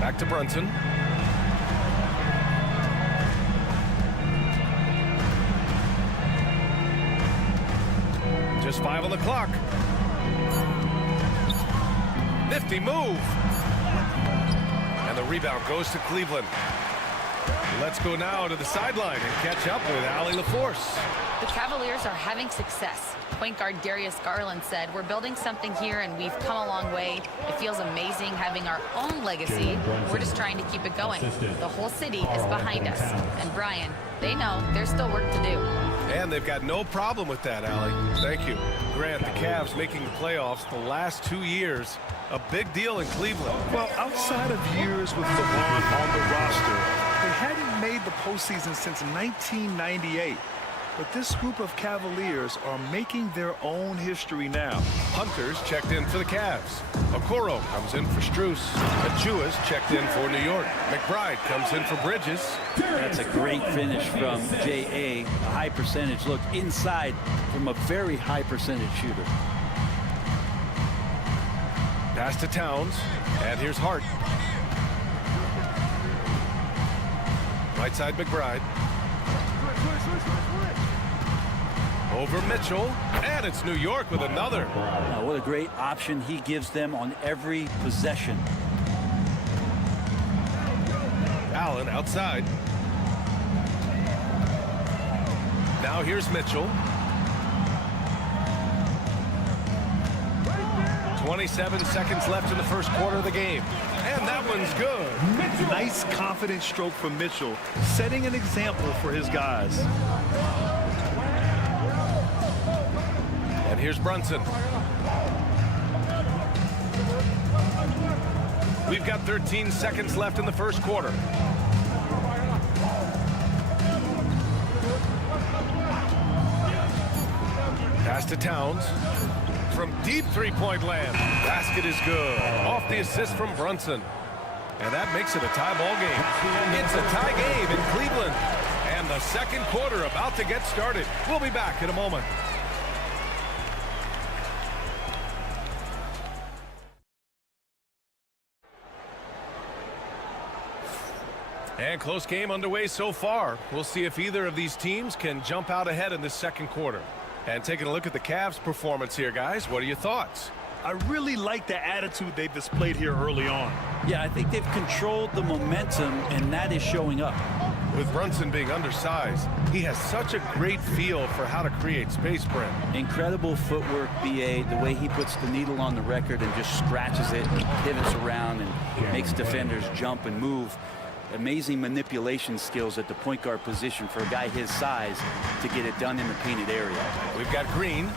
Back to Brunson. Just 5 on the clock. Nifty move. And the rebound goes to Cleveland. Let's go now to the sideline and catch up with Allie LaForce. The Cavaliers are having success. Point guard Darius Garland said, "We're building something here and we've come a long way. It feels amazing having our own legacy. We're just trying to keep it going. The whole city is behind us." And Brian, they know there's still work to do. And they've got no problem with that, Allie. Thank you. Grant, the Cavs making the playoffs the last 2 years. A big deal in Cleveland. Well, outside of years with LeBron on the roster, they hadn't made the postseason since 1998. But this group of Cavaliers are making their own history now. Hunter's checked in for the Cavs. Okoro comes in for Strus. Achua's checked in for New York. McBride comes in for Bridges. That's a great finish from J.A. A high percentage look inside from a very high percentage shooter. Pass to Towns. And here's Hart. Right side McBride. Over Mitchell, and it's New York with another. What a great option he gives them on every possession. Allen outside. Now here's Mitchell. 27 seconds left in the first quarter of the game. And that one's good. Nice confident stroke from Mitchell, setting an example for his guys. And here's Brunson. We've got 13 seconds left in the first quarter. Pass to Towns. From deep three-point land. Basket is good. Off the assist from Brunson. And that makes it a tie ball game. It's a tie game in Cleveland. And the second quarter about to get started. We'll be back in a moment. And close game underway so far. We'll see if either of these teams can jump out ahead in this second quarter. And taking a look at the Cavs' performance here, guys, what are your thoughts? I really like the attitude they've displayed here early on. Yeah, I think they've controlled the momentum, and that is showing up. With Brunson being undersized, he has such a great feel for how to create space, Brent. Incredible footwork, B.A., the way he puts the needle on the record and just scratches it and pivots around and makes defenders jump and move. amazing manipulation skills at the point guard position for a guy his size to get it done in the painted area. We've got Green.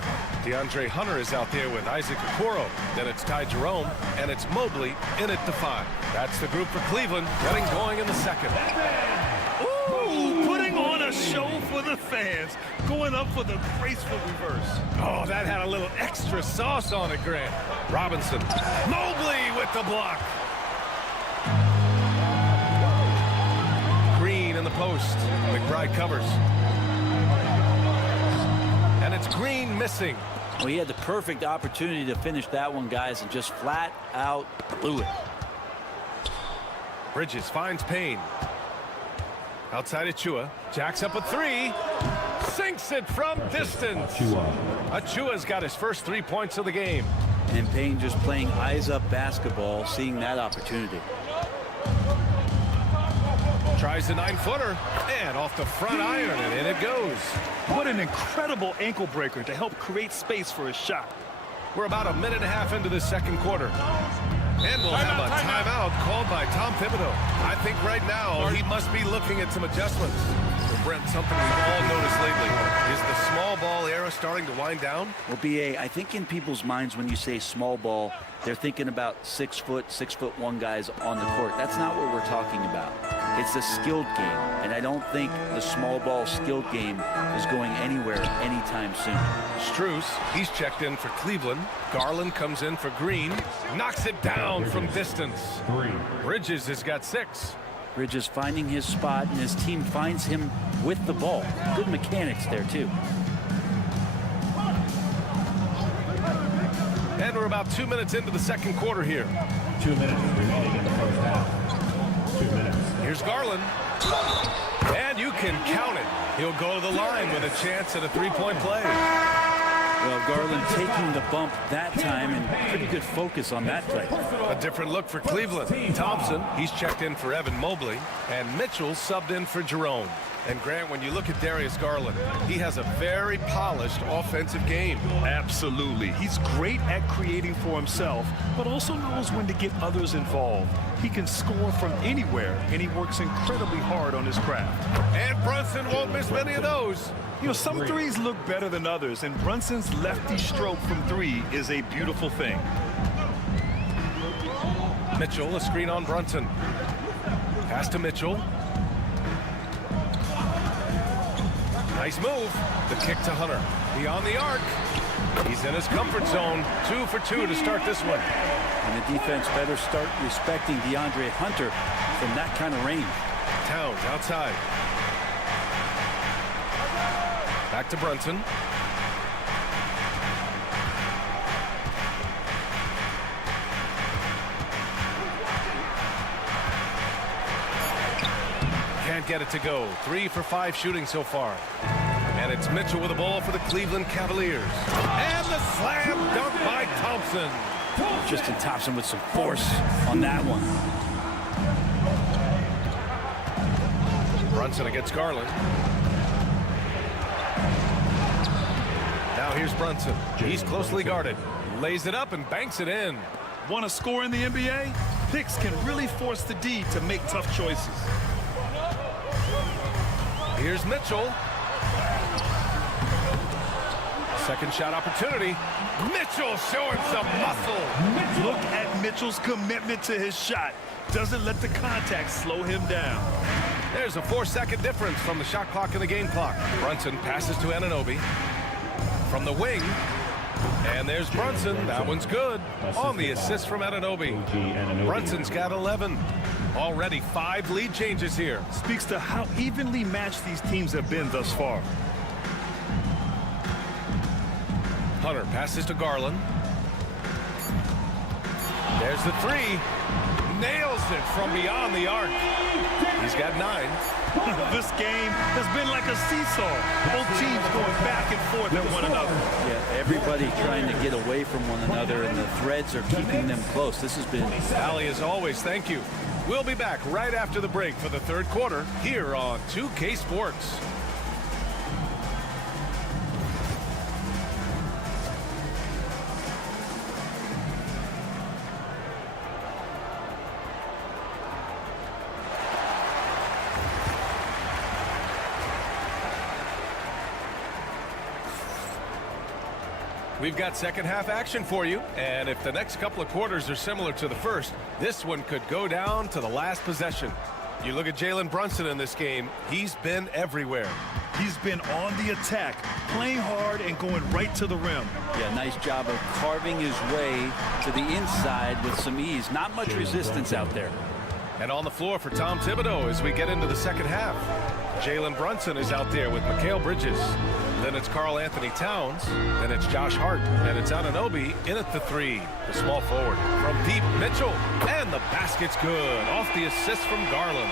DeAndre Hunter is out there with Isaac Okoro. Then it's Ty Jerome, and it's Mobley in at the 5. That's the group for Cleveland, getting going in the second. Ooh, putting on a show for the fans, going up for the graceful reverse. Oh, that had a little extra sauce on it, Grant. Robinson. Mobley with the block. Green in the post. McBride covers. And it's Green missing. Well, he had the perfect opportunity to finish that one, guys, and just flat out blew it. Bridges finds Payne. Outside Achua. Jacks up a 3. Sinks it from distance. Achua's got his first 3 points of the game. And Payne just playing eyes-up basketball, seeing that opportunity. Tries the 9-footer. And off the front iron, and in it goes. What an incredible ankle breaker to help create space for a shot. We're about a minute and a half into the second quarter. And we'll have a timeout called by Tom Thibodeau. I think right now he must be looking at some adjustments. Brent, something we've all noticed lately. Is the small ball era starting to wind down? Well, B.A., I think in people's minds when you say small ball, they're thinking about 6'1" guys on the court. That's not what we're talking about. It's a skilled game, and I don't think the small ball skilled game is going anywhere anytime soon. Strus, he's checked in for Cleveland. Garland comes in for Green. Knocks it down from distance. Bridges has got 6. Bridges finding his spot, and his team finds him with the ball. Good mechanics there, too. And we're about 2 minutes into the second quarter here. 2 minutes remaining in the first half. 2 minutes. Here's Garland. And you can count it. He'll go to the line with a chance at a 3-point play. Well, Garland taking the bump that time, and pretty good focus on that play. A different look for Cleveland. Thompson, he's checked in for Evan Mobley. And Mitchell subbed in for Jerome. And Grant, when you look at Darius Garland, he has a very polished offensive game. Absolutely. He's great at creating for himself, but also knows when to get others involved. He can score from anywhere, and he works incredibly hard on his craft. And Brunson won't miss many of those. You know, some threes look better than others, and Brunson's lefty stroke from 3 is a beautiful thing. Mitchell, a screen on Brunson. Pass to Mitchell. Nice move. The kick to Hunter. Beyond the arc. He's in his comfort zone. 2 for 2 to start this one. And the defense better start respecting DeAndre Hunter from that kind of range. Towns outside. Back to Brunson. Can't get it to go. 3 for 5 shooting so far. And it's Mitchell with the ball for the Cleveland Cavaliers. And the slam dunk by Thompson. Justin Thompson with some force on that one. Brunson against Garland. Now here's Brunson. He's closely guarded. Lays it up and banks it in. Want to score in the NBA? Picks can really force the D to make tough choices. Here's Mitchell. Second shot opportunity. Mitchell showing some muscle. Look at Mitchell's commitment to his shot. Doesn't let the contact slow him down. There's a 4-second difference from the shot clock and the game clock. Brunson passes to Anunoby. From the wing. And there's Brunson. That one's good. On the assist from Anunoby. Brunson's got 11. Already 5 lead changes here. Speaks to how evenly matched these teams have been thus far. Hunter passes to Garland. There's the 3. Nails it from beyond the arc. He's got 9. This game has been like a seesaw. Both teams going back and forth at one another. Yeah, everybody trying to get away from one another, and the threads are keeping them close. This has been... Allie, as always, thank you. We'll be back right after the break for the third quarter here on 2K Sports. We've got second half action for you, and if the next couple of quarters are similar to the first, this one could go down to the last possession. You look at Jalen Brunson in this game, he's been everywhere. He's been on the attack, playing hard and going right to the rim. Yeah, nice job of carving his way to the inside with some ease. Not much resistance out there. And on the floor for Tom Thibodeau as we get into the second half. Jalen Brunson is out there with Mikal Bridges. Then it's Karl Anthony Towns. Then it's Josh Hart. And it's Anunoby in at the 3. The small forward from deep, Mitchell. And the basket's good. Off the assist from Garland.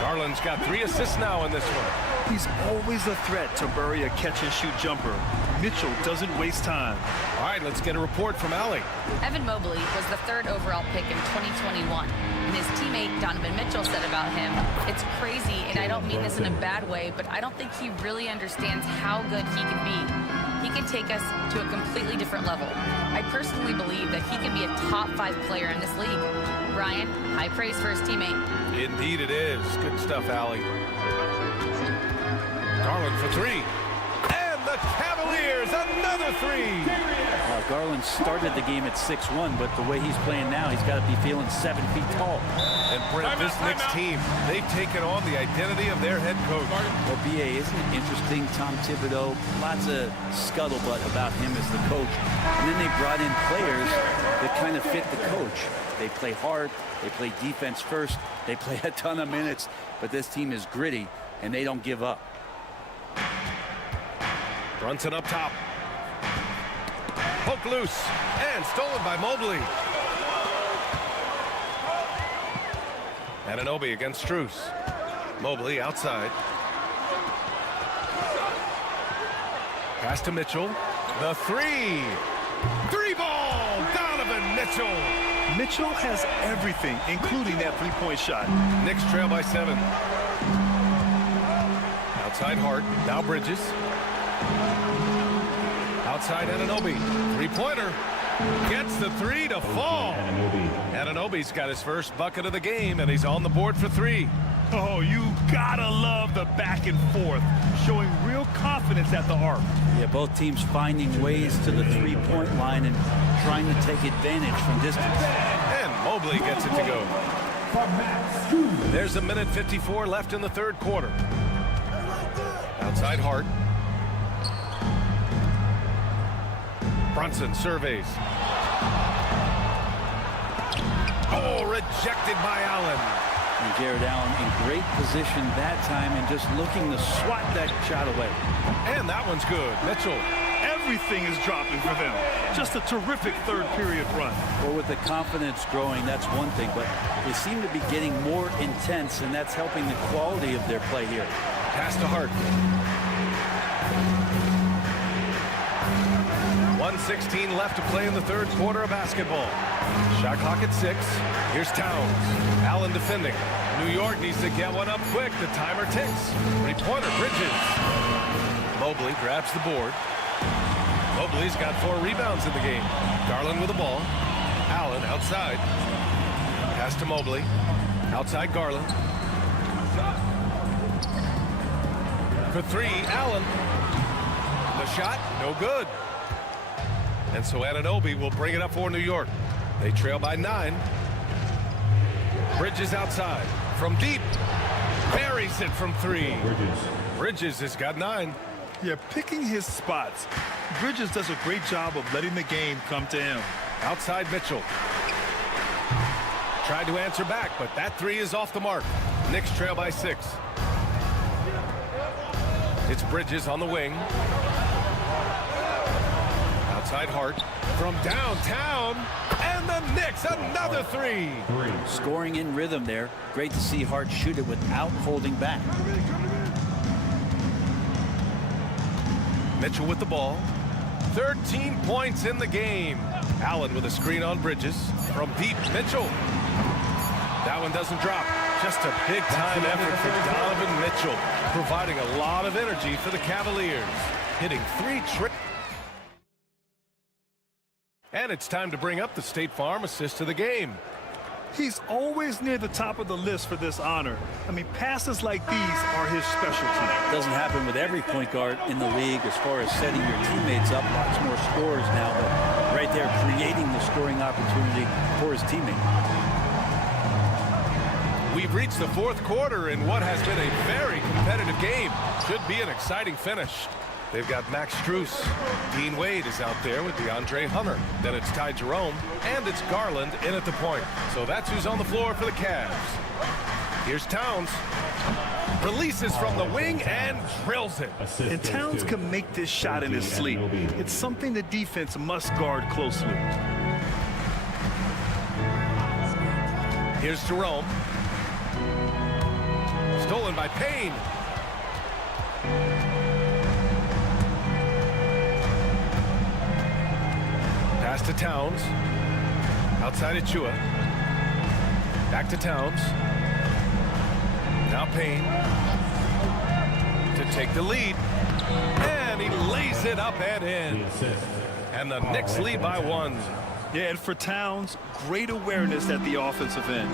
Garland's got 3 assists now in this one. He's always a threat to bury a catch-and-shoot jumper. Mitchell doesn't waste time. All right, let's get a report from Allie. Evan Mobley was the 3rd overall pick in 2021. And his teammate Donovan Mitchell said about him, "It's crazy, and I don't mean this in a bad way, but I don't think he really understands how good he can be. He can take us to a completely different level. I personally believe that he can be a top 5 player in this league." Brian, high praise for his teammate. Indeed it is. Good stuff, Allie. Garland for 3. And the Cavaliers, another 3. Garland started the game at 6'1", but the way he's playing now, he's got to be feeling 7 feet tall. And Brent, this Knicks team, they've taken on the identity of their head coach. Well, BA, isn't it interesting? Tom Thibodeau, lots of scuttlebutt about him as the coach. And then they brought in players that kind of fit the coach. They play hard, they play defense first, they play a ton of minutes, but this team is gritty, and they don't give up. Brunson up top. Poke loose and stolen by Mobley. Anunoby against Strus. Mobley outside. Pass to Mitchell. The 3. 3-ball. Donovan Mitchell. Mitchell has everything, including that three-point shot. Knicks trail by 7. Outside Hart. Now Bridges. Outside Anunoby. 3-pointer. Gets the 3 to fall. Anunoby's got his first bucket of the game, and he's on the board for 3. Oh, you gotta love the back and forth, showing real confidence at the arc. Yeah, both teams finding ways to the 3-point line and trying to take advantage from distance. And Mobley gets it to go. There's a minute 54 left in the 3rd quarter. Outside Hart. Brunson surveys. Oh, rejected by Allen. And Jared Allen in great position that time and just looking to swat that shot away. And that one's good. Mitchell. Everything is dropping for them. Just a terrific 3rd period run. Well, with the confidence growing, that's one thing, but they seem to be getting more intense, and that's helping the quality of their play here. Pass to Hart. 1:16 left to play in the 3rd quarter of basketball. Shot clock at 6. Here's Towns. Allen defending. New York needs to get one up quick. The timer ticks. 3-pointer, Bridges. Mobley grabs the board. Mobley's got 4 rebounds in the game. Garland with the ball. Allen outside. Pass to Mobley. Outside Garland. For 3, Allen. The shot, no good. And so Anunoby will bring it up for New York. They trail by 9. Bridges outside. From deep. Buries it from 3. Bridges has got 9. Yeah, picking his spots. Bridges does a great job of letting the game come to him. Outside Mitchell. Tried to answer back, but that 3 is off the mark. Knicks trail by 6. It's Bridges on the wing. Outside Hart from downtown, and the Knicks another 3. Scoring in rhythm there. Great to see Hart shoot it without holding back. Mitchell with the ball. 13 points in the game. Allen with a screen on Bridges from deep. Mitchell. That one doesn't drop. Just a big-time effort for Donovan Mitchell, providing a lot of energy for the Cavaliers, hitting 3 triples. And it's time to bring up the State Farm assist to the game. He's always near the top of the list for this honor. I mean, passes like these are his specialty. Doesn't happen with every point guard in the league as far as setting your teammates up. Lots more scores now, but right there creating the scoring opportunity for his teammate. We've reached the fourth quarter in what has been a very competitive game. Should be an exciting finish. They've got Max Strus. Dean Wade is out there with DeAndre Hunter. Then it's Ty Jerome, and it's Garland in at the point. So that's who's on the floor for the Cavs. Here's Towns. Releases from the wing and drills it. And Towns can make this shot in his sleep. It's something the defense must guard closely. Here's Jerome. Stolen by Payne. Pass to Towns. Outside Achua. Back to Towns. Now Payne. To take the lead. And he lays it up and in. And the Knicks lead by 1. Yeah, and for Towns, great awareness at the offensive end.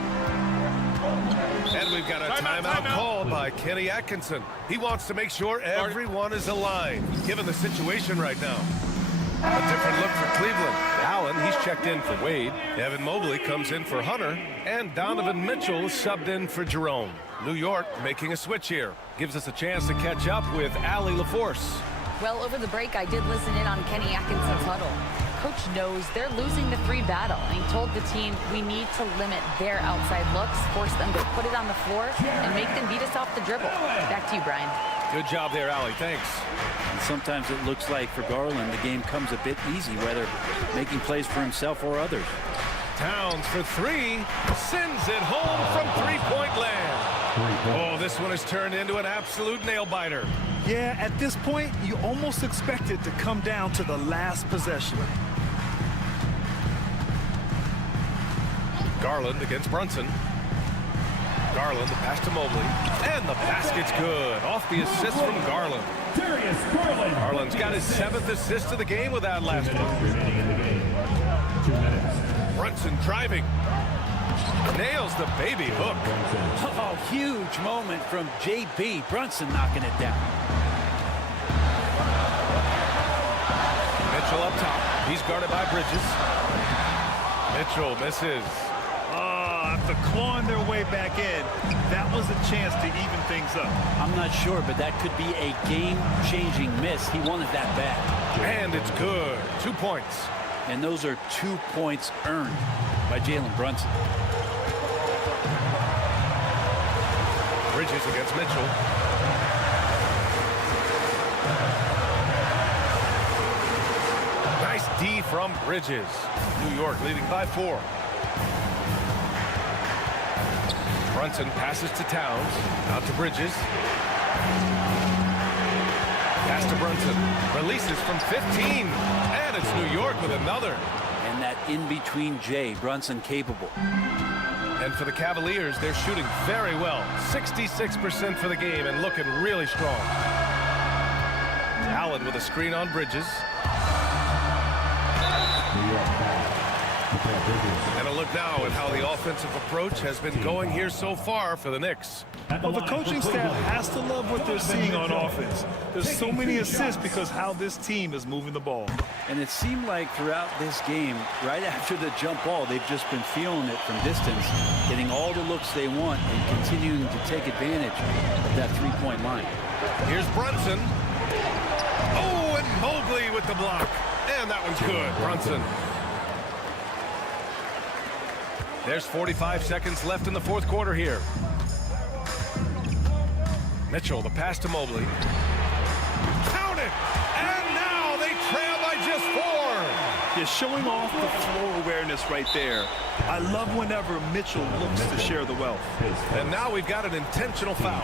And we've got a timeout called by Kenny Atkinson. He wants to make sure everyone is aligned, given the situation right now. A different look for Cleveland. Allen, he's checked in for Wade. Evan Mobley comes in for Hunter. And Donovan Mitchell is subbed in for Jerome. New York making a switch here. Gives us a chance to catch up with Allie LaForce. Well, over the break, I did listen in on Kenny Atkinson's huddle. Coach knows they're losing the 3 battle, and he told the team, we need to limit their outside looks, force them to put it on the floor, and make them beat us off the dribble. Back to you, Brian. Good job there, Allie. Thanks. And sometimes it looks like for Garland, the game comes a bit easy, whether making plays for himself or others. Towns for 3. Sends it home from three-point land. Oh, this one has turned into an absolute nail-biter. Yeah, at this point, you almost expect it to come down to the last possession. Garland against Brunson. Garland, the pass to Mobley. And the basket's good. Off the assist from Garland. Garland's got his 7th assist of the game with that last one. Brunson driving. Nails the baby hook. Oh, huge moment from JB. Brunson knocking it down. Mitchell up top. He's guarded by Bridges. Mitchell misses. After clawing their way back in, that was a chance to even things up. I'm not sure, but that could be a game-changing miss. He wanted that bad. And it's good. 2 points. And those are 2 points earned by Jalen Brunson. Bridges against Mitchell. Nice D from Bridges. New York leading by 4. Brunson passes to Towns. Out to Bridges. Pass to Brunson. Releases from 15. And it's New York with another. And that in-between J, Brunson capable. And for the Cavaliers, they're shooting very well. 66% for the game and looking really strong. Allen with a screen on Bridges. And a look now at how the offensive approach has been going here so far for the Knicks. Well, the coaching staff has to love what they're seeing on offense. There's so many assists because how this team is moving the ball. And it seemed like throughout this game, right after the jump ball, they've just been feeling it from distance, getting all the looks they want and continuing to take advantage of that three-point line. Here's Brunson. Oh, and Mobley with the block. And that one's good, Brunson. There's 45 seconds left in the fourth quarter here. Mitchell, the pass to Mobley. Count it! And now they trail by just 4. You're showing off the floor awareness right there. I love whenever Mitchell looks to share the wealth. And now we've got an intentional foul.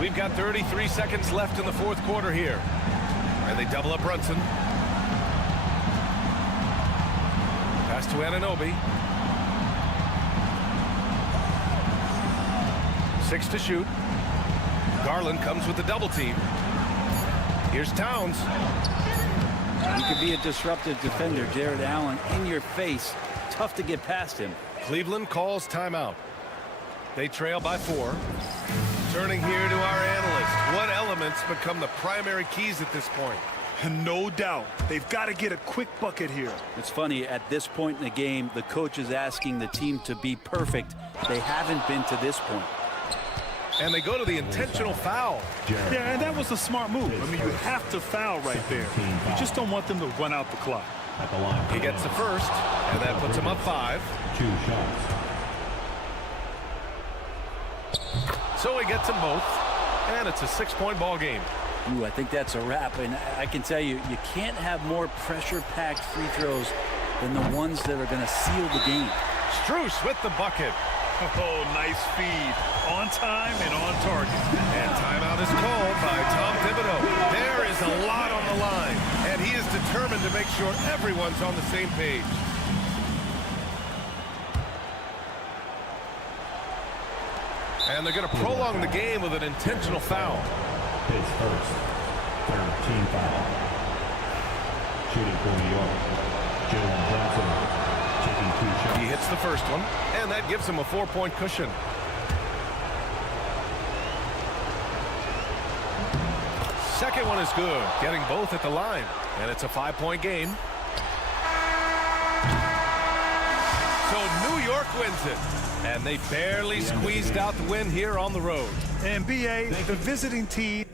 We've got 33 seconds left in the fourth quarter here. And they double up Brunson. Pass to Anunoby. 6 to shoot. Garland comes with the double team. Here's Towns. He could be a disruptive defender. Jared Allen in your face. Tough to get past him. Cleveland calls timeout. They trail by 4. Turning here to our analyst. What elements become the primary keys at this point? No doubt. They've got to get a quick bucket here. It's funny, at this point in the game, the coach is asking the team to be perfect. They haven't been to this point. And they go to the intentional foul. Yeah, and that was a smart move. I mean, you have to foul right there. You just don't want them to run out the clock. He gets the first, and that puts him up 5. 2 shots. So he gets them both, and it's a 6-point ball game. Ooh, I think that's a wrap, and I can tell you, you can't have more pressure-packed free throws than the ones that are going to seal the game. Strus with the bucket. Oh, nice feed. On time and on target. And timeout is called by Tom Thibodeau. There is a lot on the line, and he is determined to make sure everyone's on the same page. And they're going to prolong the game with an intentional foul. His first. 3rd team foul. Shooting for New York. Jalen Brunson taking 2 shots. He hits the first one, and that gives him a 4-point cushion. Second one is good, getting both at the line, and it's a 5-point game. So New York wins it, and they barely squeezed out the win here on the road. And BA, the visiting team.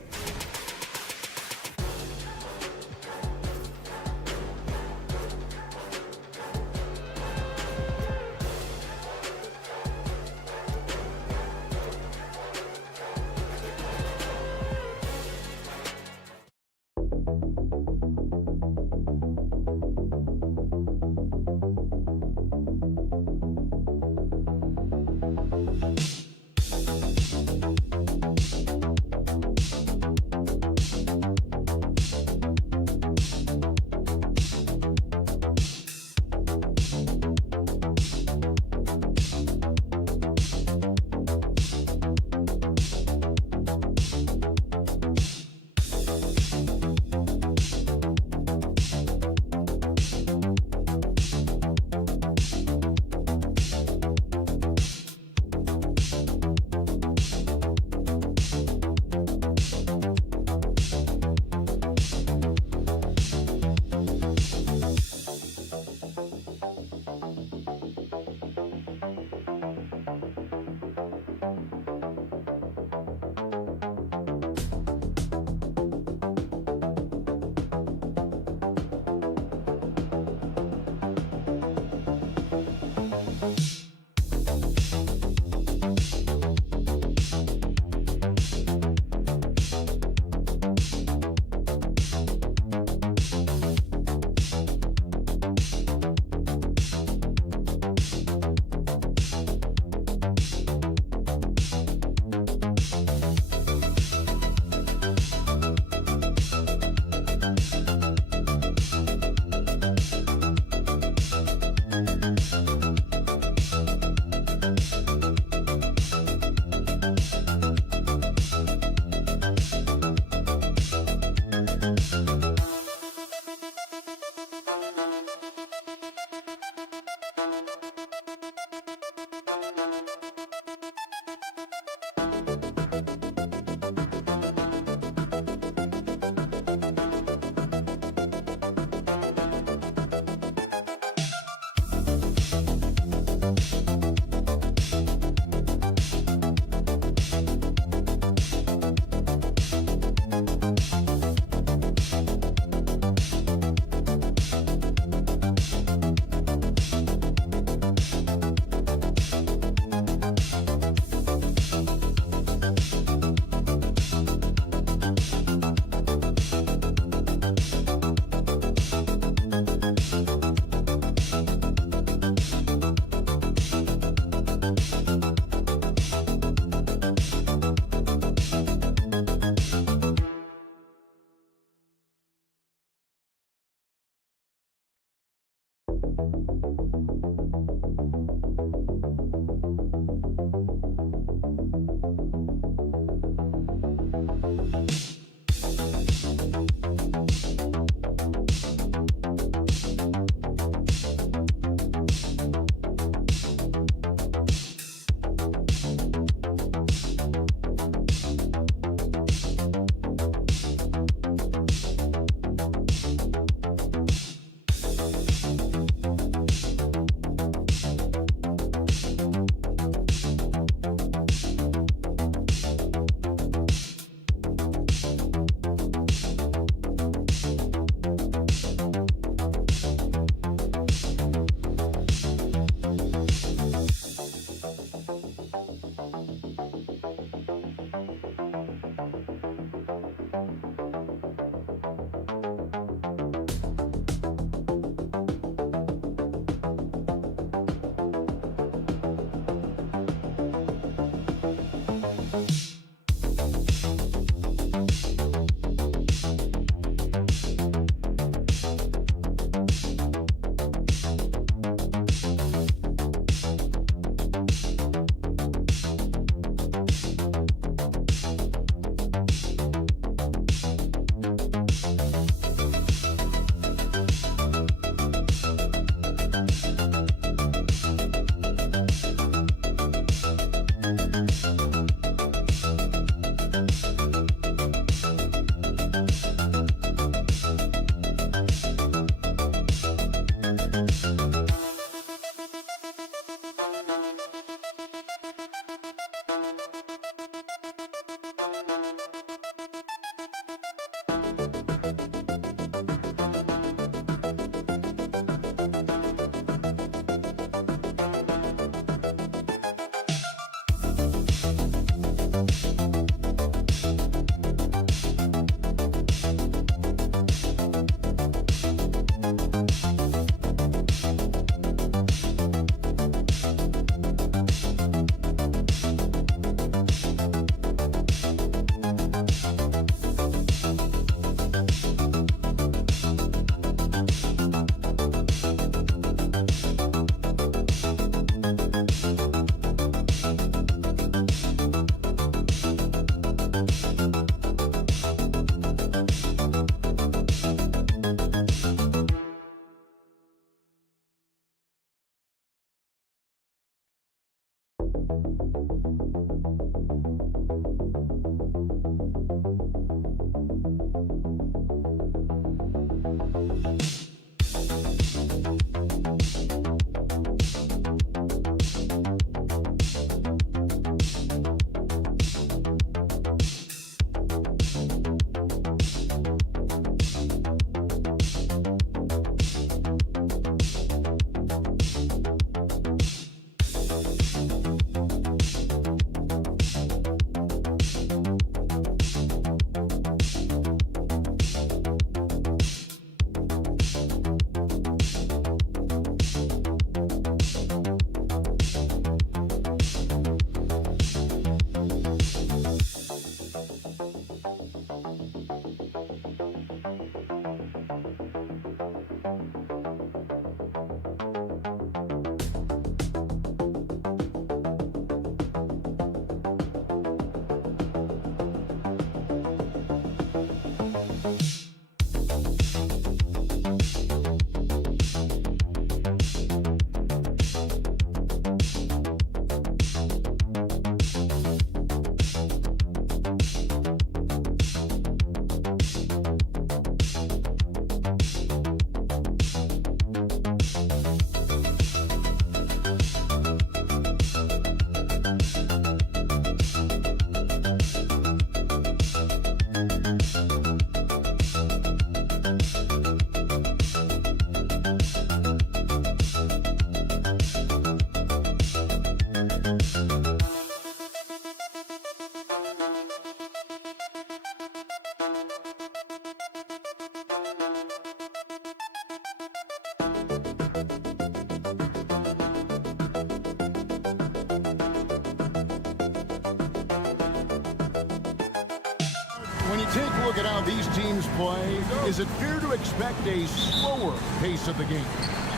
When you take a look at how these teams play, is it fair to expect a slower pace of the game?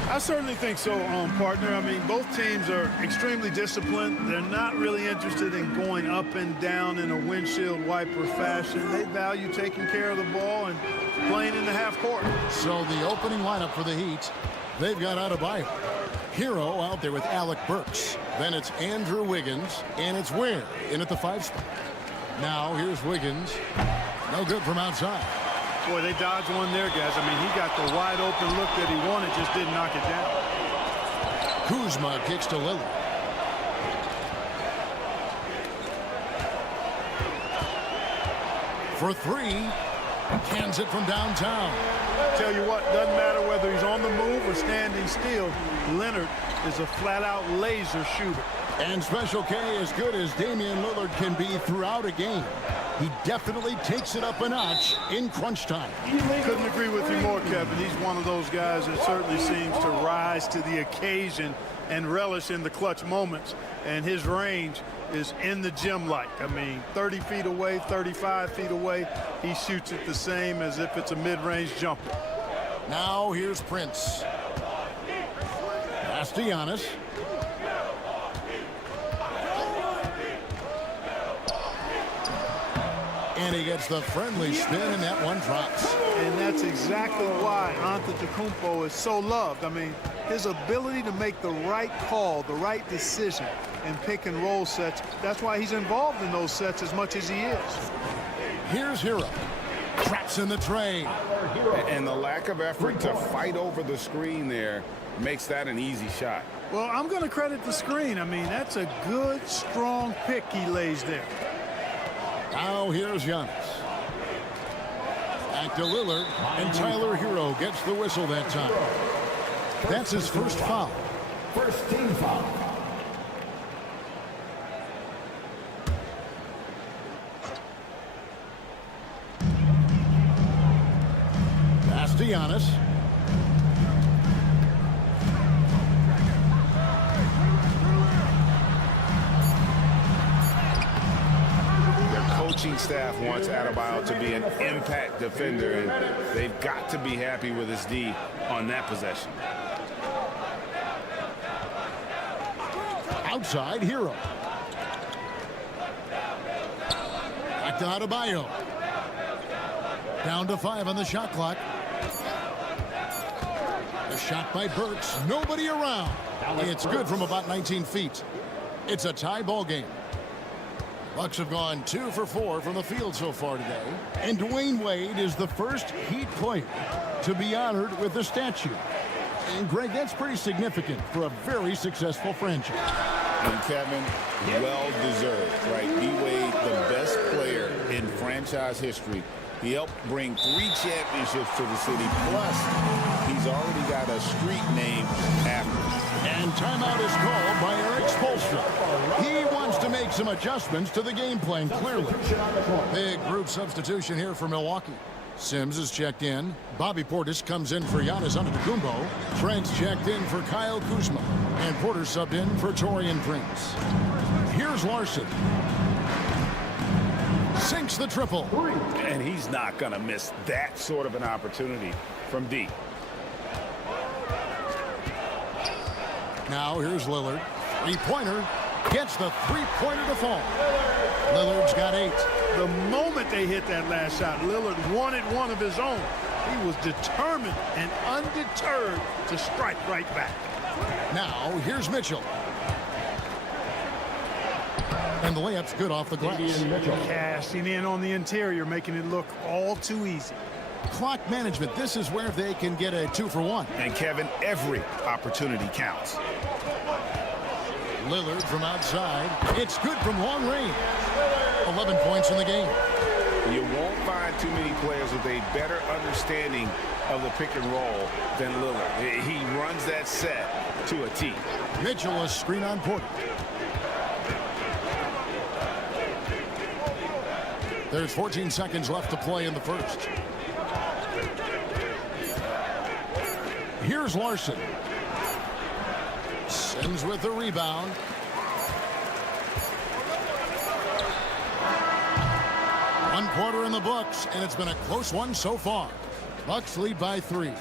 I certainly think so, partner. I mean, both teams are extremely disciplined. They're not really interested in going up and down in a windshield wiper fashion. They value taking care of the ball and playing in the half court. So the opening lineup for the Heat, they've got Adebayo. Hero out there with Alec Burks. Then it's Andrew Wiggins, and it's Ware in at the 5 spot. Now here's Wiggins. No good from outside. Boy, they dodged one there, guys. I mean, he got the wide open look that he wanted, just didn't knock it down. Kuzma kicks to Lillard. For 3, cans it from downtown. Tell you what, doesn't matter whether he's on the move or standing still, Leonard is a flat-out laser shooter. And Special K, as good as Damian Lillard can be throughout a game, he definitely takes it up a notch in crunch time. Couldn't agree with you more, Kevin. He's one of those guys that certainly seems to rise to the occasion and relish in the clutch moments. And his range is in the gym-like. I mean, 30 feet away, 35 feet away, he shoots it the same as if it's a mid-range jumper. Now here's Prince. Pass to Giannis. And he gets the friendly spin, and that one drops. And that's exactly why Antetokounmpo is so loved. I mean, his ability to make the right call, the right decision in pick and roll sets, that's why he's involved in those sets as much as he is. Here's Hero. Traps in the tray. And the lack of effort to fight over the screen there makes that an easy shot. Well, I'm going to credit the screen. I mean, that's a good, strong pick he lays there. Now here's Giannis. Back to Lillard, and Tyler Hero gets the whistle that time. That's his first foul. First team foul. Pass to Giannis. Coaching staff wants Adebayo to be an impact defender, and they've got to be happy with his D on that possession. Outside, Hero. Back to Adebayo. Down to 5 on the shot clock. A shot by Burks. Nobody around. It's good from about 19 feet. It's a tie ball game. Bucks have gone 2 for 4 from the field so far today. And Dwayne Wade is the first Heat player to be honored with the statue. And Greg, that's pretty significant for a very successful franchise. And Kevin, well deserved, right? D-Wade, the best player in franchise history. He helped bring 3 championships to the city. Plus, he's already got a street named after him. And timeout is called by Eric Spoelstra. He wants to make some adjustments to the game plan, clearly. Big group substitution here for Milwaukee. Sims is checked in. Bobby Portis comes in for Giannis Antetokounmpo. Trent's checked in for Kyle Kuzma. And Porter subbed in for Taurean Prince. Here's Larson. Sinks the triple. And he's not going to miss that sort of an opportunity from deep. Now here's Lillard. Three-pointer. Gets the three-pointer to fall. Lillard's got 8. The moment they hit that last shot, Lillard wanted one of his own. He was determined and undeterred to strike right back. Now here's Mitchell. And the layup's good off the glass. Cashing in on the interior, making it look all too easy. Clock management. This is where they can get a 2 for 1. And Kevin, every opportunity counts. Lillard from outside. It's good from long range. 11 points in the game. You won't find too many players with a better understanding of the pick and roll than Lillard. He runs that set to a T. Mitchell, a screen on Porter. There's 14 seconds left to play in the first. Here's Larson. Sims with the rebound. One quarter in the books, and it's been a close one so far. Bucks lead by 3.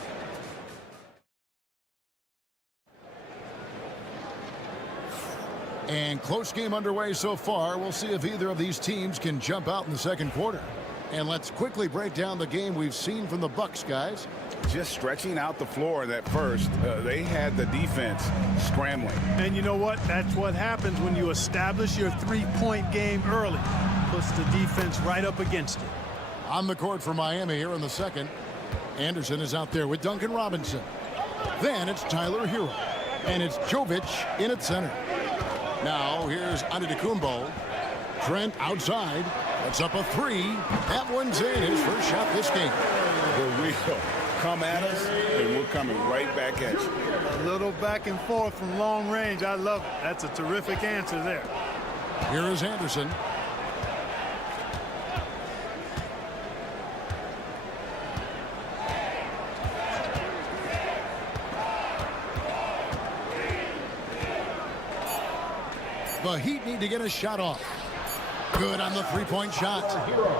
And close game underway so far. We'll see if either of these teams can jump out in the second quarter. And let's quickly break down the game we've seen from the Bucks, guys. Just stretching out the floor that first. They had the defense scrambling. And you know what? That's what happens when you establish your three-point game early. Puts the defense right up against it. On the court for Miami here in the second. Anderson is out there with Duncan Robinson. Then it's Tyler Hero. And it's Jovic in at center. Now here's Antetokounmpo. Trent outside. That's up a 3. That one's in. His first shot this game. The real come at us, and we're coming right back at you. A little back and forth from long range. I love it. That's a terrific answer there. Here is Anderson. The Heat need to get a shot off. Good on the three-point shot.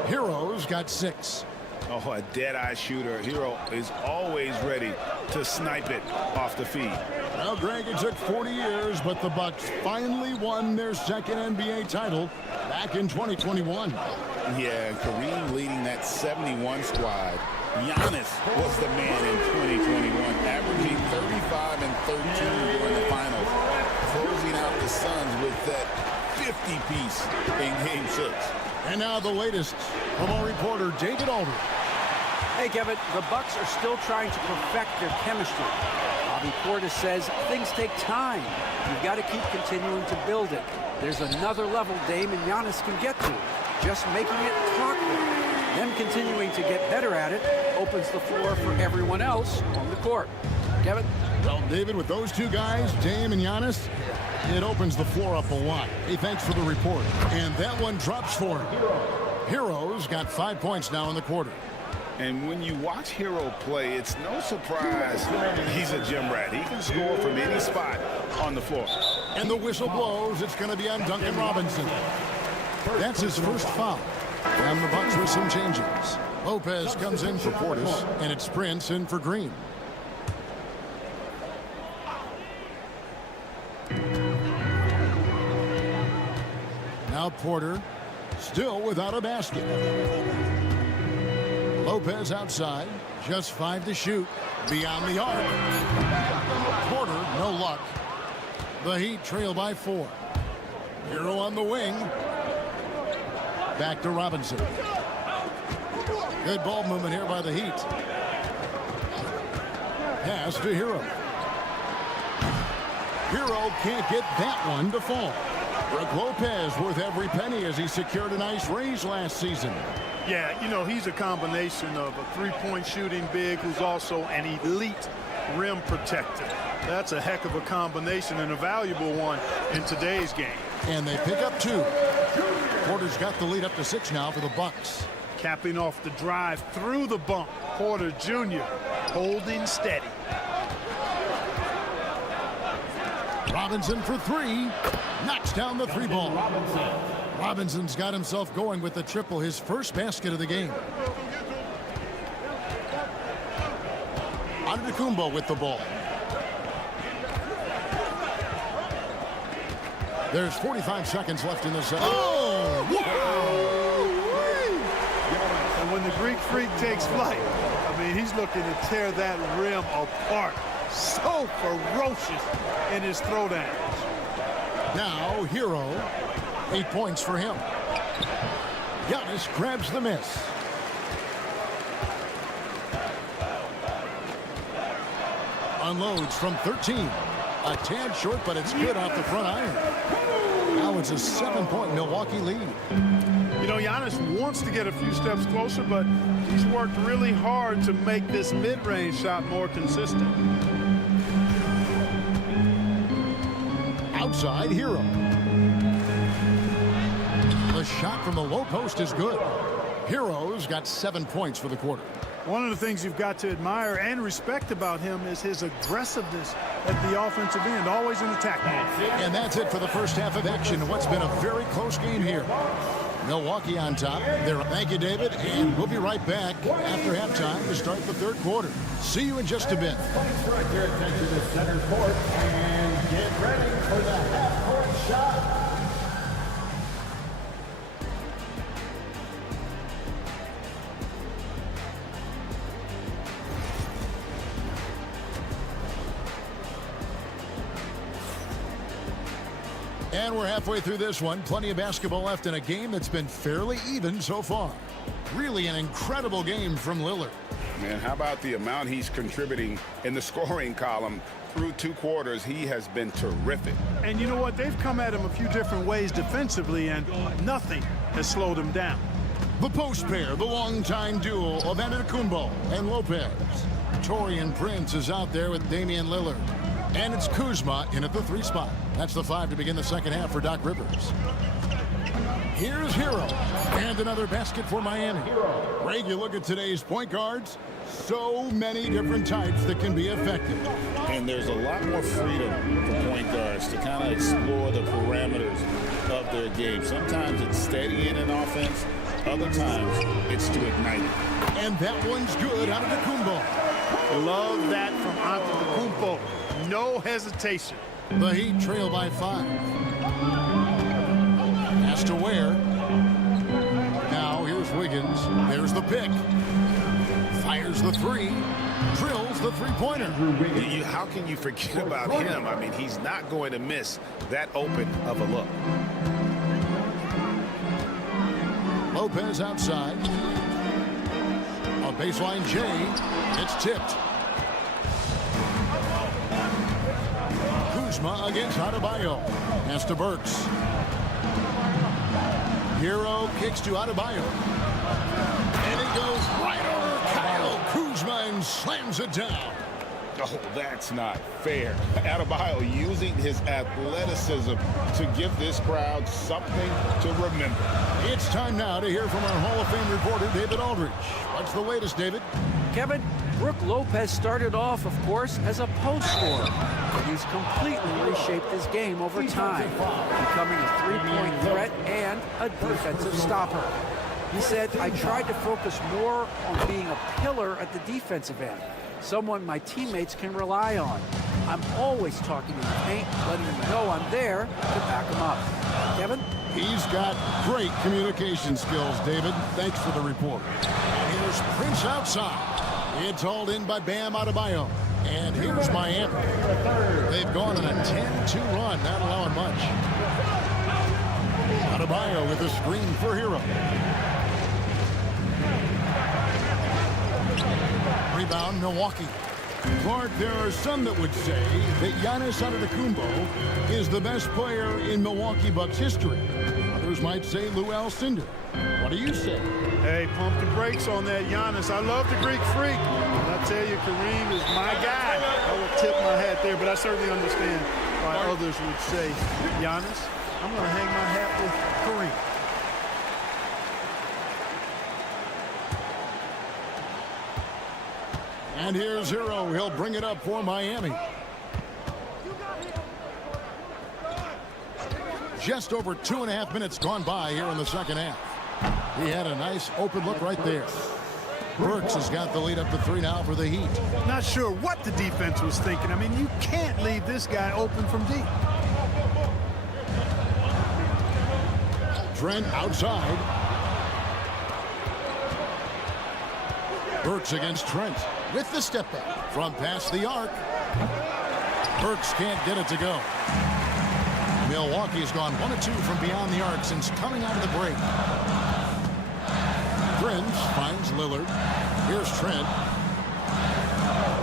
Hero's got 6. Oh, a dead-eye shooter. Hero is always ready to snipe it off the feed. Well, Greg, it took 40 years, but the Bucks finally won their second NBA title back in 2021. Yeah, Kareem leading that 71 squad. Giannis was the man in 2021, averaging 35 and 13 during the finals, closing out the Suns with that 50-piece in Game 6. And now the latest from our reporter, David Aldridge. Hey, Kevin, the Bucks are still trying to perfect their chemistry. Bobby Portis says things take time. You've got to keep continuing to build it. There's another level Dame and Giannis can get to. just making it clockwork. Them continuing to get better at it opens the floor for everyone else on the court. Kevin? Well, David, with those two guys, Dame and Giannis, it opens the floor up a lot. Hey, thanks for the report. And that one drops for him. Hero's got 5 points now in the quarter. And when you watch Hero play, it's no surprise he's a gym rat. He can score from any spot on the floor. And the whistle blows. It's going to be on Duncan Robinson. That's his first foul. And the Bucks with some changes. Lopez comes in for Portis, and it's Prince in for Green. Now Porter, still without a basket. Lopez outside, just 5 to shoot, beyond the arc. Porter, no luck. The Heat trail by 4. Hero on the wing. Back to Robinson. Good ball movement here by the Heat. Pass to Hero. Hero can't get that one to fall. Brook Lopez worth every penny as he secured a nice raise last season. Yeah, you know, he's a combination of a three-point shooting big who's also an elite rim protector. That's a heck of a combination and a valuable one in today's game. And they pick up 2. Porter's got the lead up to 6 now for the Bucks. Capping off the drive through the bump, Porter Jr. holding steady. Robinson for 3. Knocks down the 3-ball. Robinson's got himself going with the triple, his first basket of the game. Antetokounmpo with the ball. There's 45 seconds left in the set. Oh! And when the Greek Freak takes flight, I mean, he's looking to tear that rim apart. So ferocious in his throwdowns. Now, Hero. 8 points for him. Giannis grabs the miss. Unloads from 13. A tad short, but it's good off the front iron. Now it's a 7-point Milwaukee lead. You know, Giannis wants to get a few steps closer, but he's worked really hard to make this mid-range shot more consistent. Outside, Hero. The shot from the low post is good. Hero's got 7 points for the quarter. One of the things you've got to admire and respect about him is his aggressiveness at the offensive end, always in attack mode. And that's it for the first half of action in what's been a very close game here. Milwaukee on top. Thank you, David, and we'll be right back after halftime to start the third quarter. See you in just a bit. Direct your attention to center court and get ready for the half-court shot. And we're halfway through this one. Plenty of basketball left in a game that's been fairly even so far. Really an incredible game from Lillard. Man, how about the amount he's contributing in the scoring column through 2 quarters? He has been terrific. And you know what? They've come at him a few different ways defensively, and nothing has slowed him down. The post pair, the longtime duo of Antetokounmpo and Lopez. Taurean Prince is out there with Damian Lillard. And it's Kuzma in at the 3 spot. That's the 5 to begin the second half for Doc Rivers. Here's Hero. And another basket for Miami. Greg, you look at today's point guards. So many different types that can be effective. And there's a lot more freedom for point guards to kind of explore the parameters of their game. Sometimes it's steadying an offense. Other times it's to ignite it. And that one's good out of the Antetokounmpo. Love that from Antetokounmpo. No hesitation. The Heat trail by 5. Pass to Ware. Now here's Wiggins. There's the pick. Fires the 3. Drills the 3-pointer. How can you forget about him? I mean, he's not going to miss that open of a look. Lopez outside. On baseline J. It's tipped. Kuzma against Adebayo. Pass to Burks. Hero kicks to Adebayo. And it goes right over Kyle Kuzma and slams it down. Oh, that's not fair. Adebayo using his athleticism to give this crowd something to remember. It's time now to hear from our Hall of Fame reporter, David Aldridge. What's the latest, David? Kevin, Brook Lopez started off, of course, as a post scorer, but he's completely reshaped his game over time, becoming a three-point threat and a defensive stopper. He said, I tried to focus more on being a pillar at the defensive end, someone my teammates can rely on. I'm always talking in the paint, letting them know I'm there to back them up. Kevin? He's got great communication skills, David. Thanks for the report. And here's Prince outside. It's hauled in by Bam Adebayo. And here's Miami. They've gone on a 10-2 run, not allowing much. Adebayo with a screen for Hero. Rebound, Milwaukee. Clark, there are some that would say that Giannis Antetokounmpo is the best player in Milwaukee Bucks history. Others might say Lou Alcindor. What do you say? Hey, pump the brakes on that Giannis. I love the Greek freak. And I tell you, Kareem is my guy. I would tip my hat there, but I certainly understand why others would say, Giannis, I'm going to hang my hat with Kareem. And here's Hero. He'll bring it up for Miami. Just over 2.5 minutes gone by here in the second half. He had a nice open look right there. Brooks has got the lead up to 3 now for the Heat. Not sure what the defense was thinking. I mean, you can't leave this guy open from deep. Trent outside. Burks against Trent with the step back from past the arc. Burks can't get it to go. Milwaukee's gone 1 of 2 from beyond the arc since coming out of the break. Prince finds Lillard. Here's Trent.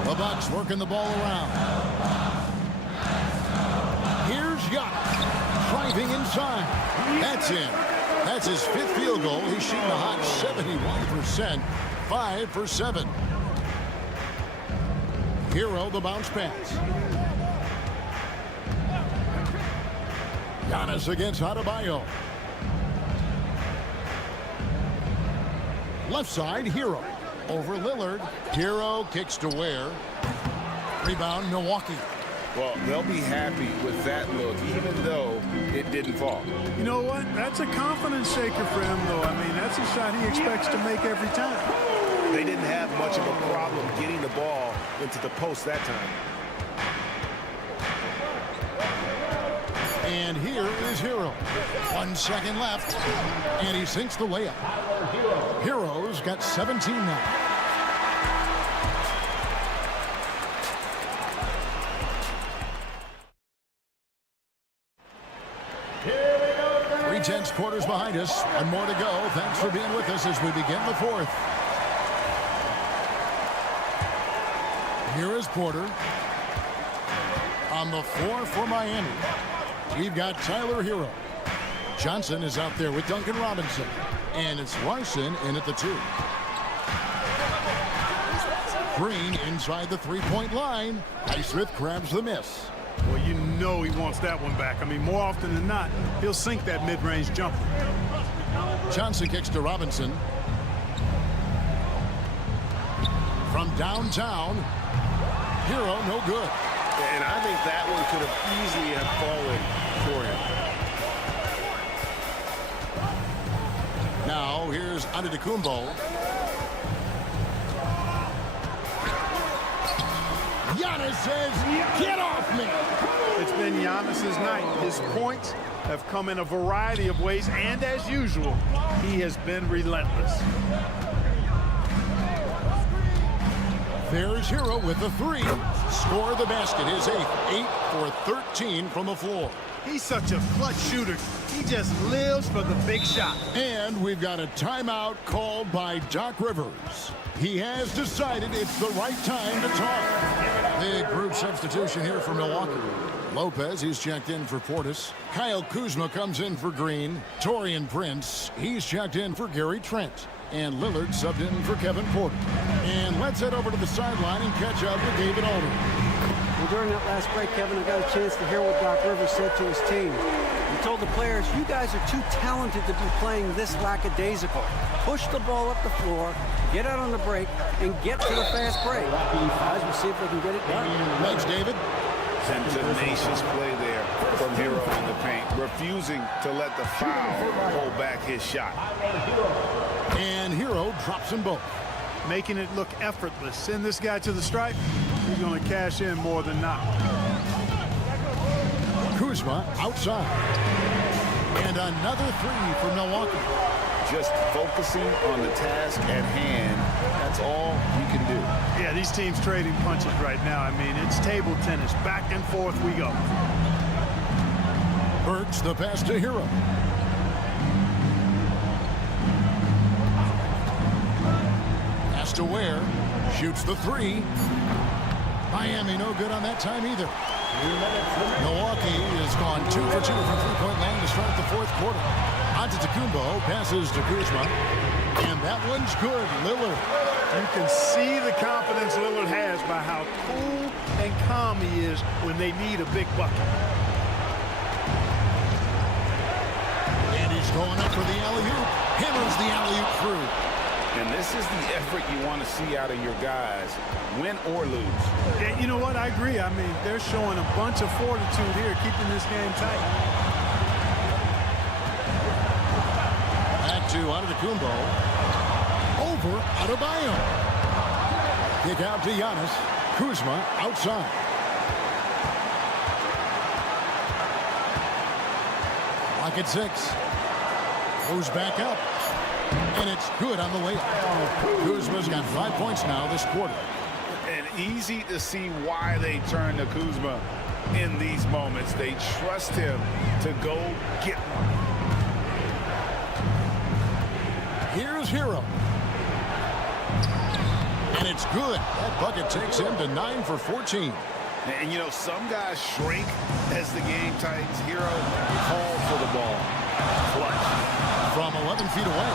The Bucks working the ball around. Here's Giannis driving inside. That's in. That's his 5th field goal. He's shooting a hot 71%. 5 for 7. Hero the bounce pass. Giannis against Adebayo. Left side, Hero. Over Lillard. Hero kicks to Ware. Rebound, Milwaukee. Well, they'll be happy with that look, even though it didn't fall. You know what? That's a confidence shaker for him, though. I mean, that's a shot he expects to make every time. They didn't have much of a problem getting the ball into the post that time. And here is Hero. 1 second left. And he sinks the layup. Hero's got 17 now. Three-tenths quarters behind us. 1 more to go. Thanks for being with us as we begin the 4th. Here is Porter. On the floor for Miami, we've got Tyler Hero. Johnson is out there with Duncan Robinson. And it's Larson in at the 2. Green inside the 3-point line. Highsmith grabs the miss. Well, you know he wants that one back. I mean, more often than not, he'll sink that mid-range jumper. Johnson kicks to Robinson. From downtown, Hero no good. And I think that one could have easily have fallen for him. Now here's Antetokounmpo. Giannis says, get off me. It's been Giannis's night. His points have come in a variety of ways, and as usual, he has been relentless. There's Hero with the 3. Score the basket, his 8th. 8 for 13 from the floor. He's such a clutch shooter. He just lives for the big shot. And we've got a timeout called by Doc Rivers. He has decided it's the right time to talk. Big group substitution here for Milwaukee. Lopez, he's checked in for Portis. Kyle Kuzma comes in for Green. Taurean Prince, he's checked in for Gary Trent. And Lillard subbed in for Kevin Porter. And let's head over to the sideline and catch up with David Aldridge. Well, during that last break, Kevin, I got a chance to hear what Doc Rivers said to his team. He told the players, you guys are too talented to be playing this lackadaisical. Push the ball up the floor, get out on the break, and get to the fast break. Guys, we'll see if they can get it done. Thanks, David. Some tenacious play there from Hero in the paint, refusing to let the foul hold back his shot. And Hero drops them both. Making it look effortless. Send this guy to the stripe. He's going to cash in more than not. Kuzma outside. And another three for Milwaukee. Just focusing on the task at hand. That's all you can do. Yeah, these teams trading punches right now. I mean, it's table tennis. Back and forth we go. Burks the pass to Hero. Pass to Ware. Shoots the three. Miami no good on that time either. Milwaukee has gone 2 for 2 from three-point land to start the fourth quarter. Antetokounmpo passes to Kuzma. And that one's good. Lillard. You can see the confidence Lillard has by how cool and calm he is when they need a big bucket. And he's going up for the alley-oop. Hammers the alley-oop through. And this is the effort you want to see out of your guys, win or lose. Yeah, you know what? I agree. I mean, they're showing a bunch of fortitude here, keeping this game tight. Back to Antetokounmpo. Over Adebayo. Kick out to Giannis. Kuzma outside. Lock at 6. Goes back up. And it's good on the way up. Kuzma's got 5 points now this quarter. And easy to see why they turn to Kuzma in these moments. They trust him to go get one. Here's Hero. And it's good. That bucket takes him to 9 for 14. And, you know, some guys shrink as the game tightens. Hero called for the ball. Clutch. From 11 feet away.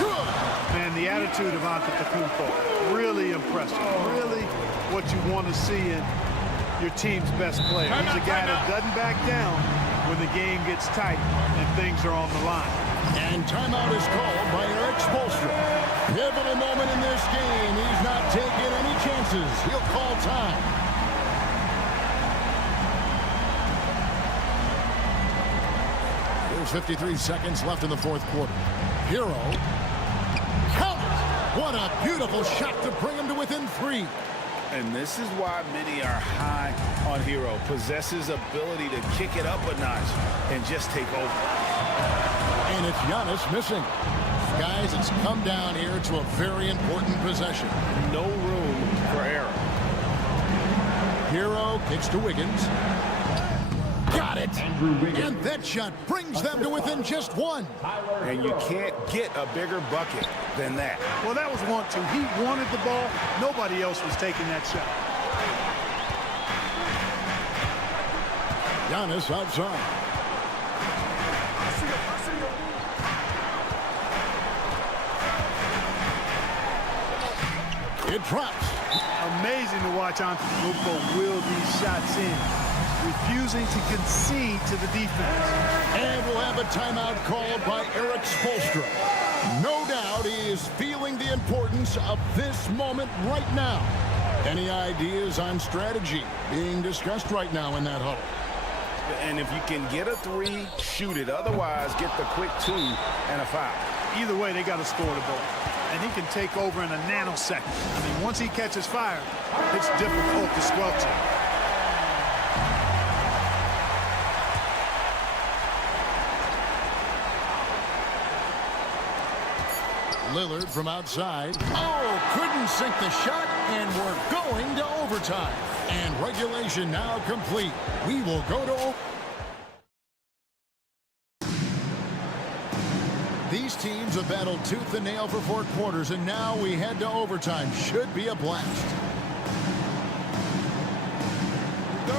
Good. Man, the attitude of Antetokounmpo, really impressive. Really what you want to see in your team's best player. He's a guy that doesn't back down when the game gets tight and things are on the line. And timeout is called by Eric Spoelstra. Pivotal moment in this game. He's not taking any chances. He'll call time. There's 53 seconds left in the fourth quarter. Hero. Count it! What a beautiful shot to bring him to within 3. And this is why many are high on Hero. Possesses ability to kick it up a notch and just take over. And it's Giannis missing. Guys, it's come down here to a very important possession. No room for error. Hero kicks to Wiggins. Got it. And that shot brings them to within just 1. And you can't get a bigger bucket than that. Well, that was 1-2. He wanted the ball. Nobody else was taking that shot. Giannis outside. It drops. Amazing to watch Antetokounmpo will these shots in, refusing to concede to the defense. And we'll have a timeout called by Eric Spoelstra. No doubt he is feeling the importance of this moment right now. Any ideas on strategy being discussed right now in that huddle? And if you can get a 3, shoot it. Otherwise, get the quick 2 and a foul. Either way, they got to score the ball. And he can take over in a nanosecond. I mean, once he catches fire, it's difficult to squelch it. Lillard from outside. Oh, couldn't sink the shot, and we're going to overtime. And regulation now complete. We will go to These teams have battled tooth and nail for 4 quarters, and now we head to overtime. Should be a blast. Go.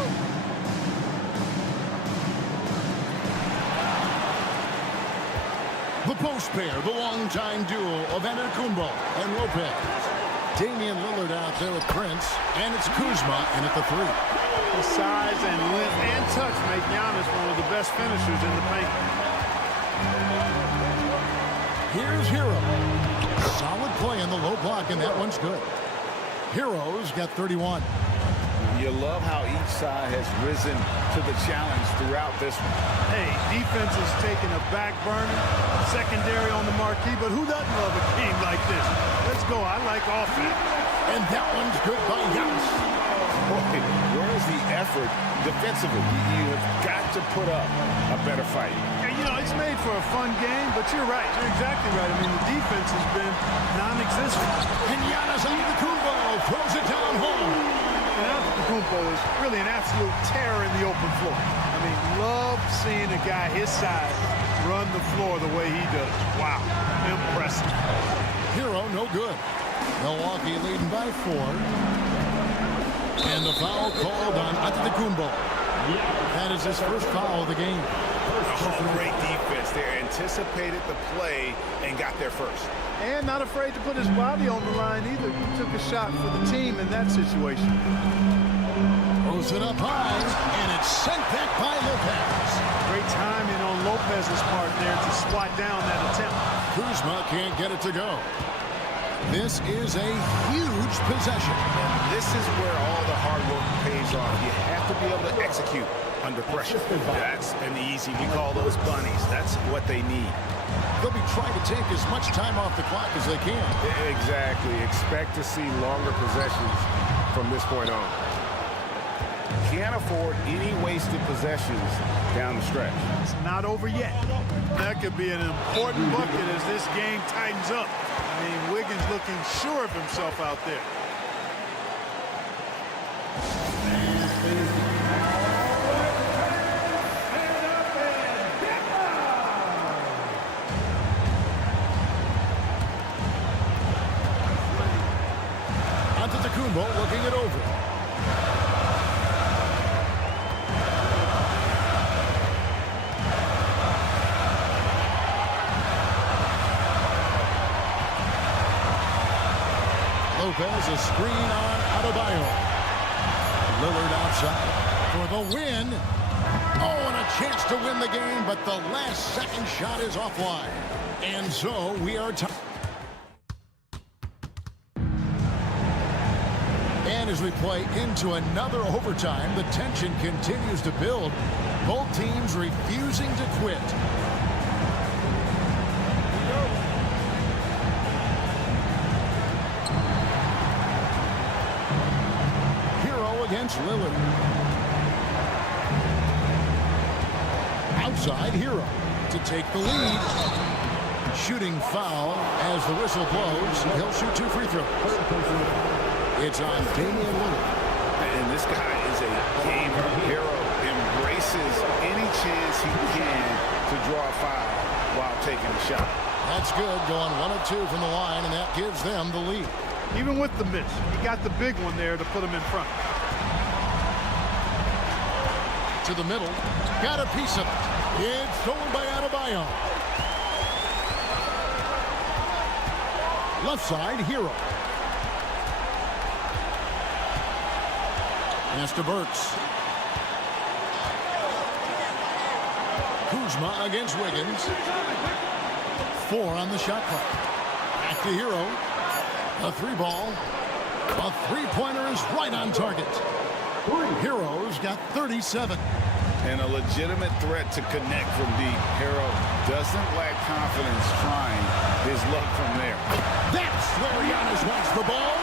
The post pair, the longtime duo of Antetokounmpo and Lopez. Damian Lillard out there with Prince, and it's Kuzma in at the 3. The size and length and touch make Giannis one of the best finishers in the paint. Here's Hero. Solid play in the low block, and that one's good. Hero's got 31. You love how each side has risen to the challenge throughout this one. Hey, defense is taking a back burner, secondary on the marquee, but who doesn't love a game like this? Let's go. I like offense. And that one's good by Giannis. Boy, where's the effort defensively? You have got to put up a better fight. Yeah, you know, it's made for a fun game, but you're right. You're exactly right. I mean, the defense has been non-existent. And Giannis Antetokounmpo throws it down home. And Antetokounmpo is really an absolute terror in the open floor. I mean, love seeing a guy his size run the floor the way he does. Wow, impressive. Hero, no good. Milwaukee leading by 4. And the foul called on Antetokounmpo. That is his first foul of the game. Oh, great defense there. Anticipated the play and got there first. And not afraid to put his body on the line either. He took a shot for the team in that situation. Throws it up high, and it's sent back by Lopez. Great timing on Lopez's part there to swat down that attempt. Kuzma can't get it to go. This is a huge possession. And this is where all the hard work pays off. You have to be able to execute under pressure. That's an easy, we call those bunnies. That's what they need. They'll be trying to take as much time off the clock as they can. Exactly. Expect to see longer possessions from this point on. Can't afford any wasted possessions down the stretch. It's not over yet. That could be an important bucket as this game tightens up. I mean, Wiggins looking sure of himself out there. Antetokounmpo looking it over. Lopez, a screen on Adebayo. Lillard outside for the win. Oh, and a chance to win the game, but the last second shot is offline. And so we are tied. And as we play into another overtime, the tension continues to build. Both teams refusing to quit. Against Lillard. Outside Hero to take the lead. Shooting foul as the whistle blows. He'll shoot 2 free throws. It's on Damian Lillard. And this guy is a gamer. Hero embraces any chance he can to draw a foul while taking a shot. That's good. Going 1 of 2 from the line, and that gives them the lead. Even with the miss, he got the big one there to put him in front. To the middle, got a piece of it. It's stolen by Adebayo. Left side, Hero. Pass to Burks. Kuzma against Wiggins. 4 on the shot clock. Back to Hero. A 3-ball. A 3-pointer is right on target. Hero's got 37. And a legitimate threat to connect from deep. Hero doesn't lack confidence trying his luck from there. That's where Giannis wants the ball.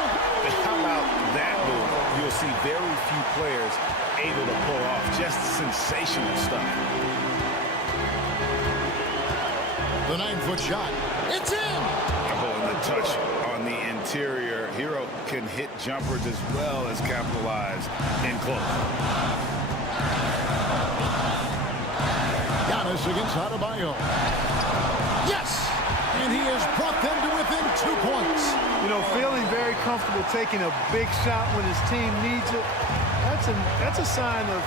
How about that move? You'll see very few players able to pull off just sensational stuff. The 9-foot shot. It's in. Oh, and the touch on the interior. Hero can hit jumpers as well as capitalize in close. Giannis against Adebayo. Yes! And he has brought them to within 2 points. You know, feeling very comfortable taking a big shot when his team needs it. That's a sign of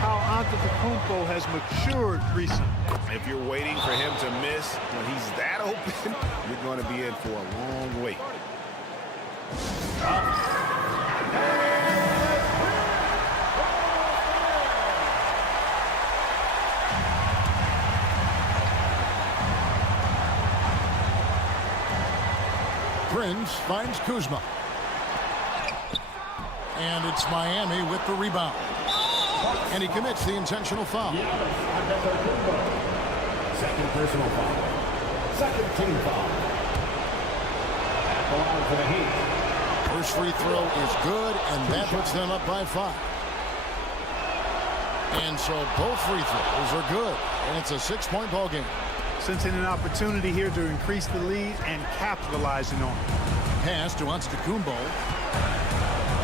how Antetokounmpo has matured recently. If you're waiting for him to miss when he's that open, you're going to be in for a long wait. Prince finds Kuzma. And it's Miami with the rebound. And he commits the intentional foul. Second personal foul. Second team foul. At the line for the Heat. First free throw is good, and that puts them up by 5. And so both free throws are good, and it's a 6-point ball game. Sensing an opportunity here to increase the lead and capitalizing on it. Pass to Antetokounmpo.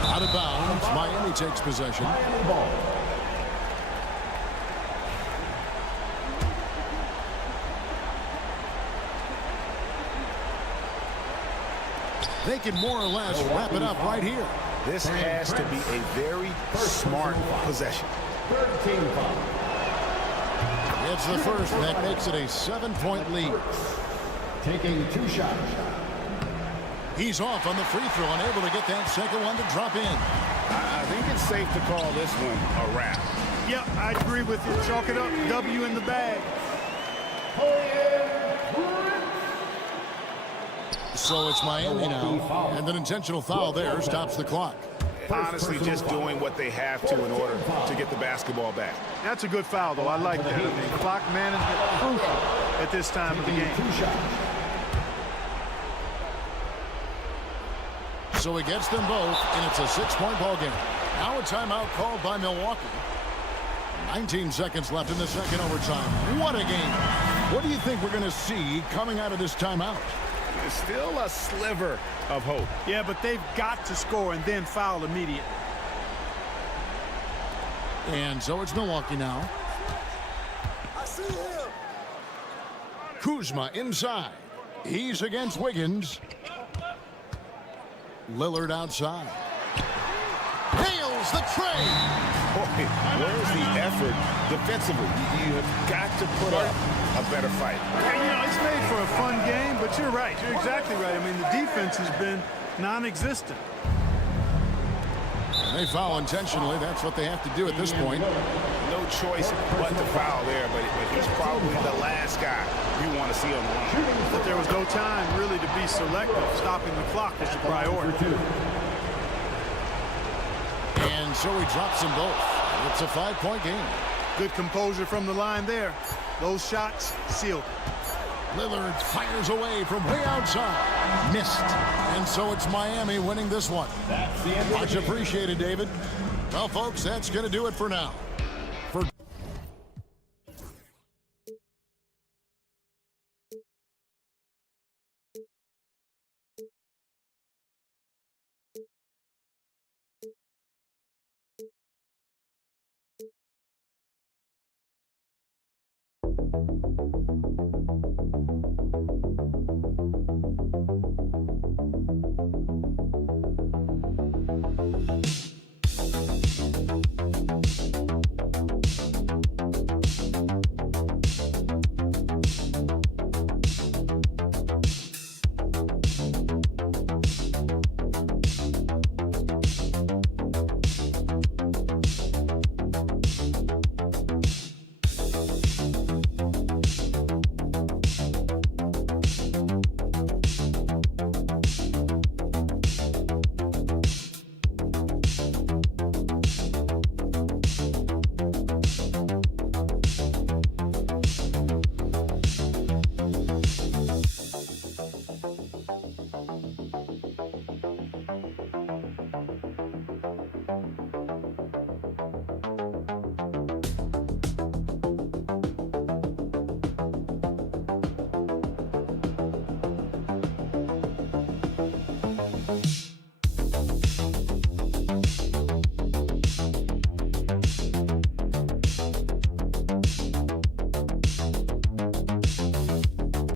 Out of bounds. Miami takes possession. Miami ball. They can more or less wrap it up right here. This has to be a very smart possession. Third team foul. It's the first, and that makes it a 7-point lead. Taking 2 shots. He's off on the free throw, unable to get that second one to drop in. I think it's safe to call this one a wrap. Yep, I agree with you. Chalk it up. W in the bag. So it's Miami now, and an intentional foul there stops the clock. Honestly, just doing what they have to in order to get the basketball back. That's a good foul, though. I like that. I mean, clock management crucial at this time of the game. 2 shots. So he gets them both, and it's a 6-point ball game. Now a timeout called by Milwaukee. 19 seconds left in the second overtime. What a game. What do you think we're going to see coming out of this timeout? There's still a sliver of hope. Yeah, but they've got to score and then foul immediately. And so it's Milwaukee now. I see him. Kuzma inside. He's against Wiggins. Lillard outside. Nails the tray. Boy, where's the effort defensively? You have got to put up a better fight. And, you know, it's made for a fun game, but you're right. You're exactly right. I mean, the defense has been non-existent. They foul intentionally. That's what they have to do at this point. No choice but to foul there, but he's probably the last guy you want to see on the line. But there was no time really to be selective. Stopping the clock was the priority. And so he drops them both. It's a 5-point game. Good composure from the line there. Those shots sealed. Lillard fires away from way outside. Missed. And so it's Miami winning this one. Much appreciated, David. Well, folks, that's going to do it for now. For